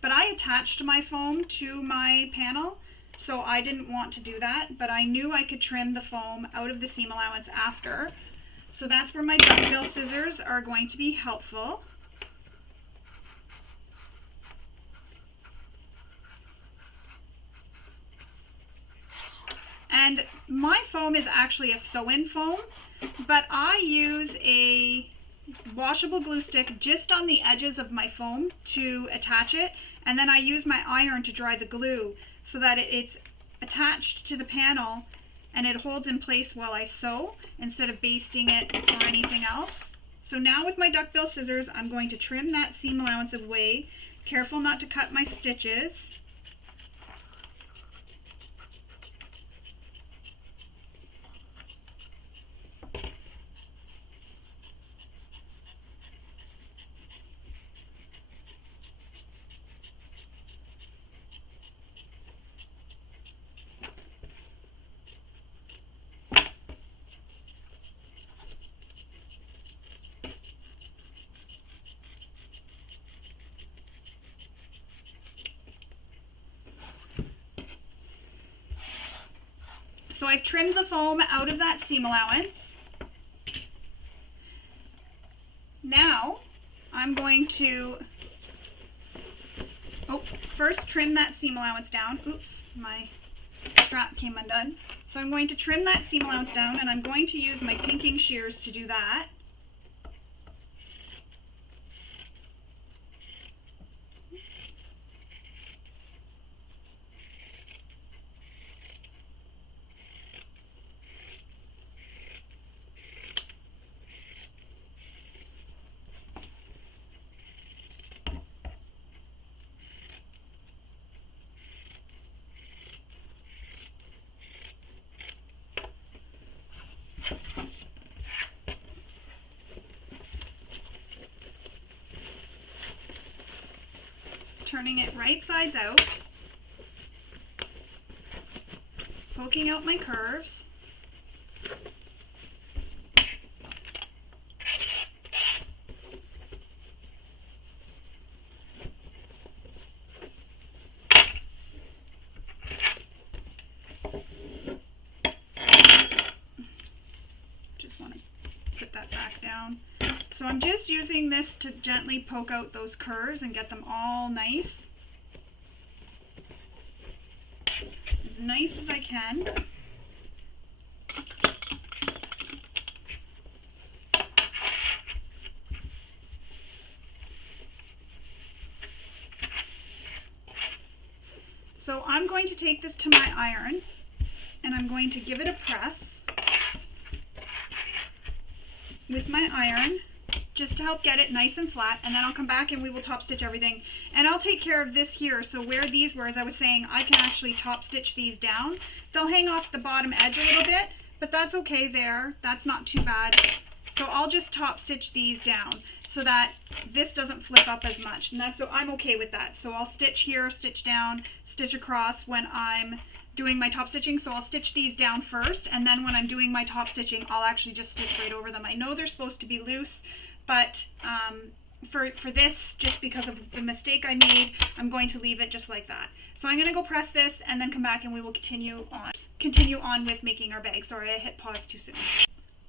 but I attached my foam to my panel, so I didn't want to do that, but I knew I could trim the foam out of the seam allowance after. So that's where my duckbill scissors are going to be helpful. And my foam is actually a sew-in foam, but I use a washable glue stick just on the edges of my foam to attach it, and then I use my iron to dry the glue so that it's attached to the panel and it holds in place while I sew instead of basting it or anything else. So now with my duckbill scissors, I'm going to trim that seam allowance away. Careful not to cut my stitches. So I've trimmed the foam out of that seam allowance. Now I'm going to first trim that seam allowance down. Oops, my strap came undone. So I'm going to trim that seam allowance down, and I'm going to use my pinking shears to do that. turning it right sides out, poking out my curves. Just want to put that back down. So I'm just using this to gently poke out those curves and get them all nice. As nice as I can. So I'm going to take this to my iron and I'm going to give it a press with my iron just to help get it nice and flat, and then I'll come back and we will top stitch everything. And I'll take care of this here, so where these were, as I was saying, I can actually top stitch these down. They'll hang off the bottom edge a little bit, but that's okay there. That's not too bad. So I'll just top stitch these down so that this doesn't flip up as much, and so I'm okay with that. So I'll stitch here, stitch down, stitch across when I'm doing my top stitching. So I'll stitch these down first, and then when I'm doing my top stitching, I'll actually just stitch right over them. I know they're supposed to be loose, but for this, just because of the mistake I made, I'm going to leave it just like that. So I'm going to go press this and then come back and we will continue on with making our bag. Sorry, I hit pause too soon.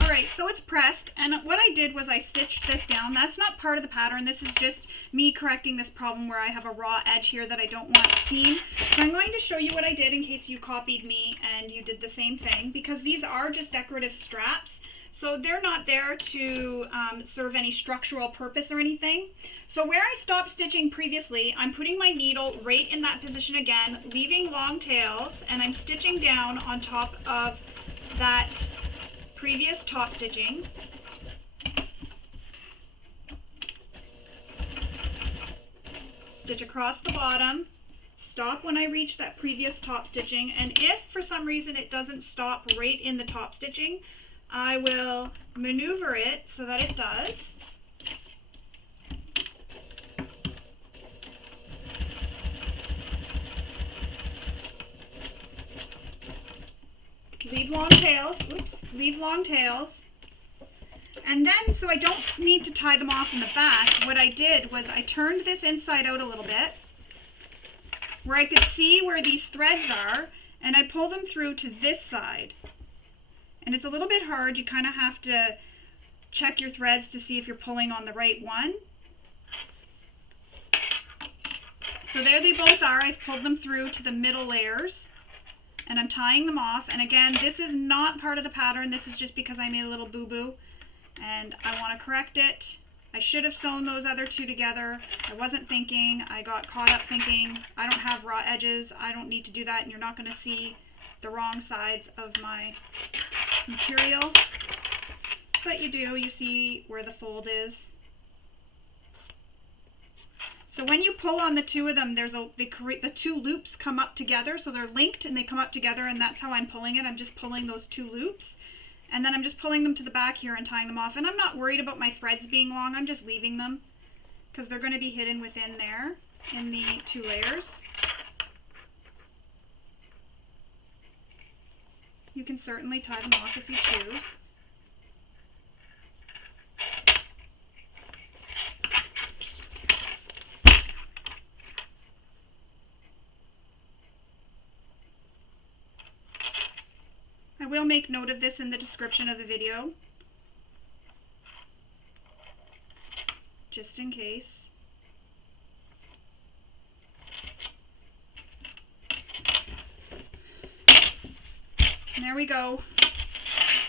Alright, so it's pressed, and what I did was I stitched this down. That's not part of the pattern. This is just me correcting this problem where I have a raw edge here that I don't want seen. So I'm going to show you what I did in case you copied me and you did the same thing, because these are just decorative straps. So they're not there to serve any structural purpose or anything. So where I stopped stitching previously, I'm putting my needle right in that position again, leaving long tails, and I'm stitching down on top of that previous top stitching. Stitch across the bottom, stop when I reach that previous top stitching, and if for some reason it doesn't stop right in the top stitching, I will maneuver it so that it does. Leave long tails, oops, leave long tails. And then, so I don't need to tie them off in the back, what I did was I turned this inside out a little bit, where I could see where these threads are, and I pull them through to this side. And it's a little bit hard. You kind of have to check your threads to see if you're pulling on the right one. So there they both are. I've pulled them through to the middle layers and I'm tying them off. And again, this is not part of the pattern. This is just because I made a little boo-boo and I want to correct it. I should have sewn those other two together. I wasn't thinking. I got caught up thinking I don't have raw edges. I don't need to do that, and you're not going to see the wrong sides of my material, but you do. You see where the fold is. So when you pull on the two of them, the two loops come up together, so they're linked and they come up together, and that's how I'm pulling it. I'm just pulling those two loops, and then I'm just pulling them to the back here and tying them off. And I'm not worried about my threads being long. I'm just leaving them because they're going to be hidden within there in the two layers. You can certainly tie them off if you choose. I will make note of this in the description of the video, just in case. And there we go.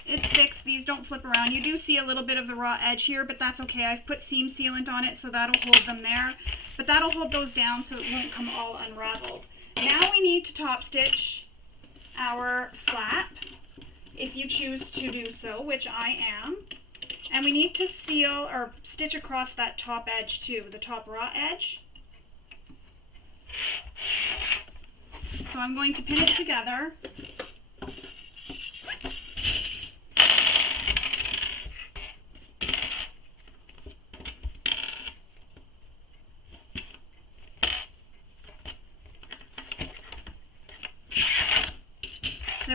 It's fixed. These don't flip around. You do see a little bit of the raw edge here, but that's okay. I've put seam sealant on it, so that'll hold them there. But that'll hold those down so it won't come all unraveled. Now we need to top stitch our flap, if you choose to do so, which I am. And we need to seal or stitch across that top edge too, the top raw edge. So I'm going to pin it together.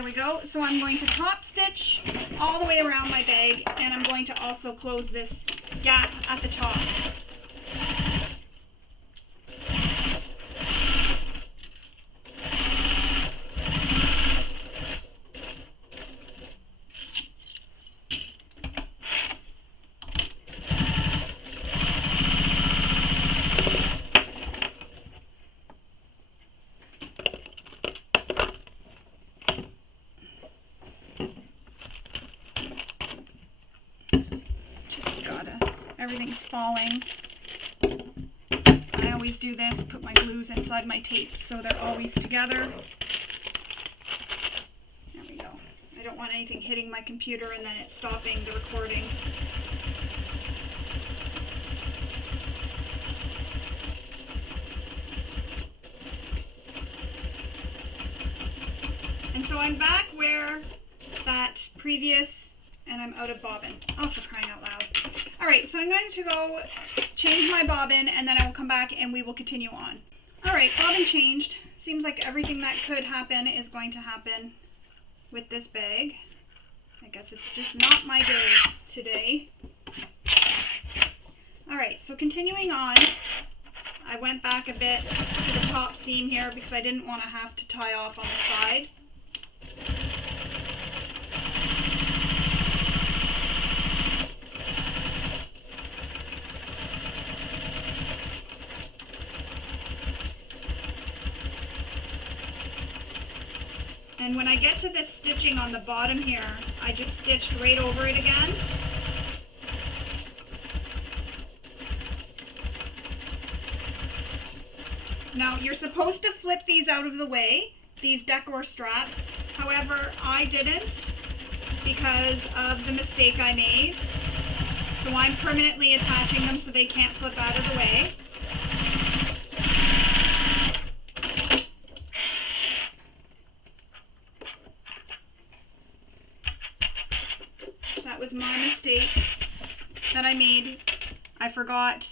we go. So I'm going to top stitch all the way around my bag, and I'm going to also close this gap at the top. Everything's falling. I always do this, put my glues inside my tape so they're always together. There we go. I don't want anything hitting my computer and then it stopping the recording. And so I'm back where that previous, and I'm out of bobbin. Oh, for crying out loud. Alright, so I'm going to go change my bobbin, and then I will come back and we will continue on. Alright, bobbin changed. Seems like everything that could happen is going to happen with this bag. I guess it's just not my day today. Alright, so continuing on, I went back a bit to the top seam here because I didn't want to have to tie off on the side. And when I get to this stitching on the bottom here, I just stitched right over it again. Now you're supposed to flip these out of the way, these decor straps. However, I didn't because of the mistake I made. So I'm permanently attaching them so they can't flip out of the way. That was my mistake that I made. I forgot,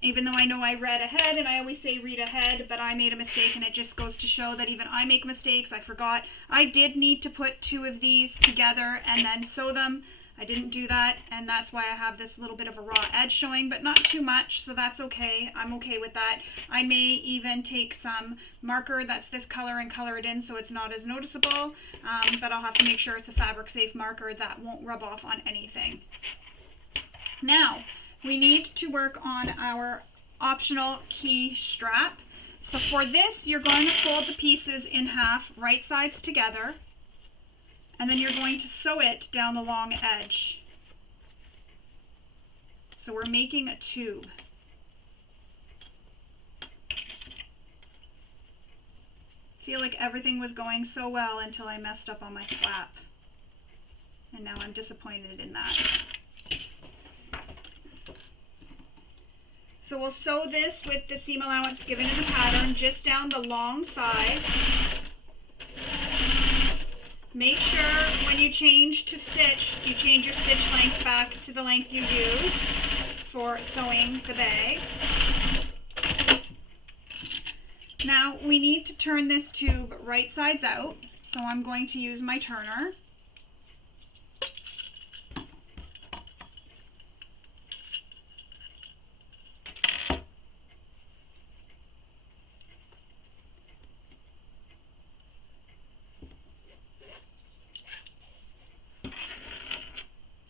even though I know I read ahead, and I always say read ahead, but I made a mistake, and it just goes to show that even I make mistakes. I forgot. I did need to put two of these together and then sew them. I didn't do that, and that's why I have this little bit of a raw edge showing, but not too much, so that's okay. I'm okay with that. I may even take some marker that's this color and color it in so it's not as noticeable, but I'll have to make sure it's a fabric safe marker that won't rub off on anything. Now, we need to work on our optional key strap. So for this, you're going to fold the pieces in half, right sides together, and then you're going to sew it down the long edge. So we're making a tube. I feel like everything was going so well until I messed up on my flap. And now I'm disappointed in that. So we'll sew this with the seam allowance given in the pattern just down the long side. Make sure when you change to stitch, you change your stitch length back to the length you use for sewing the bag. Now we need to turn this tube right sides out, so I'm going to use my turner.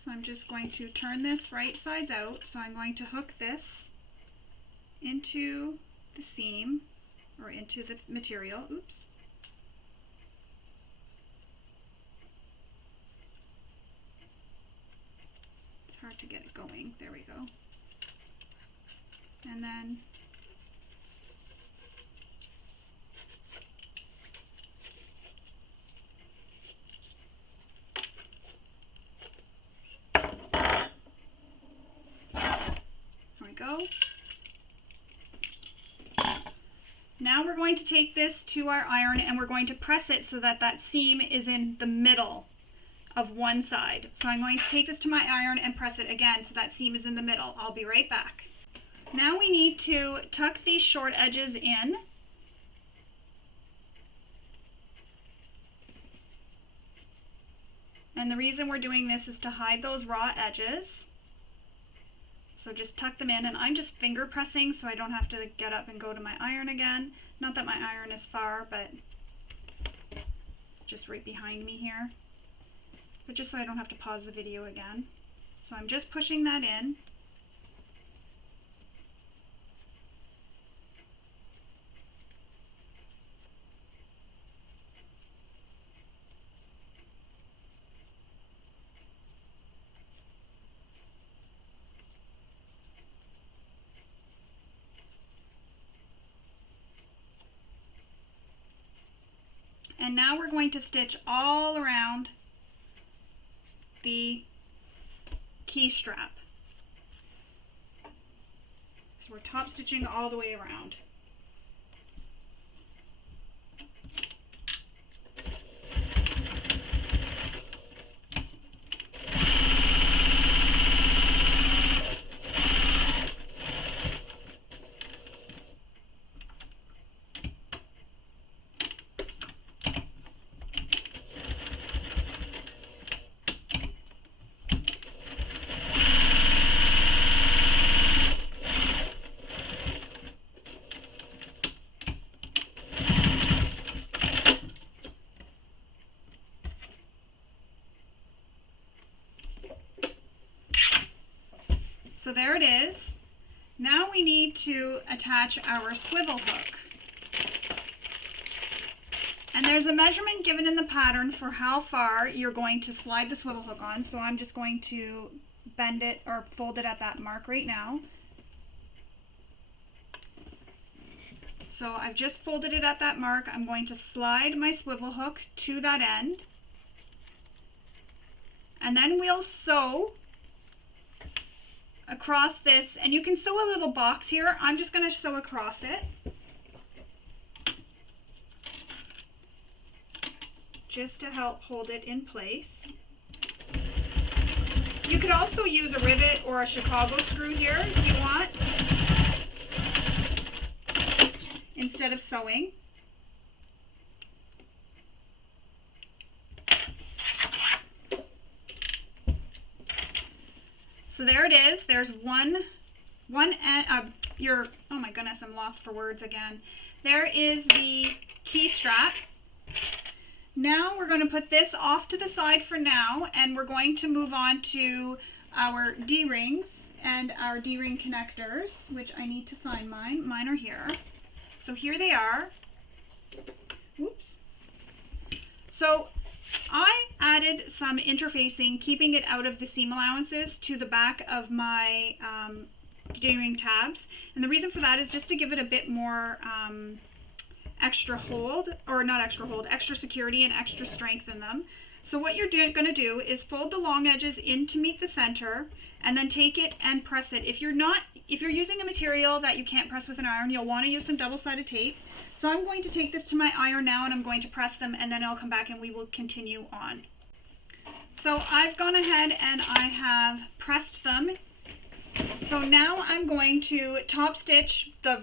I'm just going to turn this right sides out. So I'm going to hook this into the seam or into the material. Oops. It's hard to get it going. There we go. And then go. Now we're going to take this to our iron and we're going to press it so that that seam is in the middle of one side. So I'm going to take this to my iron and press it again so that seam is in the middle. I'll be right back. Now we need to tuck these short edges in. And the reason we're doing this is to hide those raw edges. So just tuck them in, and I'm just finger pressing so I don't have to get up and go to my iron again. Not that my iron is far, but it's just right behind me here. But just so I don't have to pause the video again. So I'm just pushing that in. And now we're going to stitch all around the key strap. So we're top stitching all the way around. So there it is. Now we need to attach our swivel hook. And there's a measurement given in the pattern for how far you're going to slide the swivel hook on. So I'm just going to bend it or fold it at that mark right now. So I've just folded it at that mark. I'm going to slide my swivel hook to that end. And then we'll sew across this, and you can sew a little box here. I'm just going to sew across it. Just to help hold it in place. You could also use a rivet or a Chicago screw here if you want, instead of sewing. So there it is. There's one end, oh my goodness, I'm lost for words again. There is the key strap. Now we're going to put this off to the side for now, and we're going to move on to our D-rings and our D-ring connectors, which I need to find mine. Mine are here. So here they are. Oops. So I added some interfacing, keeping it out of the seam allowances, to the back of my D-ring tabs. And the reason for that is just to give it a bit more extra hold, or not extra hold, extra security and extra strength in them. So what you're going to do is fold the long edges in to meet the center, and then take it and press it. If you're using a material that you can't press with an iron, you'll want to use some double-sided tape. So I'm going to take this to my iron now, and I'm going to press them, and then I'll come back and we will continue on. So I've gone ahead and I have pressed them. So now I'm going to top stitch the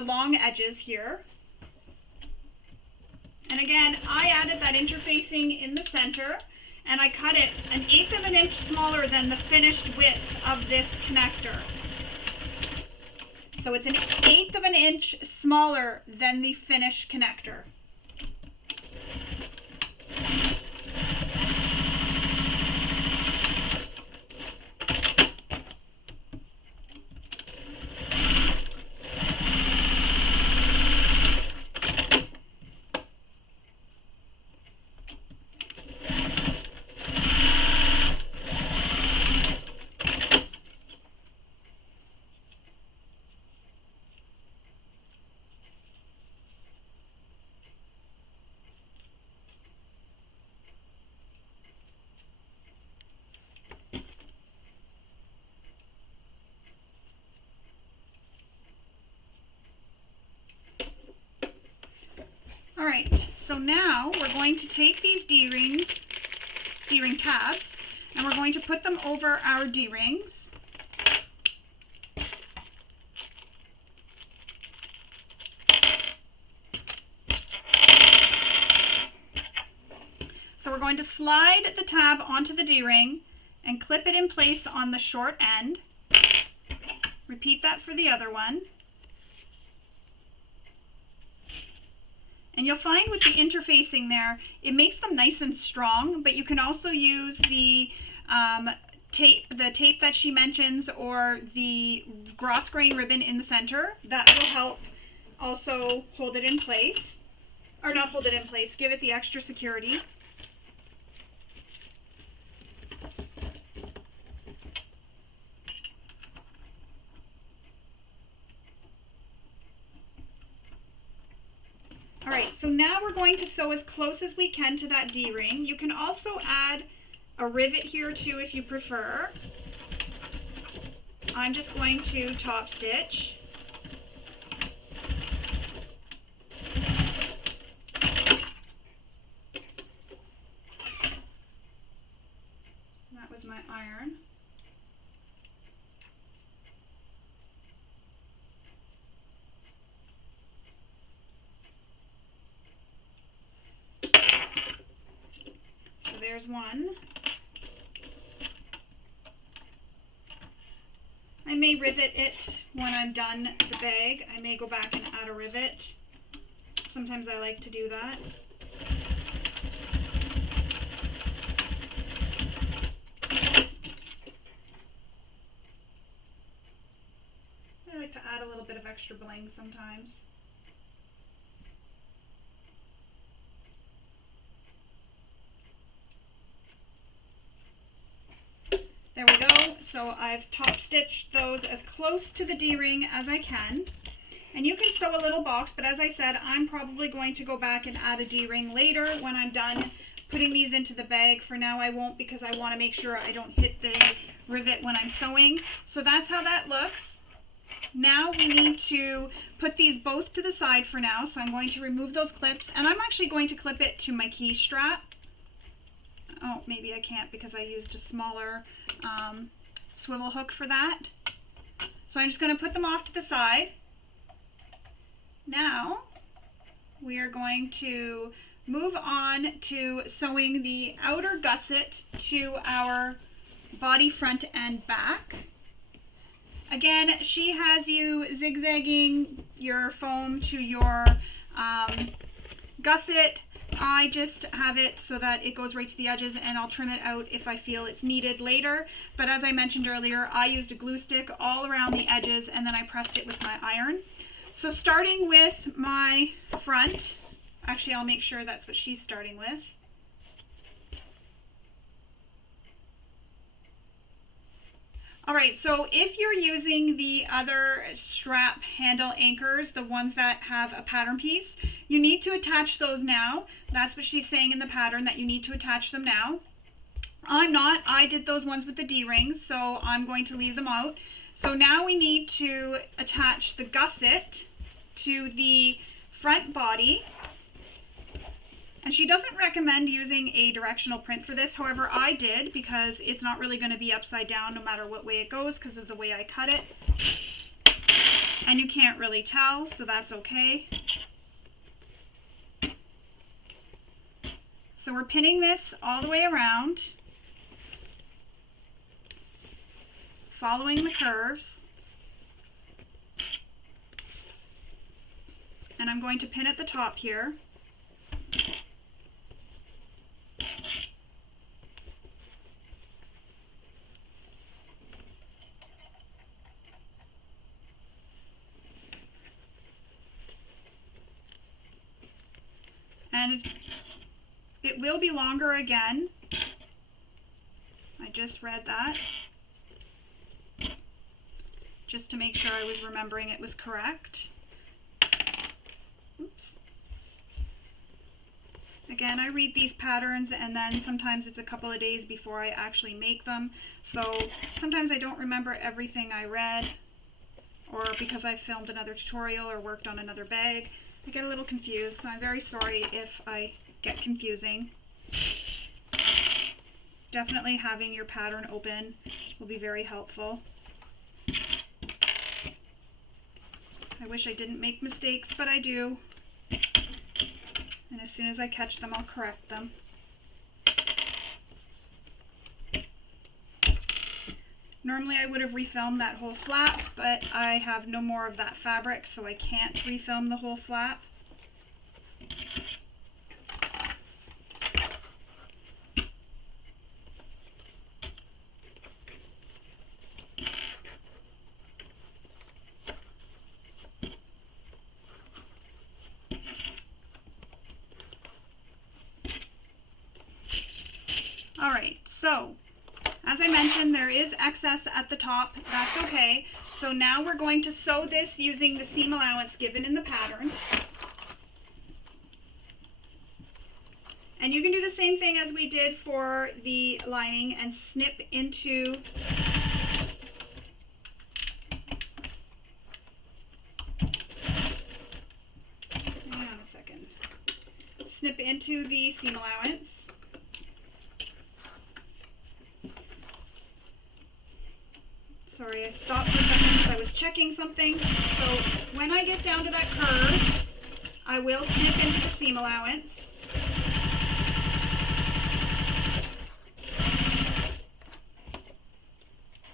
long edges here. And again, I added that interfacing in the center, and I cut it 1/8 of an inch smaller than the finished width of this connector. So it's 1/8 of an inch smaller than the finished connector. Alright, so now we're going to take these D-ring tabs, and we're going to put them over our D-rings. So we're going to slide the tab onto the D-ring and clip it in place on the short end. Repeat that for the other one. And you'll find with the interfacing there, it makes them nice and strong, but you can also use the tape that she mentions, or the gross grain ribbon in the center. That will help also hold it in place, or not hold it in place, give it the extra security. Alright, so now we're going to sew as close as we can to that D-ring. You can also add a rivet here too if you prefer. I'm just going to top stitch. That was my iron. There's one. I may rivet it when I'm done the bag. I may go back and add a rivet. Sometimes I like to do that. I like to add a little bit of extra bling sometimes. There we go. So I've top stitched those as close to the D-ring as I can. And you can sew a little box, but as I said, I'm probably going to go back and add a D-ring later when I'm done putting these into the bag. For now I won't, because I want to make sure I don't hit the rivet when I'm sewing. So that's how that looks. Now we need to put these both to the side for now. So I'm going to remove those clips, and I'm actually going to clip it to my key strap. Oh, maybe I can't because I used a smaller swivel hook for that. So I'm just going to put them off to the side. Now we are going to move on to sewing the outer gusset to our body front and back. Again, she has you zigzagging your foam to your gusset. I just have it so that it goes right to the edges, and I'll trim it out if I feel it's needed later. But as I mentioned earlier, I used a glue stick all around the edges, and then I pressed it with my iron. So starting with my front, actually I'll make sure that's what she's starting with. Alright, so if you're using the other strap handle anchors, the ones that have a pattern piece, you need to attach those now. That's what she's saying in the pattern, that you need to attach them now. I'm not. I did those ones with the D-rings, so I'm going to leave them out. So now we need to attach the gusset to the front body. And she doesn't recommend using a directional print for this. However, I did, because it's not really going to be upside down no matter what way it goes because of the way I cut it. And you can't really tell, so that's okay. So we're pinning this all the way around, following the curves. And I'm going to pin at the top here. And it will be longer again. I just read that, just to make sure I was remembering it was correct. Oops. Again, I read these patterns, and then sometimes it's a couple of days before I actually make them. So sometimes I don't remember everything I read, or because I filmed another tutorial or worked on another bag, I get a little confused. So I'm very sorry if I get confusing. Definitely having your pattern open will be very helpful. I wish I didn't make mistakes, but I do. And as soon as I catch them, I'll correct them. Normally I would have refilmed that whole flap, but I have no more of that fabric, so I can't refilm the whole flap. Alright, so as I mentioned, there is excess at the top. That's okay. So now we're going to sew this using the seam allowance given in the pattern. And you can do the same thing as we did for the lining and snip into snip into the seam allowance. Sorry, I stopped for a second because I was checking something. So when I get down to that curve, I will snip into the seam allowance.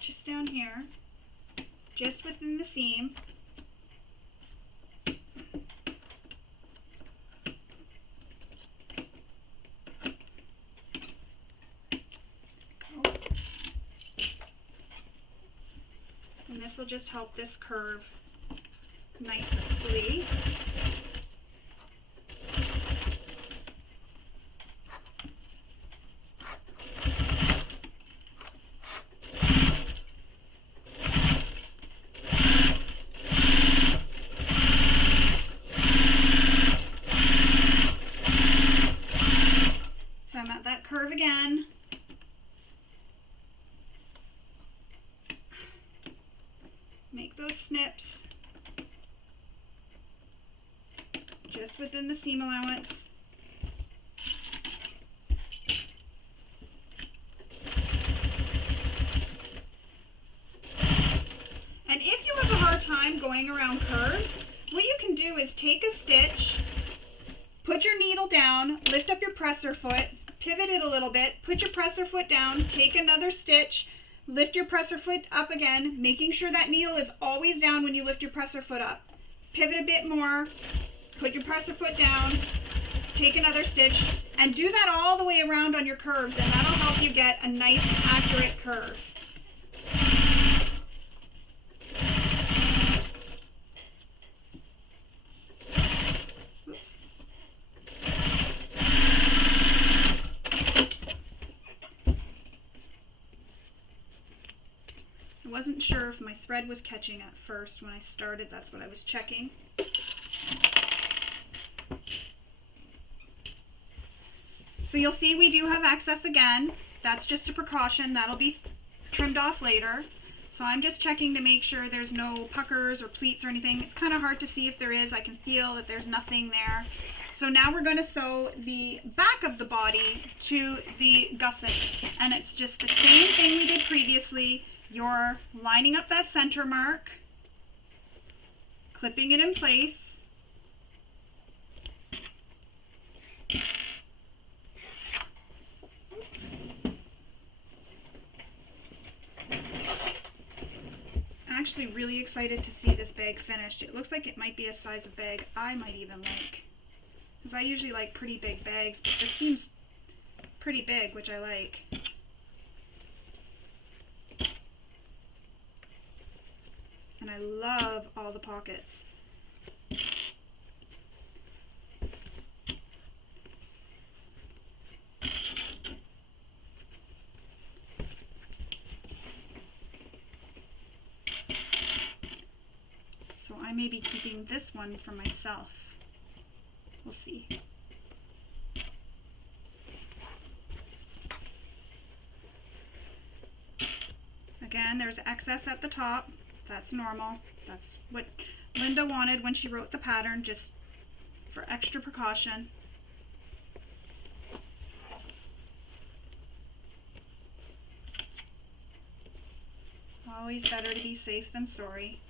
Just down here, just within the seam. And this will just help this curve nicely. So I'm at that curve again. Make those snips just within the seam allowance. And if you have a hard time going around curves, what you can do is take a stitch, put your needle down, lift up your presser foot, pivot it a little bit, put your presser foot down, take another stitch, lift your presser foot up again, making sure that needle is always down when you lift your presser foot up. Pivot a bit more, put your presser foot down, take another stitch, and do that all the way around on your curves, and that'll help you get a nice, accurate curve. I wasn't sure if my thread was catching at first when I started. That's what I was checking. So you'll see we do have excess again. That's just a precaution. That'll be trimmed off later. So I'm just checking to make sure there's no puckers or pleats or anything. It's kind of hard to see if there is. I can feel that there's nothing there. So now we're going to sew the back of the body to the gusset. And it's just the same thing we did previously. You're lining up that center mark, clipping it in place, actually really excited to see this bag finished. It looks like it might be a size of bag I might even like, because I usually like pretty big bags, but this seems pretty big, which I like. And I love all the pockets. So I may be keeping this one for myself. We'll see. Again, there's excess at the top. That's normal. That's what Linda wanted when she wrote the pattern, just for extra precaution. Always better to be safe than sorry.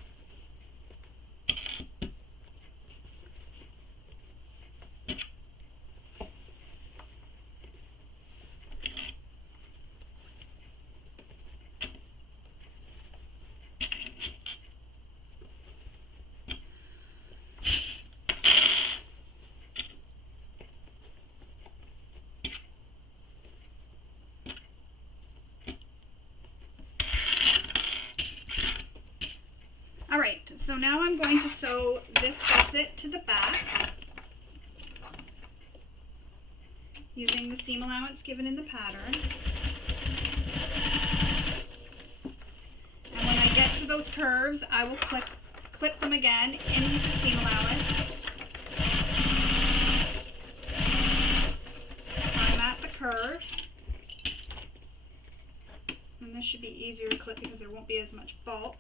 now I'm going to sew this gusset to the back using the seam allowance given in the pattern. And when I get to those curves, I will clip them again into the seam allowance. So I'm at the curve. And this should be easier to clip because there won't be as much bulk.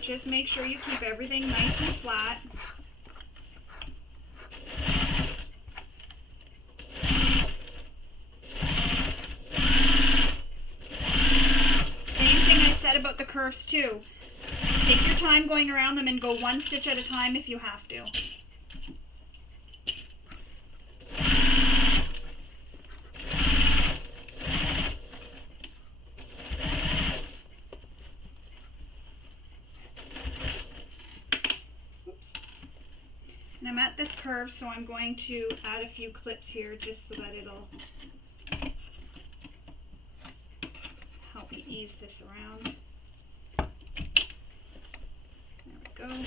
Just make sure you keep everything nice and flat. Same thing I said about the curves too. Take your time going around them and go one stitch at a time if you have to. And I'm at this curve, so I'm going to add a few clips here just so that it'll help me ease this around. There we go.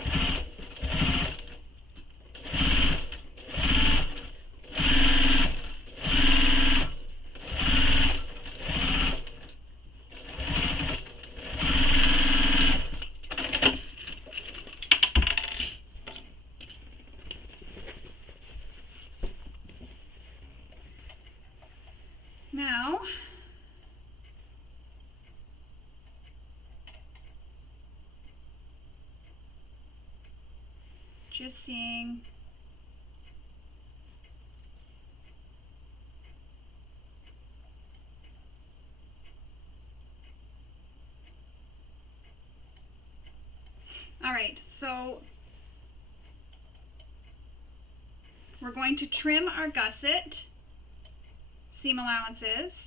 Now, just seeing all right, so we're going to trim our gusset seam allowances.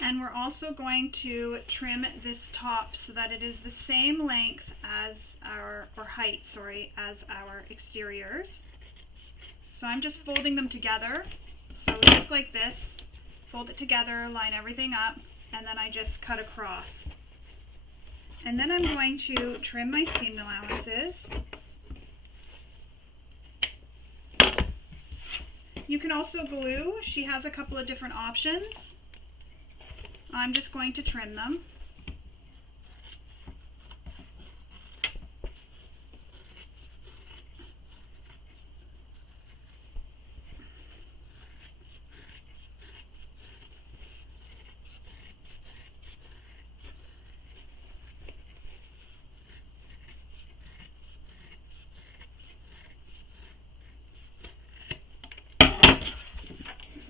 And we're also going to trim this top so that it is the same length as our, or height, sorry, as our exteriors. So I'm just folding them together. So just like this, fold it together, line everything up, and then I just cut across. And then I'm going to trim my seam allowances. You can also glue. She has a couple of different options. I'm just going to trim them.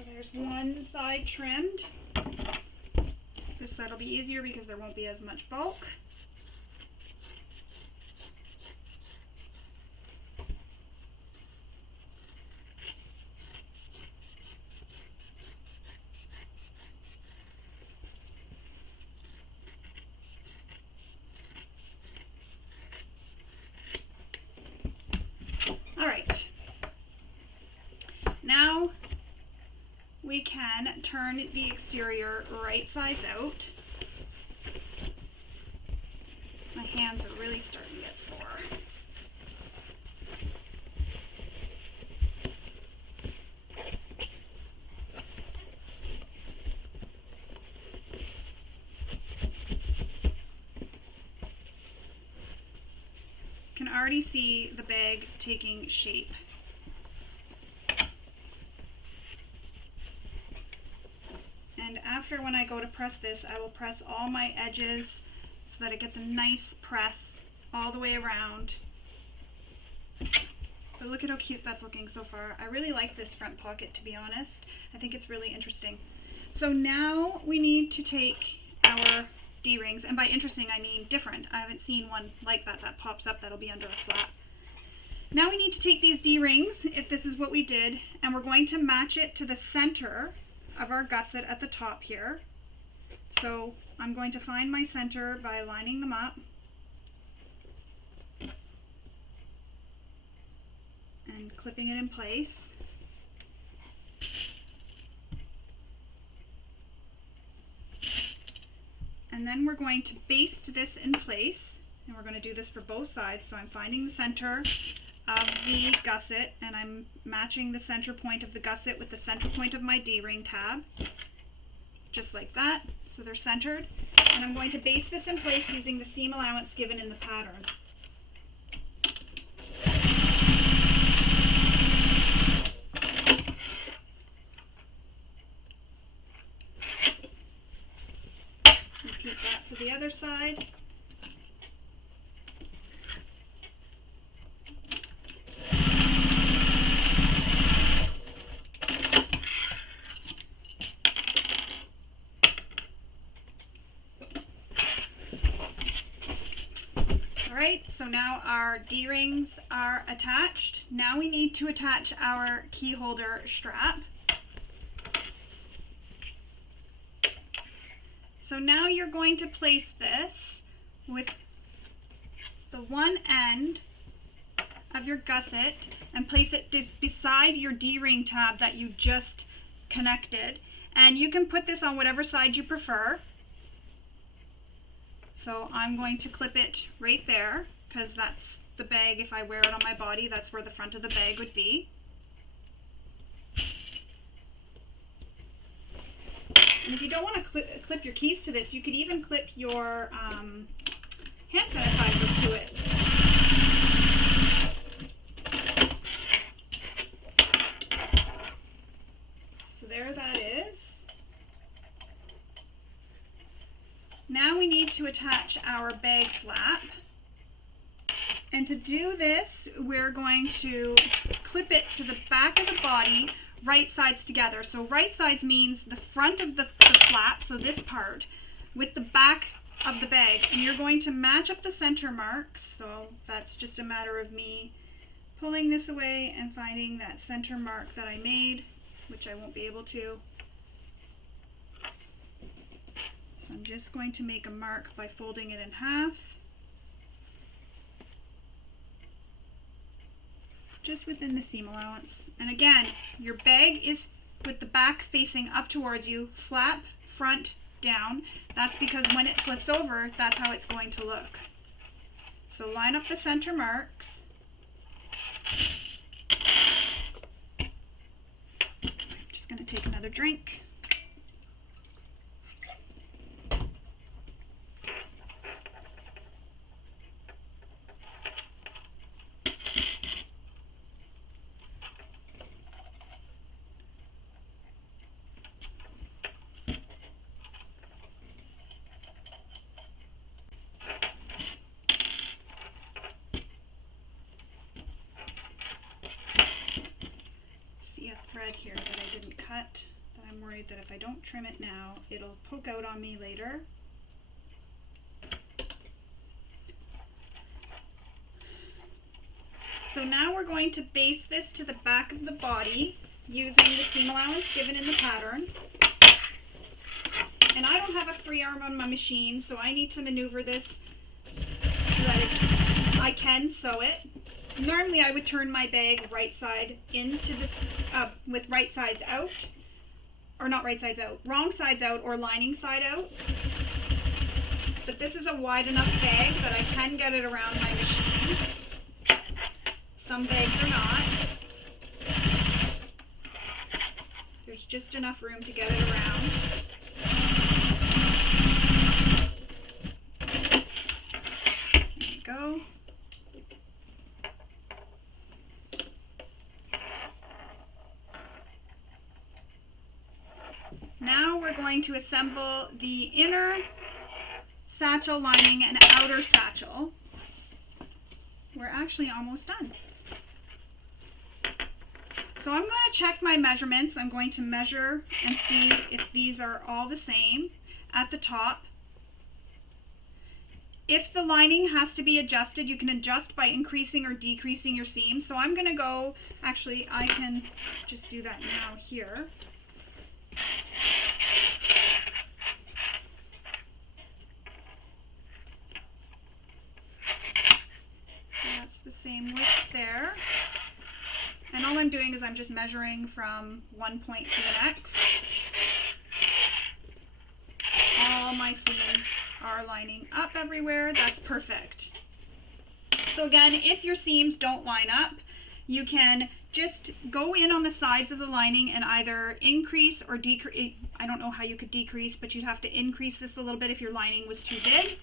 There's one side trimmed. This side will be easier because there won't be as much bulk. All right. Now we can turn the exterior right sides out. My hands are really starting to get sore. You can already see the bag taking shape. And after, when I go to press this, I will press all my edges so that it gets a nice press all the way around. But look at how cute that's looking so far. I really like this front pocket, to be honest. I think it's really interesting. So now we need to take our D-rings, and by interesting I mean different. I haven't seen one like that that pops up that'll be under a flap. Now we need to take these D-rings, if this is what we did, and we're going to match it to the center of our gusset at the top here. So I'm going to find my center by lining them up and clipping it in place. And then we're going to baste this in place, and we're going to do this for both sides. So I'm finding the center of the gusset, and I'm matching the center point of the gusset with the center point of my D-ring tab, just like that. So they're centered, and I'm going to baste this in place using the seam allowance given in the pattern. Repeat that for the other side. Alright, so now our D-rings are attached. Now we need to attach our key holder strap. So now you're going to place this with the one end of your gusset and place it just beside your D-ring tab that you just connected. And you can put this on whatever side you prefer. So I'm going to clip it right there because that's the bag. If I wear it on my body, that's where the front of the bag would be. And if you don't want to clip your keys to this, you could even clip your hand sanitizer to it. So there that is. Now we need to attach our bag flap. And to do this, we're going to clip it to the back of the body, right sides together. So right sides means the front of the flap, so this part, with the back of the bag. And you're going to match up the center marks. So that's just a matter of me pulling this away and finding that center mark that I made, which I won't be able to. So I'm just going to make a mark by folding it in half, just within the seam allowance. And again, your bag is with the back facing up towards you, flap, front, down. That's because when it flips over, that's how it's going to look. So line up the center marks. I'm just going to take another drink. Thread here that I didn't cut, that I'm worried that if I don't trim it now, it'll poke out on me later. So now we're going to baste this to the back of the body using the seam allowance given in the pattern. And I don't have a free arm on my machine, so I need to maneuver this so that I can sew it. Normally I would turn my bag right side into the, with right sides out, or not right sides out, wrong sides out or lining side out. But this is a wide enough bag that I can get it around my machine. Some bags are not. There's just enough room to get it around. There we go. Now we're going to assemble the inner satchel lining and outer satchel. We're actually almost done. So I'm going to check my measurements. I'm going to measure and see if these are all the same at the top. If the lining has to be adjusted, you can adjust by increasing or decreasing your seam. So I'm going to go, actually I can just do that now here. same width there. And all I'm doing is I'm just measuring from one point to the next. All my seams are lining up everywhere. That's perfect. So again, if your seams don't line up, you can just go in on the sides of the lining and either increase or decrease. I don't know how you could decrease, but you'd have to increase this a little bit if your lining was too big.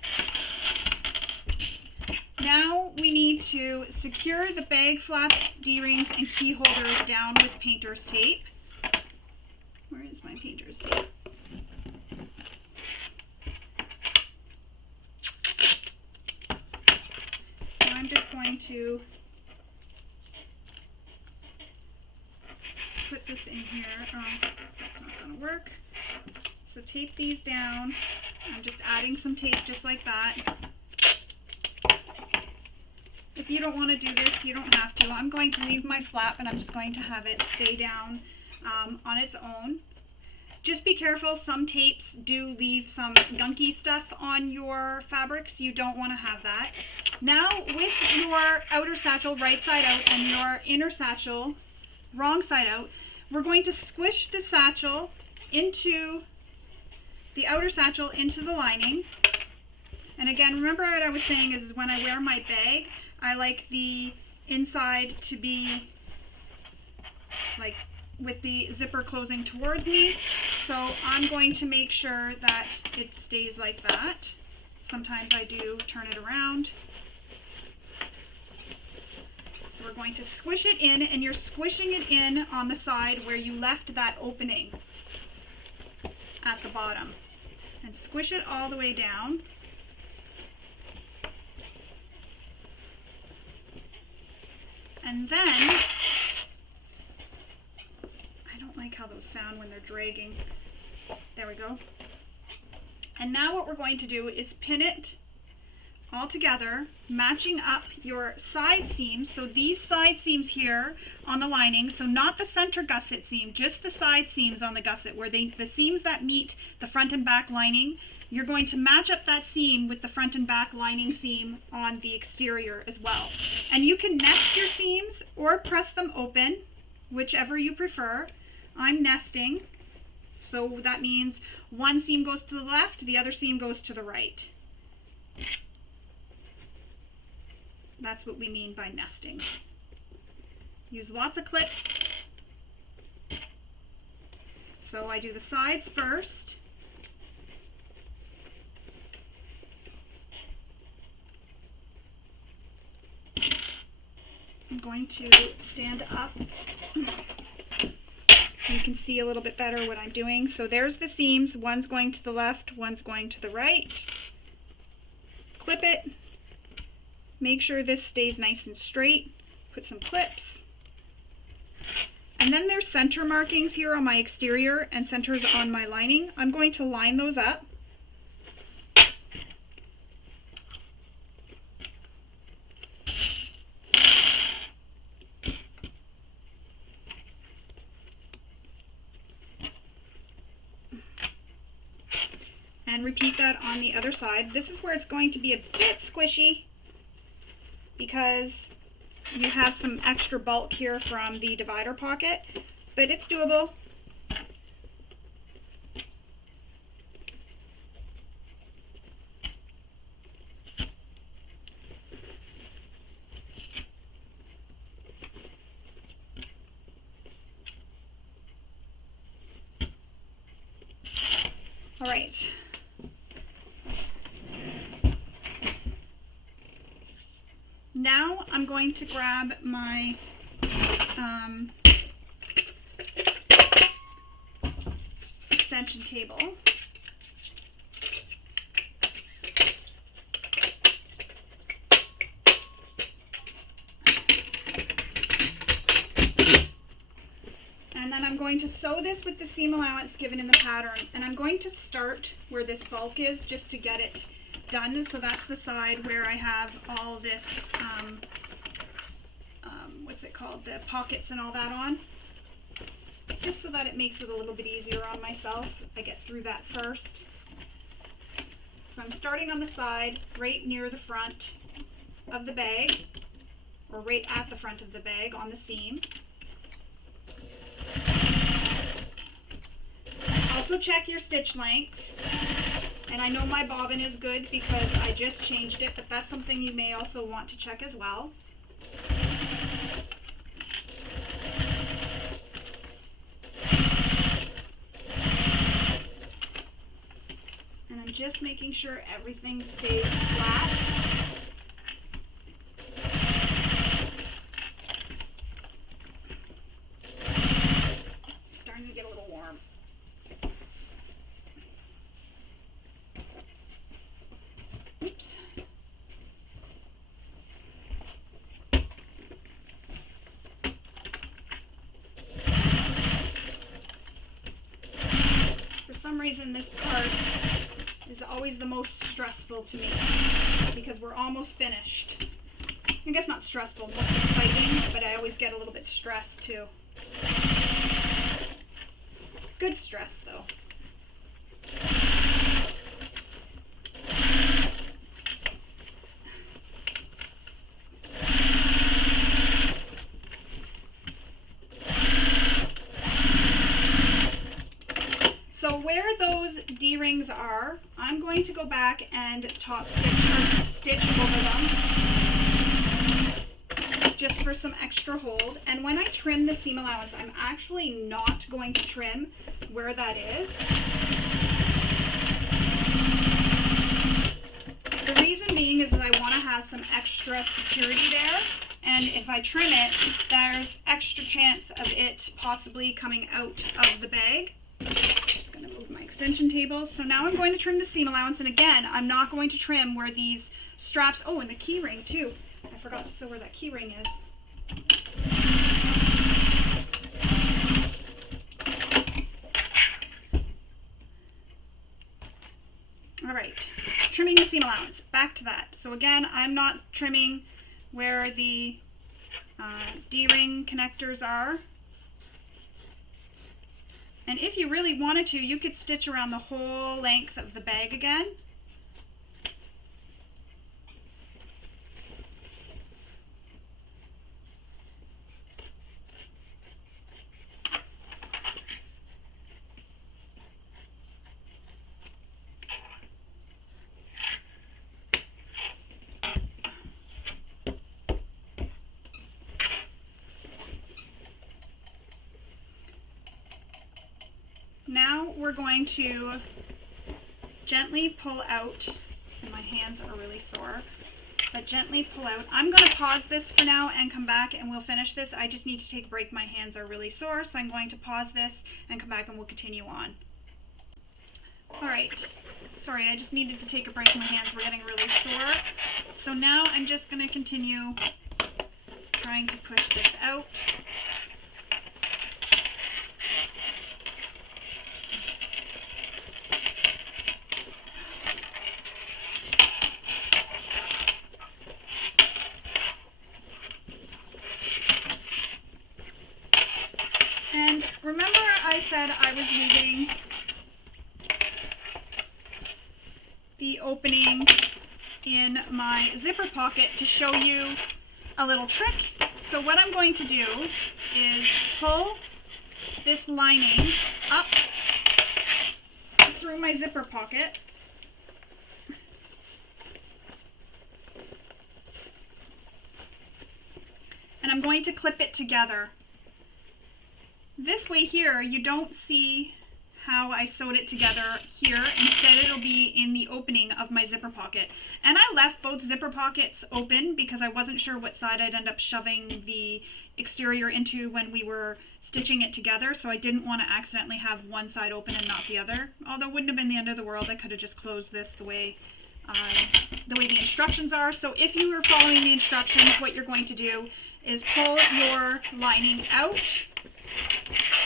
Now we need to secure the bag flap D-rings and key holders down with painter's tape. Where is my painter's tape? So I'm just going to put this in here. Oh, that's not going to work. So tape these down. I'm just adding some tape just like that. If you don't want to do this, you don't have to. I'm going to leave my flap and I'm just going to have it stay down on its own. Just be careful, some tapes do leave some gunky stuff on your fabrics. You don't want to have that. Now with your outer satchel right side out and your inner satchel wrong side out, we're going to squish the satchel into the outer satchel into the lining. And again, remember what I was saying is when I wear my bag, I like the inside to be like with the zipper closing towards me. So I'm going to make sure that it stays like that. Sometimes I do turn it around. So we're going to squish it in, and you're squishing it in on the side where you left that opening at the bottom. And squish it all the way down. And then, I don't like how those sound when they're dragging. There we go. And now what we're going to do is pin it all together, matching up your side seams. So these side seams here on the lining, so not the center gusset seam, just the side seams on the gusset, where the seams that meet the front and back lining, you're going to match up that seam with the front and back lining seam on the exterior as well. And you can nest your seams or press them open, whichever you prefer. I'm nesting, so that means one seam goes to the left, the other seam goes to the right. That's what we mean by nesting. Use lots of clips. So I do the sides first. I'm going to stand up so you can see a little bit better what I'm doing. So there's the seams. One's going to the left, one's going to the right. Clip it. Make sure this stays nice and straight. Put some clips. And then there's center markings here on my exterior and centers on my lining. I'm going to line those up. And repeat that on the other side. This is where it's going to be a bit squishy because you have some extra bulk here from the divider pocket, but it's doable. All right. Now I'm going to grab my extension table. And then I'm going to sew this with the seam allowance given in the pattern. And I'm going to start where this bulk is just to get it done. So that's the side where I have all this, what's it called, the pockets and all that on. Just so that it makes it a little bit easier on myself. I get through that first. So I'm starting on the side, right near the front of the bag, or right at the front of the bag on the seam. Also check your stitch length. And I know my bobbin is good because I just changed it, but that's something you may also want to check as well. And I'm just making sure everything stays flat. It's starting to get a little warm. Oops. For some reason this part is always the most stressful to me because we're almost finished. I guess not stressful, most exciting, but I always get a little bit stressed too. Good stress though. So where those D-rings are, I'm going to go back and top stitch over them just for some extra hold. And when I trim the seam allowance, I'm actually not going to trim where that is. The reason being is that I want to have some extra security there. And if I trim it, there's extra chance of it possibly coming out of the bag. Just going to move my extension table. So now I'm going to trim the seam allowance, and again, I'm not going to trim where these straps, oh, and the key ring too. I forgot to sew where that key ring is. All right, trimming the seam allowance, back to that. So again, I'm not trimming where the D-ring connectors are. And if you really wanted to, you could stitch around the whole length of the bag again. Now we're going to gently pull out, and my hands are really sore, but gently pull out. I'm going to pause this for now and come back and we'll finish this. I just need to take a break. My hands are really sore, so I'm going to pause this and come back and we'll continue on. Alright, sorry, I just needed to take a break. My hands were getting really sore. So now I'm just going to continue trying to push this out. And remember I said I was leaving the opening in my zipper pocket to show you a little trick. So what I'm going to do is pull this lining up through my zipper pocket. And I'm going to clip it together. This way here, you don't see how I sewed it together here. Instead, it'll be in the opening of my zipper pocket. And I left both zipper pockets open because I wasn't sure what side I'd end up shoving the exterior into when we were stitching it together, so I didn't want to accidentally have one side open and not the other. Although it wouldn't have been the end of the world, I could have just closed this the way the instructions are. So if you were following the instructions, what you're going to do is pull your lining out,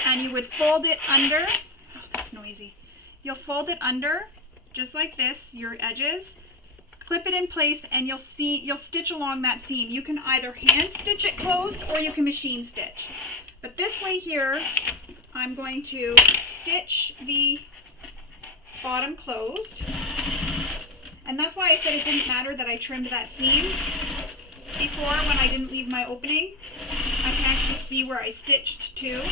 and you would fold it under. Oh, that's noisy. You'll fold it under, just like this, your edges. Clip it in place, and you'll stitch along that seam. You can either hand stitch it closed, or you can machine stitch. But this way here, I'm going to stitch the bottom closed. And that's why I said it didn't matter that I trimmed that seam. before when I didn't leave my opening. I can actually see where I stitched to. So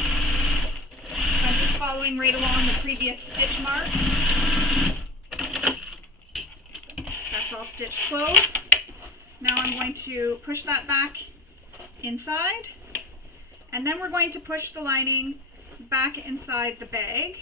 I'm just following right along the previous stitch marks. That's all stitched closed. Now I'm going to push that back inside, and then we're going to push the lining back inside the bag.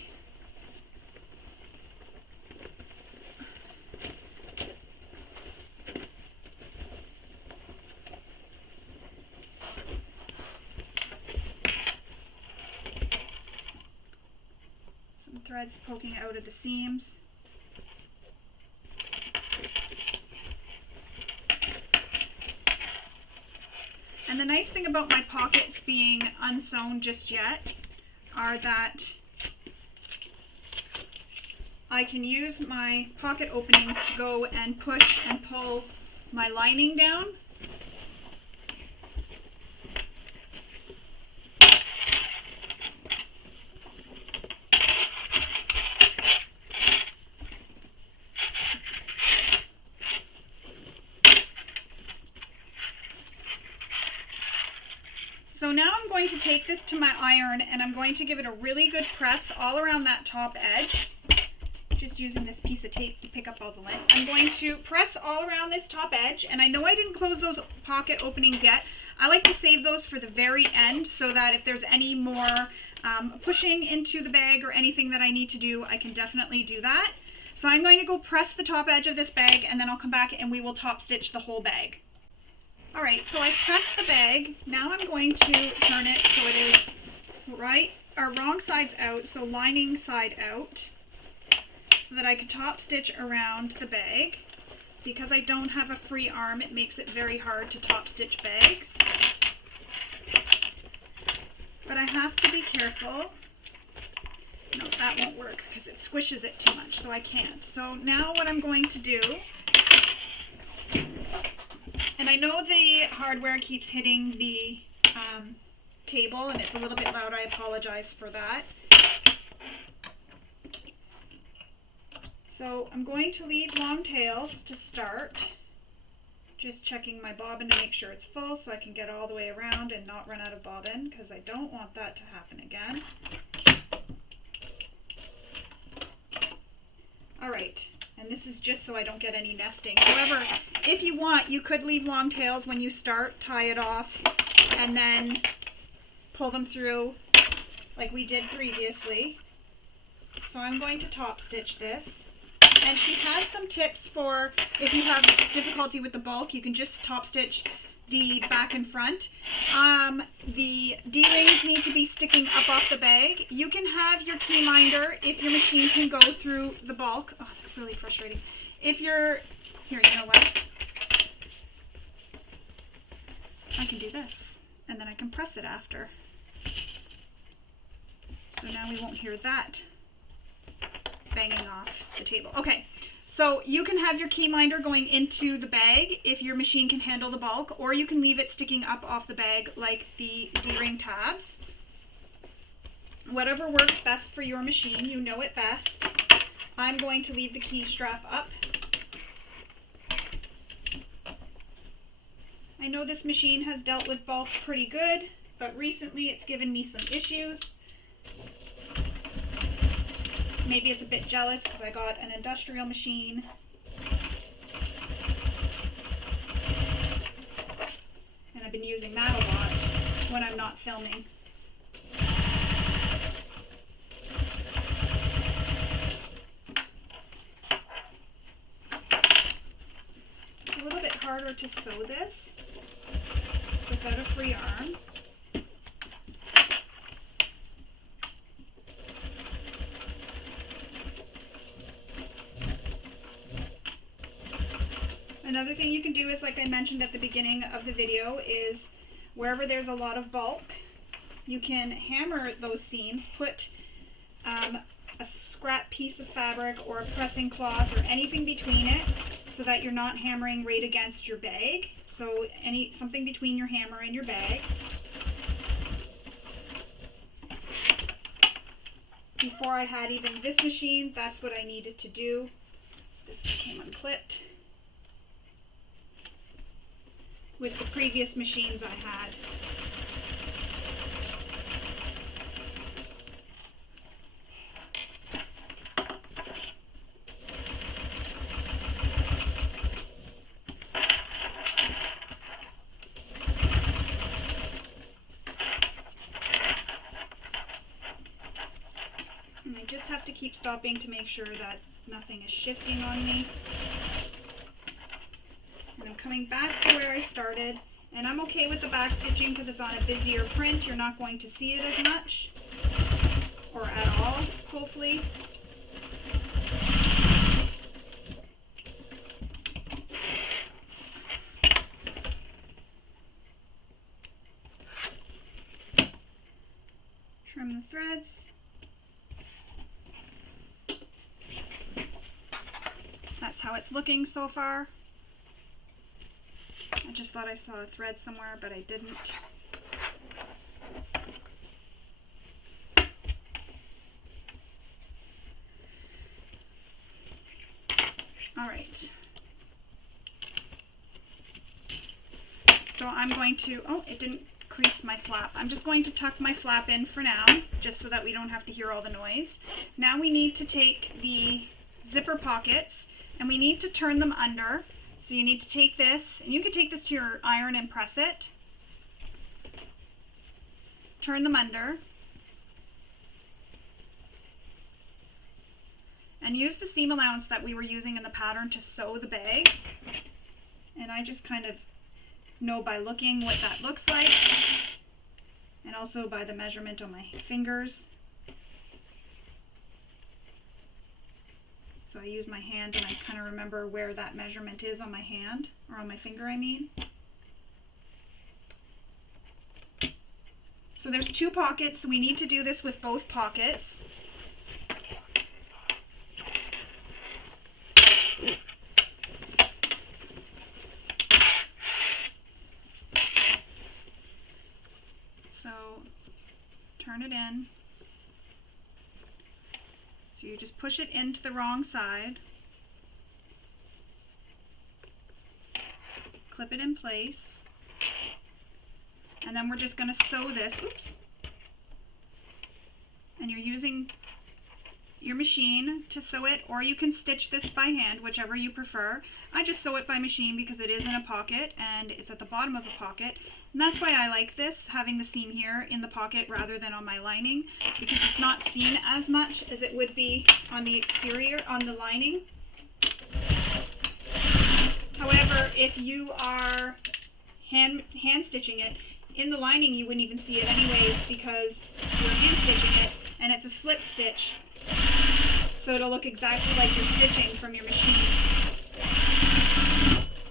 Some threads poking out of the seams. And the nice thing about my pockets being unsewn just yet are that I can use my pocket openings to go and push and pull my lining down. So now I'm going to take this to my iron and I'm going to give it a really good press all around that top edge. Just using this piece of tape to pick up all the lint. I'm going to press all around this top edge, and I know I didn't close those pocket openings yet. I like to save those for the very end so that if there's any more pushing into the bag or anything that I need to do, I can definitely do that. So I'm going to go press the top edge of this bag, and then I'll come back and we will top stitch the whole bag. Alright, so I've pressed the bag. Now I'm going to turn it so it is wrong sides out, so lining side out, so that I can top stitch around the bag. Because I don't have a free arm, it makes it very hard to top stitch bags. But I have to be careful. No, that won't work because it squishes it too much, so I can't. So now what I'm going to do, and I know the hardware keeps hitting the table and it's a little bit loud, I apologize for that. So I'm going to leave long tails to start, just checking my bobbin to make sure it's full so I can get all the way around and not run out of bobbin, because I don't want that to happen again. Alright, and this is just so I don't get any nesting. However, if you want, you could leave long tails when you start, tie it off, and then pull them through like we did previously. So I'm going to top stitch this. And she has some tips for if you have difficulty with the bulk, you can just top stitch the back and front. The D-rings need to be sticking up off the bag. You can have your key minder if your machine can go through the bulk. Oh, that's really frustrating. If you're, here, you know what? I can do this, and then I can press it after. So now we won't hear that banging off the table. Okay, so you can have your key minder going into the bag if your machine can handle the bulk, or you can leave it sticking up off the bag like the D-ring tabs. Whatever works best for your machine, you know it best. I'm going to leave the key strap up. I know this machine has dealt with bulk pretty good, but recently it's given me some issues. Maybe it's a bit jealous because I got an industrial machine. And I've been using that a lot when I'm not filming. It's a little bit harder to sew this without a free arm. Another thing you can do is, like I mentioned at the beginning of the video, is wherever there's a lot of bulk, you can hammer those seams, put a scrap piece of fabric or a pressing cloth or anything between it so that you're not hammering right against your bag. So something between your hammer and your bag. Before I had even this machine, that's what I needed to do. This came unclipped. with the previous machines I had. And I just have to keep stopping to make sure that nothing is shifting on me. And I'm coming back to where I started, and I'm okay with the back stitching because it's on a busier print. You're not going to see it as much, or at all, hopefully. Trim the threads. That's how it's looking so far. I just thought I saw a thread somewhere, but I didn't. All right. So I'm going to, oh, it didn't crease my flap. I'm just going to tuck my flap in for now, just so that we don't have to hear all the noise. Now we need to take the zipper pockets and we need to turn them under. So you need to take this, and you can take this to your iron and press it. Turn them under. And use the seam allowance that we were using in the pattern to sew the bag. And I just kind of know by looking what that looks like, and also by the measurement on my fingers. So I use my hand and I kind of remember where that measurement is on my hand, or on my finger I mean. So there's two pockets, so we need to do this with both pockets. So turn it in. So you just push it into the wrong side, clip it in place, and then we're just going to sew this, oops, and you're using your machine to sew it, or you can stitch this by hand, whichever you prefer. I just sew it by machine because it is in a pocket and it's at the bottom of a pocket, and that's why I like this, having the seam here in the pocket rather than on my lining, because it's not seen as much as it would be on the exterior, on the lining. However, if you are hand stitching it, in the lining you wouldn't even see it anyways because you're hand stitching it and it's a slip stitch. So it'll look exactly like you're stitching from your machine.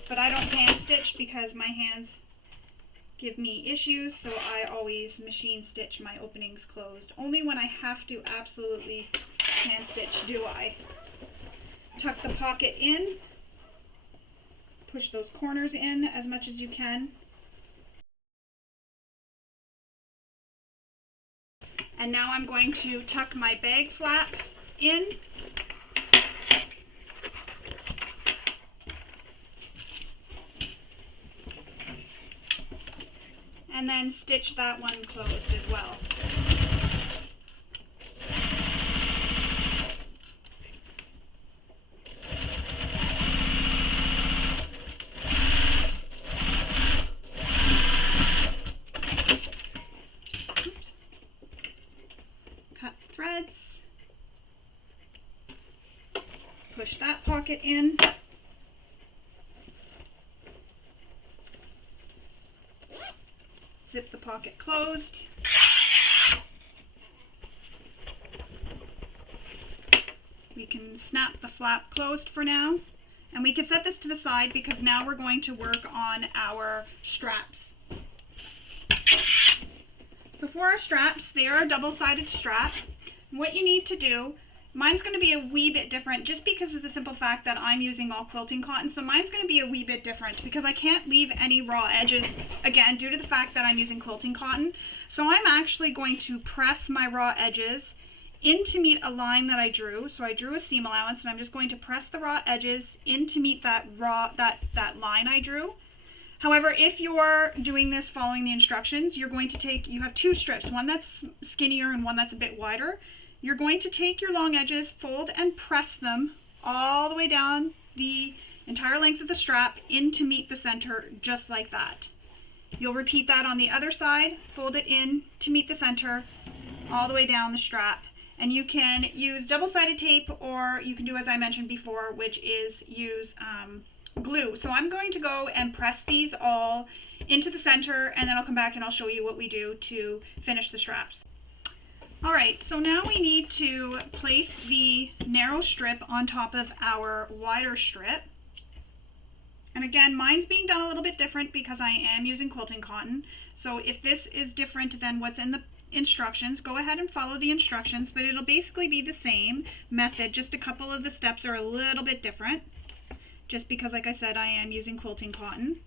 But I don't hand stitch because my hands give me issues, so I always machine stitch my openings closed. Only when I have to absolutely hand stitch do I. Tuck the pocket in, push those corners in as much as you can. And now I'm going to tuck my bag flap in. And then stitch that one closed as well. Oops. Cut threads. Push that pocket in. Zip the pocket closed. We can snap the flap closed for now, and we can set this to the side because now we're going to work on our straps. So for our straps, they are a double-sided strap. And what you need to do, mine's going to be a wee bit different just because of the simple fact that I'm using all quilting cotton. So mine's going to be a wee bit different because I can't leave any raw edges, again, due to the fact that I'm using quilting cotton. So I'm actually going to press my raw edges in to meet a line that I drew. So I drew a seam allowance, and I'm just going to press the raw edges in to meet that line I drew. However, if you're doing this following the instructions, you're going to take, you have two strips, one that's skinnier and one that's a bit wider. You're going to take your long edges, fold and press them all the way down the entire length of the strap in to meet the center, just like that. You'll repeat that on the other side, fold it in to meet the center, all the way down the strap. And you can use double-sided tape, or you can do as I mentioned before, which is use glue. So I'm going to go and press these all into the center, and then I'll come back and I'll show you what we do to finish the straps. Alright, so now we need to place the narrow strip on top of our wider strip. And again, mine's being done a little bit different because I am using quilting cotton. So if this is different than what's in the instructions, go ahead and follow the instructions, but it'll basically be the same method, just a couple of the steps are a little bit different, just because, like I said, I am using quilting cotton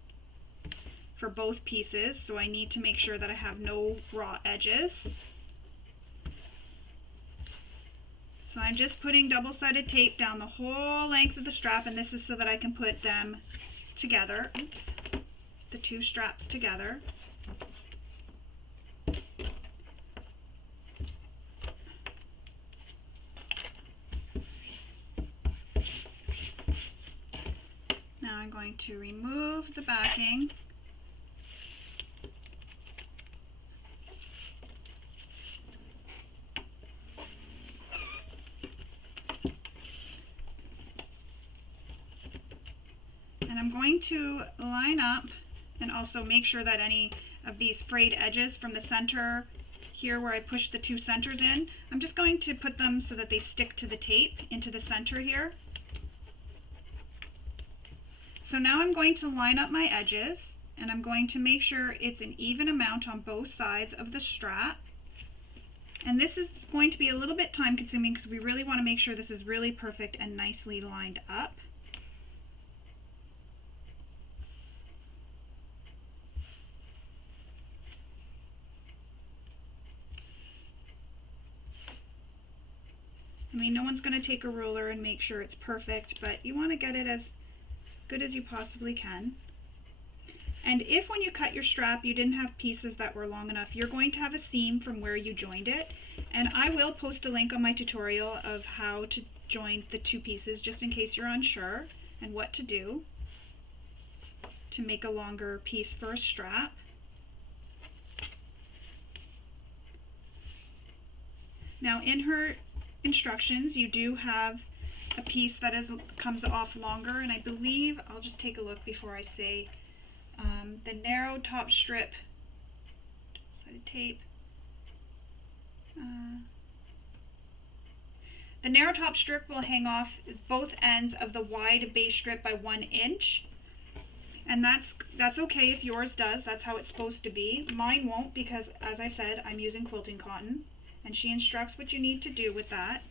for both pieces, so I need to make sure that I have no raw edges. So I'm just putting double-sided tape down the whole length of the strap, and this is so that I can put them together, the two straps together. Now I'm going to remove the backing. And I'm going to line up and also make sure that any of these frayed edges from the center here where I push the two centers in, I'm just going to put them so that they stick to the tape into the center here. So now I'm going to line up my edges, and I'm going to make sure it's an even amount on both sides of the strap. And this is going to be a little bit time consuming because we really want to make sure this is really perfect and nicely lined up. I mean, no one's going to take a ruler and make sure it's perfect, but you want to get it as good as you possibly can. And if when you cut your strap you didn't have pieces that were long enough, you're going to have a seam from where you joined it. And I will post a link on my tutorial of how to join the two pieces, just in case you're unsure, and what to do to make a longer piece for a strap. Now in her instructions you do have a piece that comes off longer, and I believe, I'll just take a look before I say, the narrow top strip, double-sided tape, the narrow top strip will hang off both ends of the wide base strip by 1 inch, and that's okay if yours does. That's how it's supposed to be. Mine won't, because as I said, I'm using quilting cotton, and she instructs what you need to do with that.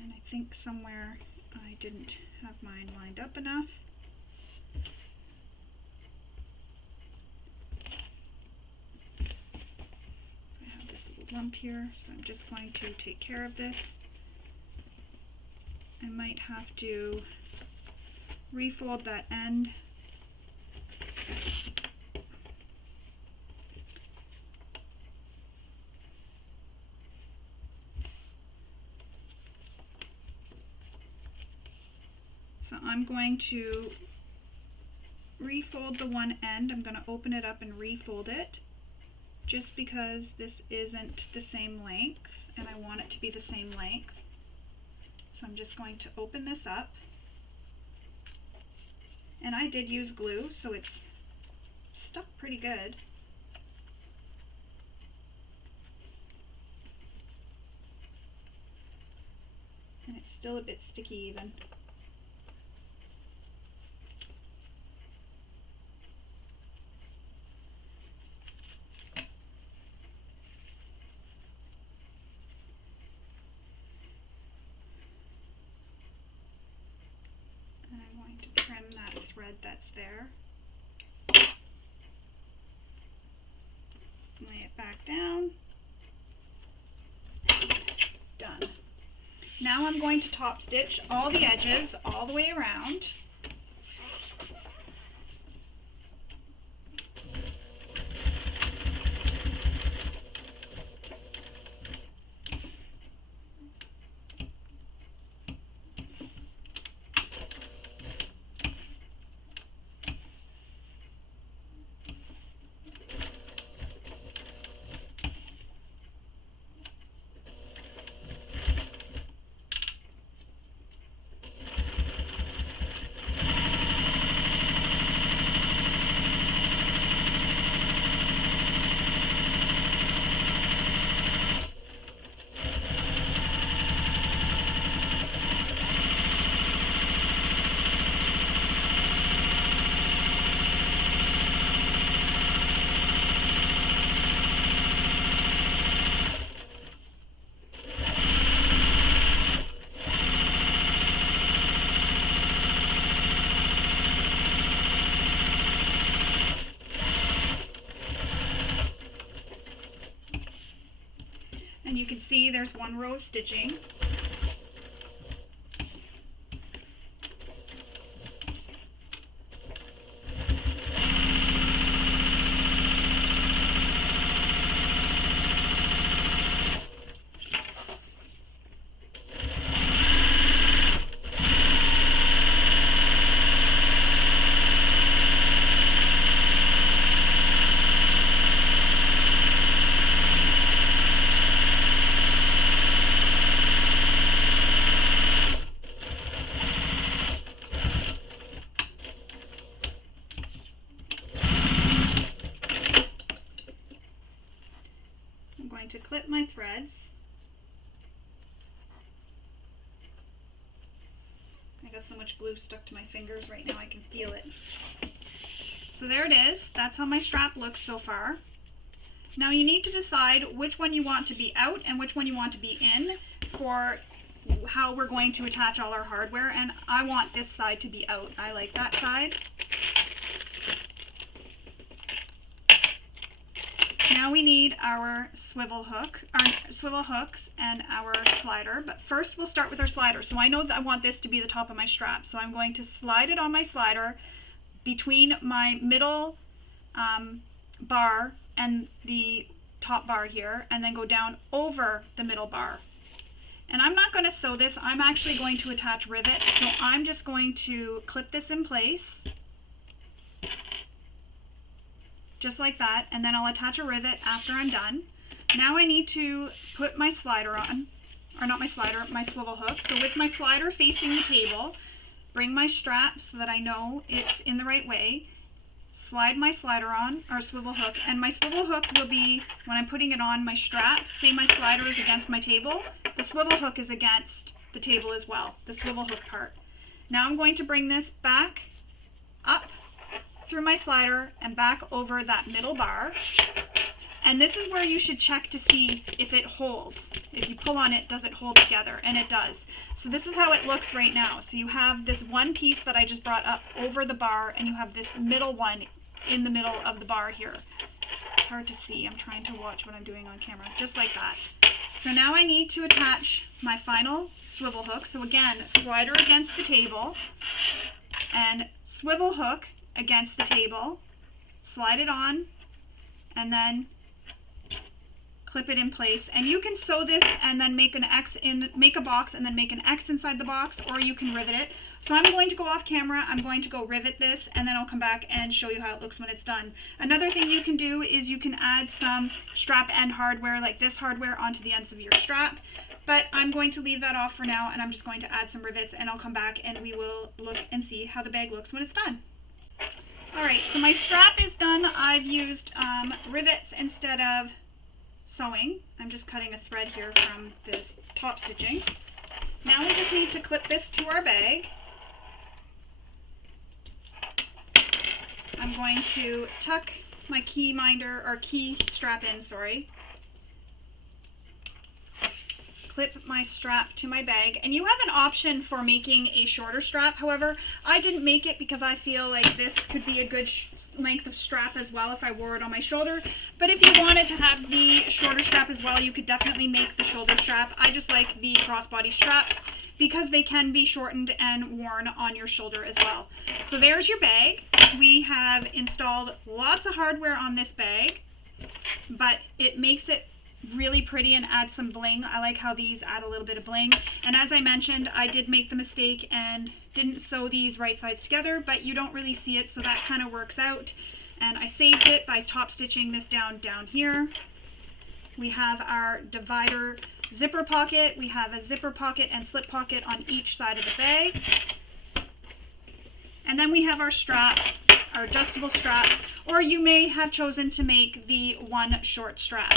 And I think somewhere I didn't have mine lined up enough. I have this little lump here, so I'm just going to take care of this. I might have to refold that end. So I'm going to refold the one end. I'm going to open it up and refold it, just because this isn't the same length and I want it to be the same length. So I'm just going to open this up, and I did use glue, so it's stuck pretty good. And it's still a bit sticky even. That's there. Lay it back down. Done. Now I'm going to top stitch all the edges all the way around. And you can see there's one row of stitching. To clip my threads. I got so much glue stuck to my fingers right now I can feel it. So there it is. That's how my strap looks so far. Now you need to decide which one you want to be out and which one you want to be in for how we're going to attach all our hardware, and I want this side to be out. I like that side. Now we need our swivel hooks and our slider, but first we'll start with our slider. So I know that I want this to be the top of my strap, so I'm going to slide it on my slider between my middle bar and the top bar here, and then go down over the middle bar. And I'm not going to sew this, I'm actually going to attach rivets, so I'm just going to clip this in place. Just like that, and then I'll attach a rivet after I'm done. Now I need to put my slider on, or not my slider, my swivel hook. So with my slider facing the table, bring my strap so that I know it's in the right way. Slide my slider on, or swivel hook, and my swivel hook will be, when I'm putting it on my strap, say my slider is against my table, the swivel hook is against the table as well, the swivel hook part. Now I'm going to bring this back up through my slider and back over that middle bar, and this is where you should check to see if it holds. If you pull on it, does it hold together? And it does. So this is how it looks right now. So you have this one piece that I just brought up over the bar, and you have this middle one in the middle of the bar here. It's hard to see, I'm trying to watch what I'm doing on camera, just like that. So now I need to attach my final swivel hook. So again, slider against the table and swivel hook against the table, slide it on, and then clip it in place. And you can sew this and then make a box and then make an X inside the box, or you can rivet it. So I'm going to go off camera, I'm going to go rivet this, and then I'll come back and show you how it looks when it's done. Another thing you can do is you can add some strap end hardware, like this hardware, onto the ends of your strap. But I'm going to leave that off for now, and I'm just going to add some rivets, and I'll come back and we will look and see how the bag looks when it's done. Alright, so my strap is done. I've used rivets instead of sewing. I'm just cutting a thread here from this top stitching. Now we just need to clip this to our bag. I'm going to tuck my key strap in, clip my strap to my bag, and you have an option for making a shorter strap. However, I didn't make it because I feel like this could be a good length of strap as well if I wore it on my shoulder. But if you wanted to have the shorter strap as well, you could definitely make the shoulder strap. I just like the crossbody straps because they can be shortened and worn on your shoulder as well. So there's your bag. We have installed lots of hardware on this bag, but it makes it really pretty and add some bling. I like how these add a little bit of bling. And as I mentioned, I did make the mistake and didn't sew these right sides together, but you don't really see it, so that kind of works out. And I saved it by top stitching this down here. We have our divider zipper pocket. We have a zipper pocket and slip pocket on each side of the bag. And then we have our strap, our adjustable strap, or you may have chosen to make the one short strap.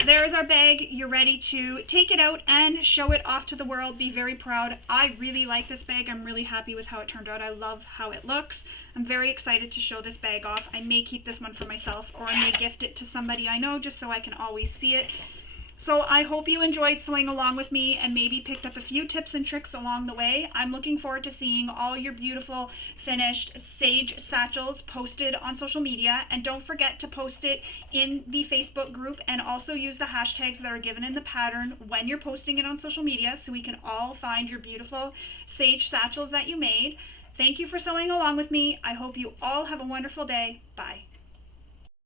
So there's our bag. You're ready to take it out and show it off to the world. Be very proud. I really like this bag. I'm really happy with how it turned out. I love how it looks. I'm very excited to show this bag off. I may keep this one for myself, or I may gift it to somebody I know just so I can always see it. So I hope you enjoyed sewing along with me and maybe picked up a few tips and tricks along the way. I'm looking forward to seeing all your beautiful finished Sage Satchels posted on social media, and don't forget to post it in the Facebook group, and also use the hashtags that are given in the pattern when you're posting it on social media so we can all find your beautiful Sage Satchels that you made. Thank you for sewing along with me. I hope you all have a wonderful day. Bye.